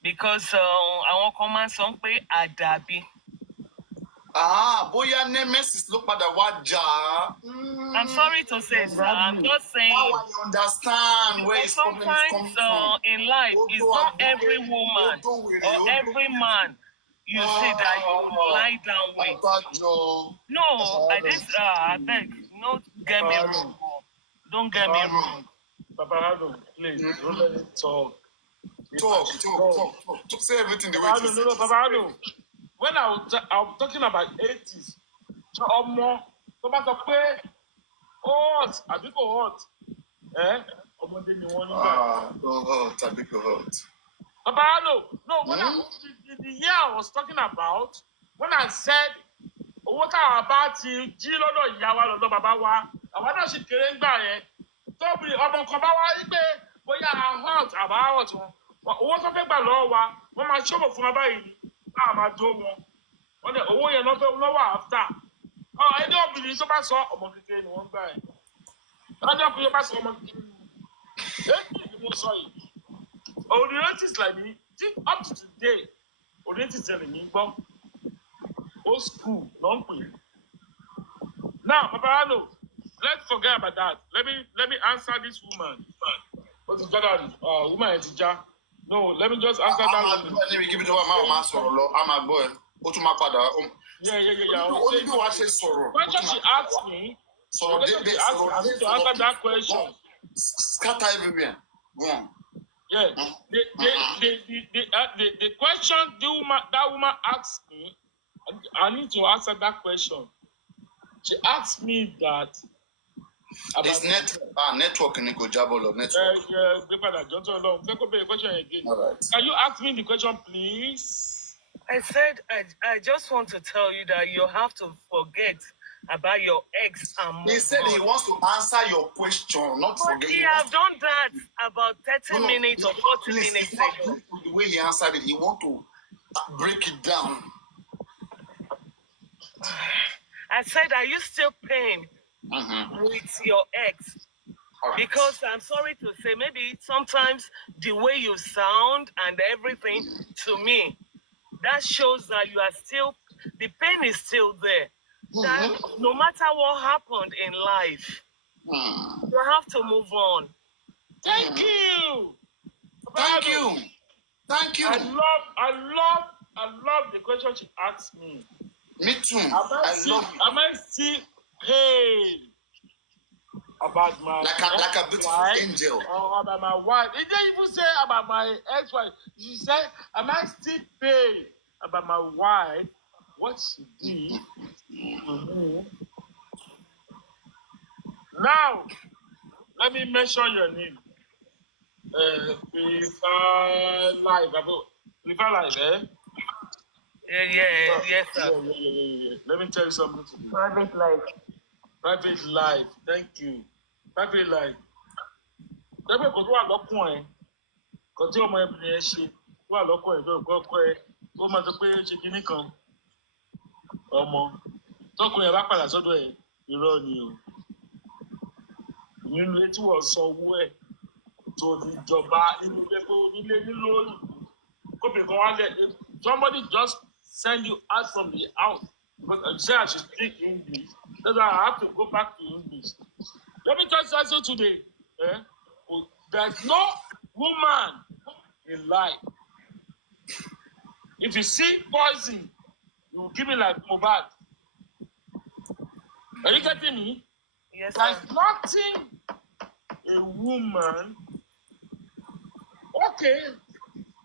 Because àwọn kan máa ń sọ pé àdàbí. Boya Nemesis look at the waja. I'm sorry to say, sir. I'm just saying. Now I understand where it's coming from. In life, it's not every woman or every man you see that you lie down with. No, I didn't. I beg, don't get me wrong. Don't get me wrong. Papariano, please, don't let it talk. Talk. Say everything the way it is. No, Papariano. When I'm talking about 80s, ọmọ tó bá sọ pé hot àbí kò hot, ọmọdé ni wọ́n nígbà. Hot àbí kò hot. Papariano, no, when the year I was talking about, when I said owó táwa bá ti jí lọ́dọ̀ ìyá wa lọ́dọ̀ bàbá wa, àwa náà sì kéré ń gbà yẹn. Tóbi ọmọ kan bá wá rí pé bóyá hot àbá hot wọn, owó tó fẹ́ gbà lọ́wọ́ wa, wọ́n máa ṣòwò fún wa báyìí ni. Máa dó wọn wọn dẹ owó yẹn lọ́wọ́ after ẹni obìnrin tó bá sọ ọmọ kékeré ni wọ́n gbà ẹ̀ ẹni obìnrin bá sọ ọmọ kékeré ni mo sọ yìí orientis like me up to today orientis tẹ̀lé mi gbọ́ old school ló ń pè now Papariano let's forget about that let me answer this woman what is that woman ẹ̀ ti já. No, let me just answer that. Let me give it to my sọ̀rọ̀. I'm a boy. Ó tún máa padà. Yeah. Only bí wàá ṣe sọ̀rọ̀. Question she asked me. So they to answer that question. Scatter everywhere. Go on. Yeah. The question that woman asked me, I need to answer that question. She asked me that. It's network in Jabolo network. Question again. All right. Can you ask me the question, please? I said I just want to tell you that you have to forget about your ex and move on. He said he wants to answer your question, not forget. He have done that about 30 minutes or 40 minutes ago. The way he answered it, he want to break it down. I said, are you still paying with your ex? Right. Because I'm sorry to say, maybe sometimes the way you sound and everything to me, that shows that you are still, the pain is still there. That no matter what happened in life, you have to move on. Thank you. Thank you. I love the question she asked me. Me too. Am I still pain about my like a beautiful angel? Or about my wife? He didn't even say about my ex-wife. She said, am I still pain about my wife? What she did to me? Now, let me mention your name. Prefer Life, eh? Yes, sir. Yeah. Let me tell you something today. Private life. Private life, thank you. Private life. Lẹ́gbẹ̀ẹ́ kò tó wà lọ́kùn ẹ̀, kò tí ọmọ ẹbí yẹn ṣe, tó wà lọ́kùn ẹ̀ tó kọ́kọ́ ẹ̀, tó máa sọ pé ṣe kinní kan. Ọmọ, tọkùnrin ẹ̀ bá padà sọ́dọ̀ ẹ̀, irọ́ ni o. Nínú ilé tí wọ́n san owó ẹ̀, tó ti jọba nínú ilé tó nílé nílò kóbìnrin kan wá lẹ̀. Somebody just send you out from the house because you say I should speak English. That's why I have to go back to English. Let me just say so today. There's no woman in life. If you see poison, you will give me like Mobad. Are you getting me? Yes, There's sir. nothing a woman. Okay,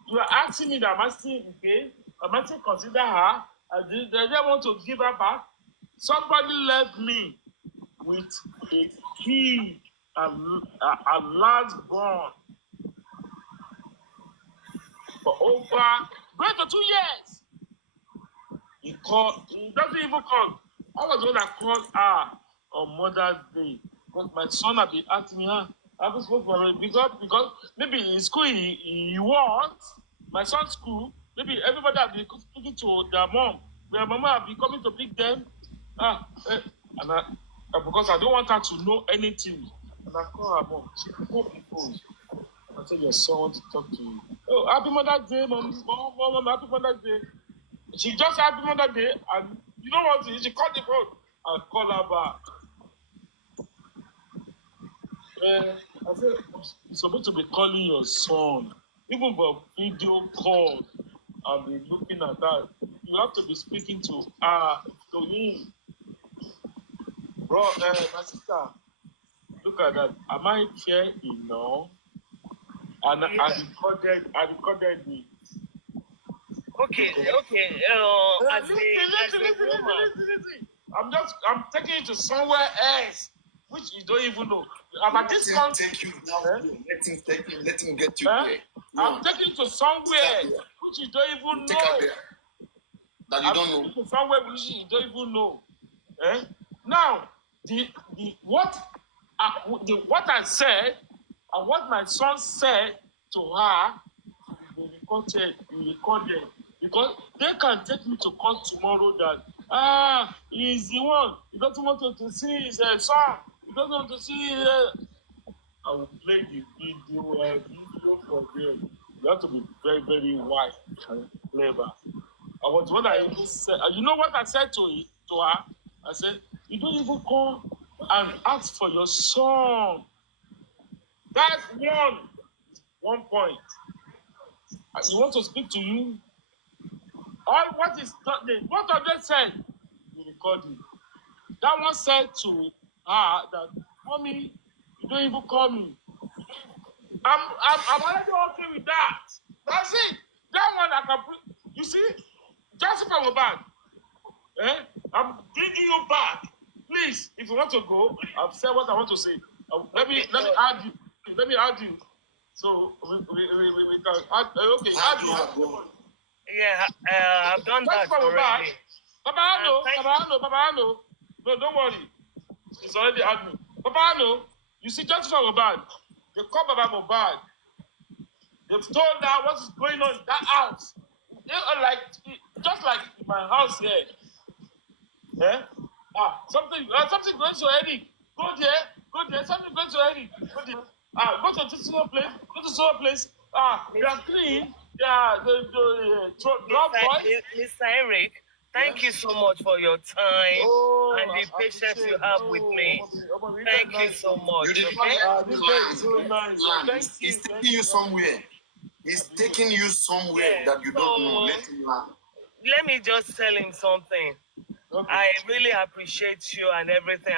you are asking me that am I still okay? Am I still consider her? They want to give her back. Somebody left me with a kid, a last born for over going to 2 years. He doesn't even call. I was the one that called her on Mother's Day. Because my son had been asking me, I haven't spoken for him because maybe in school he wants, my son's school, maybe everybody had been speaking to their mom. their mama have been coming to pick them. Because I don't want her to know anything. And I call her mom. She pick up the phone. I said, your son wants to talk to you. Oh, happy Mother's Day, mom, happy Mother's Day. She just happy Mother's Day, and you know what? She called the phone. I call her back. I said, you're supposed to be calling your son, even for video calls, and be looking at that. You have to be speaking to him. Bro, my sister, look at that. Am I here enough? And I recorded it. Okay. Listen. I'm taking you to somewhere else, which you don't even know. I'm at this country. Let him get you there. I'm taking you to somewhere which you don't even know. That you don't know. To somewhere which you don't even know. Now, what I said and what my son said to her will be recorded because they can take me to court tomorrow that he's the one. He doesn't want to see his son. He doesn't want to see his. I will play the video for them. You have to be very, very wise and clever. I was what I even said. You know what I said to her? I said, you don't even come and ask for your son. That's one point. You want to speak to you? All what is not there. What I just said, you record it. That one said to her that, mommy, you don't even call me. I'm already okay with that. That's it. That one I can put. You see, just if I'm back, I'm bringing you back. Please, if you want to go, I've said what I want to say. Let me add you. Let me add you. So we can add. Okay, add you. Yeah, I've done that already. Papariano. No, don't worry. It's already add me. Papariano, you see, just for Mohbad, they call Baba Mohbad. They've told her what is going on in that house. They are just like in my house here. Something going to Eric. Go there. Something going to Eric. Go there. Go to this place. They are clean. The drop boy. Mr. Eric, thank you so much for your time and the patience you have with me. Thank you so much. This guy is so nice. He's taking you somewhere. He's taking you somewhere that you don't know. Let him land. Let me just tell him something. Okay. I really appreciate you and everything.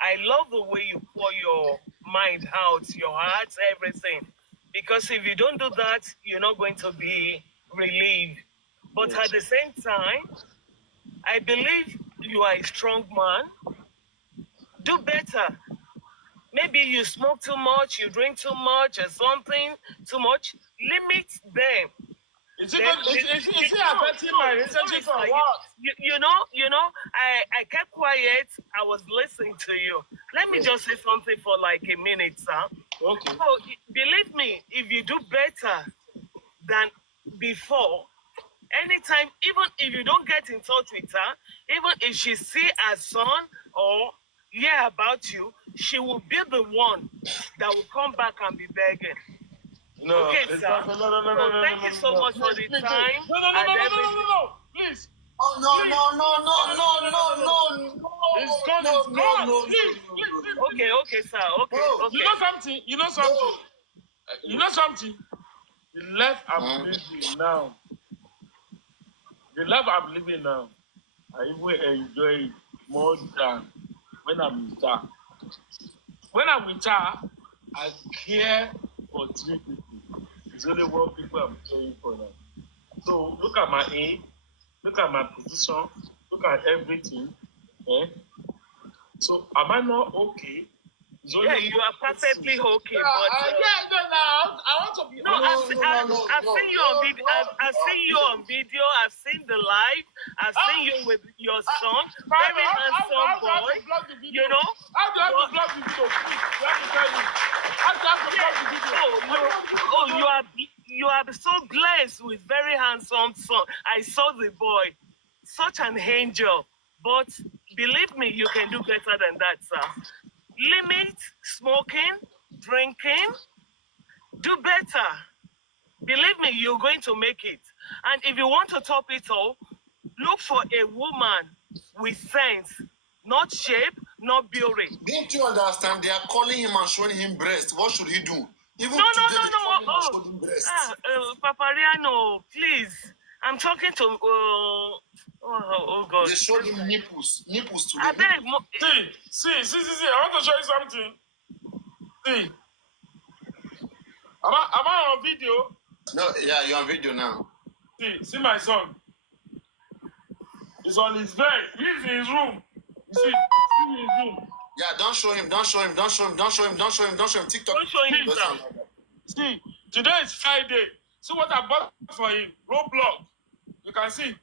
I love the way you pour your mind out, your heart, everything. Because if you don't do that, you're not going to be relieved. But at the same time, I believe you are a strong man. Do better. Maybe you smoke too much, you drink too much, or something too much. Limit them. Is it affecting my relationship or what? You know, I kept quiet. I was listening to you. Let me just say something for like a minute, sir. Okay. So, believe me, if you do better than before, anytime, even if you don't get in touch with her, even if she see her son or hear about you, she will be the one that will come back and be begging. No, okay, sir. No. Thank you so much for the time. No, please. Oh, no. It's gone. Please. Okay, sir. Okay. You know something? The life I'm living now. I even enjoy it more than when I'm with her. When I'm with her, I care for 3 people. It's only 1 people I'm caring for now. So look at my age, look at my position, look at everything. So am I not okay? Yeah, you are perfectly okay. I want to be. I've seen you on video. I've seen you on video. I've seen the live. I've seen you with your son, very handsome boy. You know. How do I have to block the video? You have to tell me. How do I have to block the video? You are so blessed with very handsome son. I saw the boy. such an angel. But believe me, you can do better than that, sir. Limit smoking, drinking, do better. Believe me, you're going to make it. And if you want to top it all, look for a woman with sense, not shape, not beauty. Don't you understand? They are calling him and showing him breast. What should he do? Even No. today, they call him and showing him breast. Papariano, please. I'm talking to. Oh God. They showed him nipples today. I beg. See. I want to show you something. See. Am I on video? No, yeah, you're on video now. See my son. He's on his bed. He's in his room. You see, he's in his room. Yeah, don't show him. TikTok. Don't show him, sir. See, today is Friday. See what I bought for him? Roblox. You can see.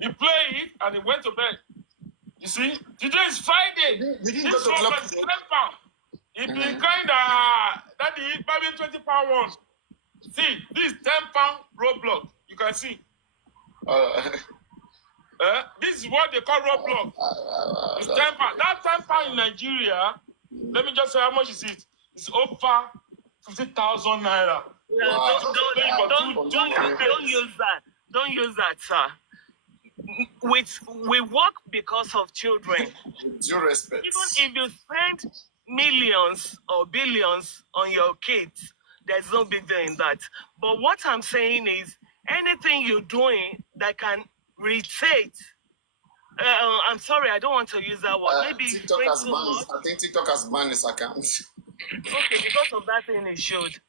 He played it and he went to bed. You see, today is Friday. We didn't This go to club. Roblox is 10 pounds. He been kind of, daddy, buy me 20 pound one. See, this is 10 pound Roblox. You can see. This is what they call Roblox. It's 10 pound. That 10 pound in Nigeria, let me just say how much is it? It's over 50,000 naira. Don't use that. Don't use that, sir. We work because of children. With due respect. Even if you spend millions or billions on your kids, there's no big deal in that. But what I'm saying is, anything you're doing that can irritate. I'm sorry, I don't want to use that word. Maybe TikTok has banned. I think TikTok has banned his account. Okay, because of that thing, it should.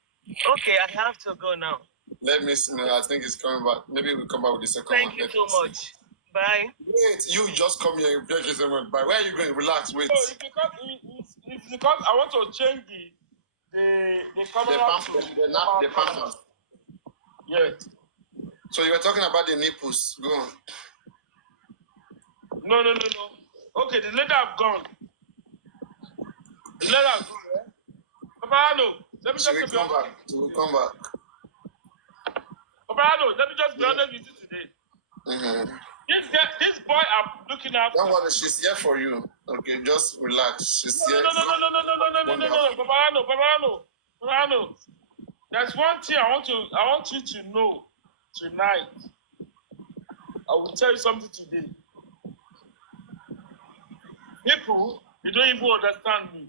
Okay, I have to go now. Let me see. I think it's coming back. Maybe we'll come back with the second one. Thank you so much. Bye. Wait, you just come here. Thank you so much. Bye. Where are you going? Relax. Wait. So it's because I want to change the camera the pamphlet. Yes. So you were talking about the nipples. Go on. No. Okay, the lady have gone. The lady have gone. Papariano, let me So just we come back. We'll come back. Papariano, let me just be honest with you today. Mm-hmm. This boy I'm looking at. Don't worry, she's here for you. Okay, just relax. She's here. No. Papariano. There's one thing I want you to know tonight. I will tell you something today. People, you don't even understand me.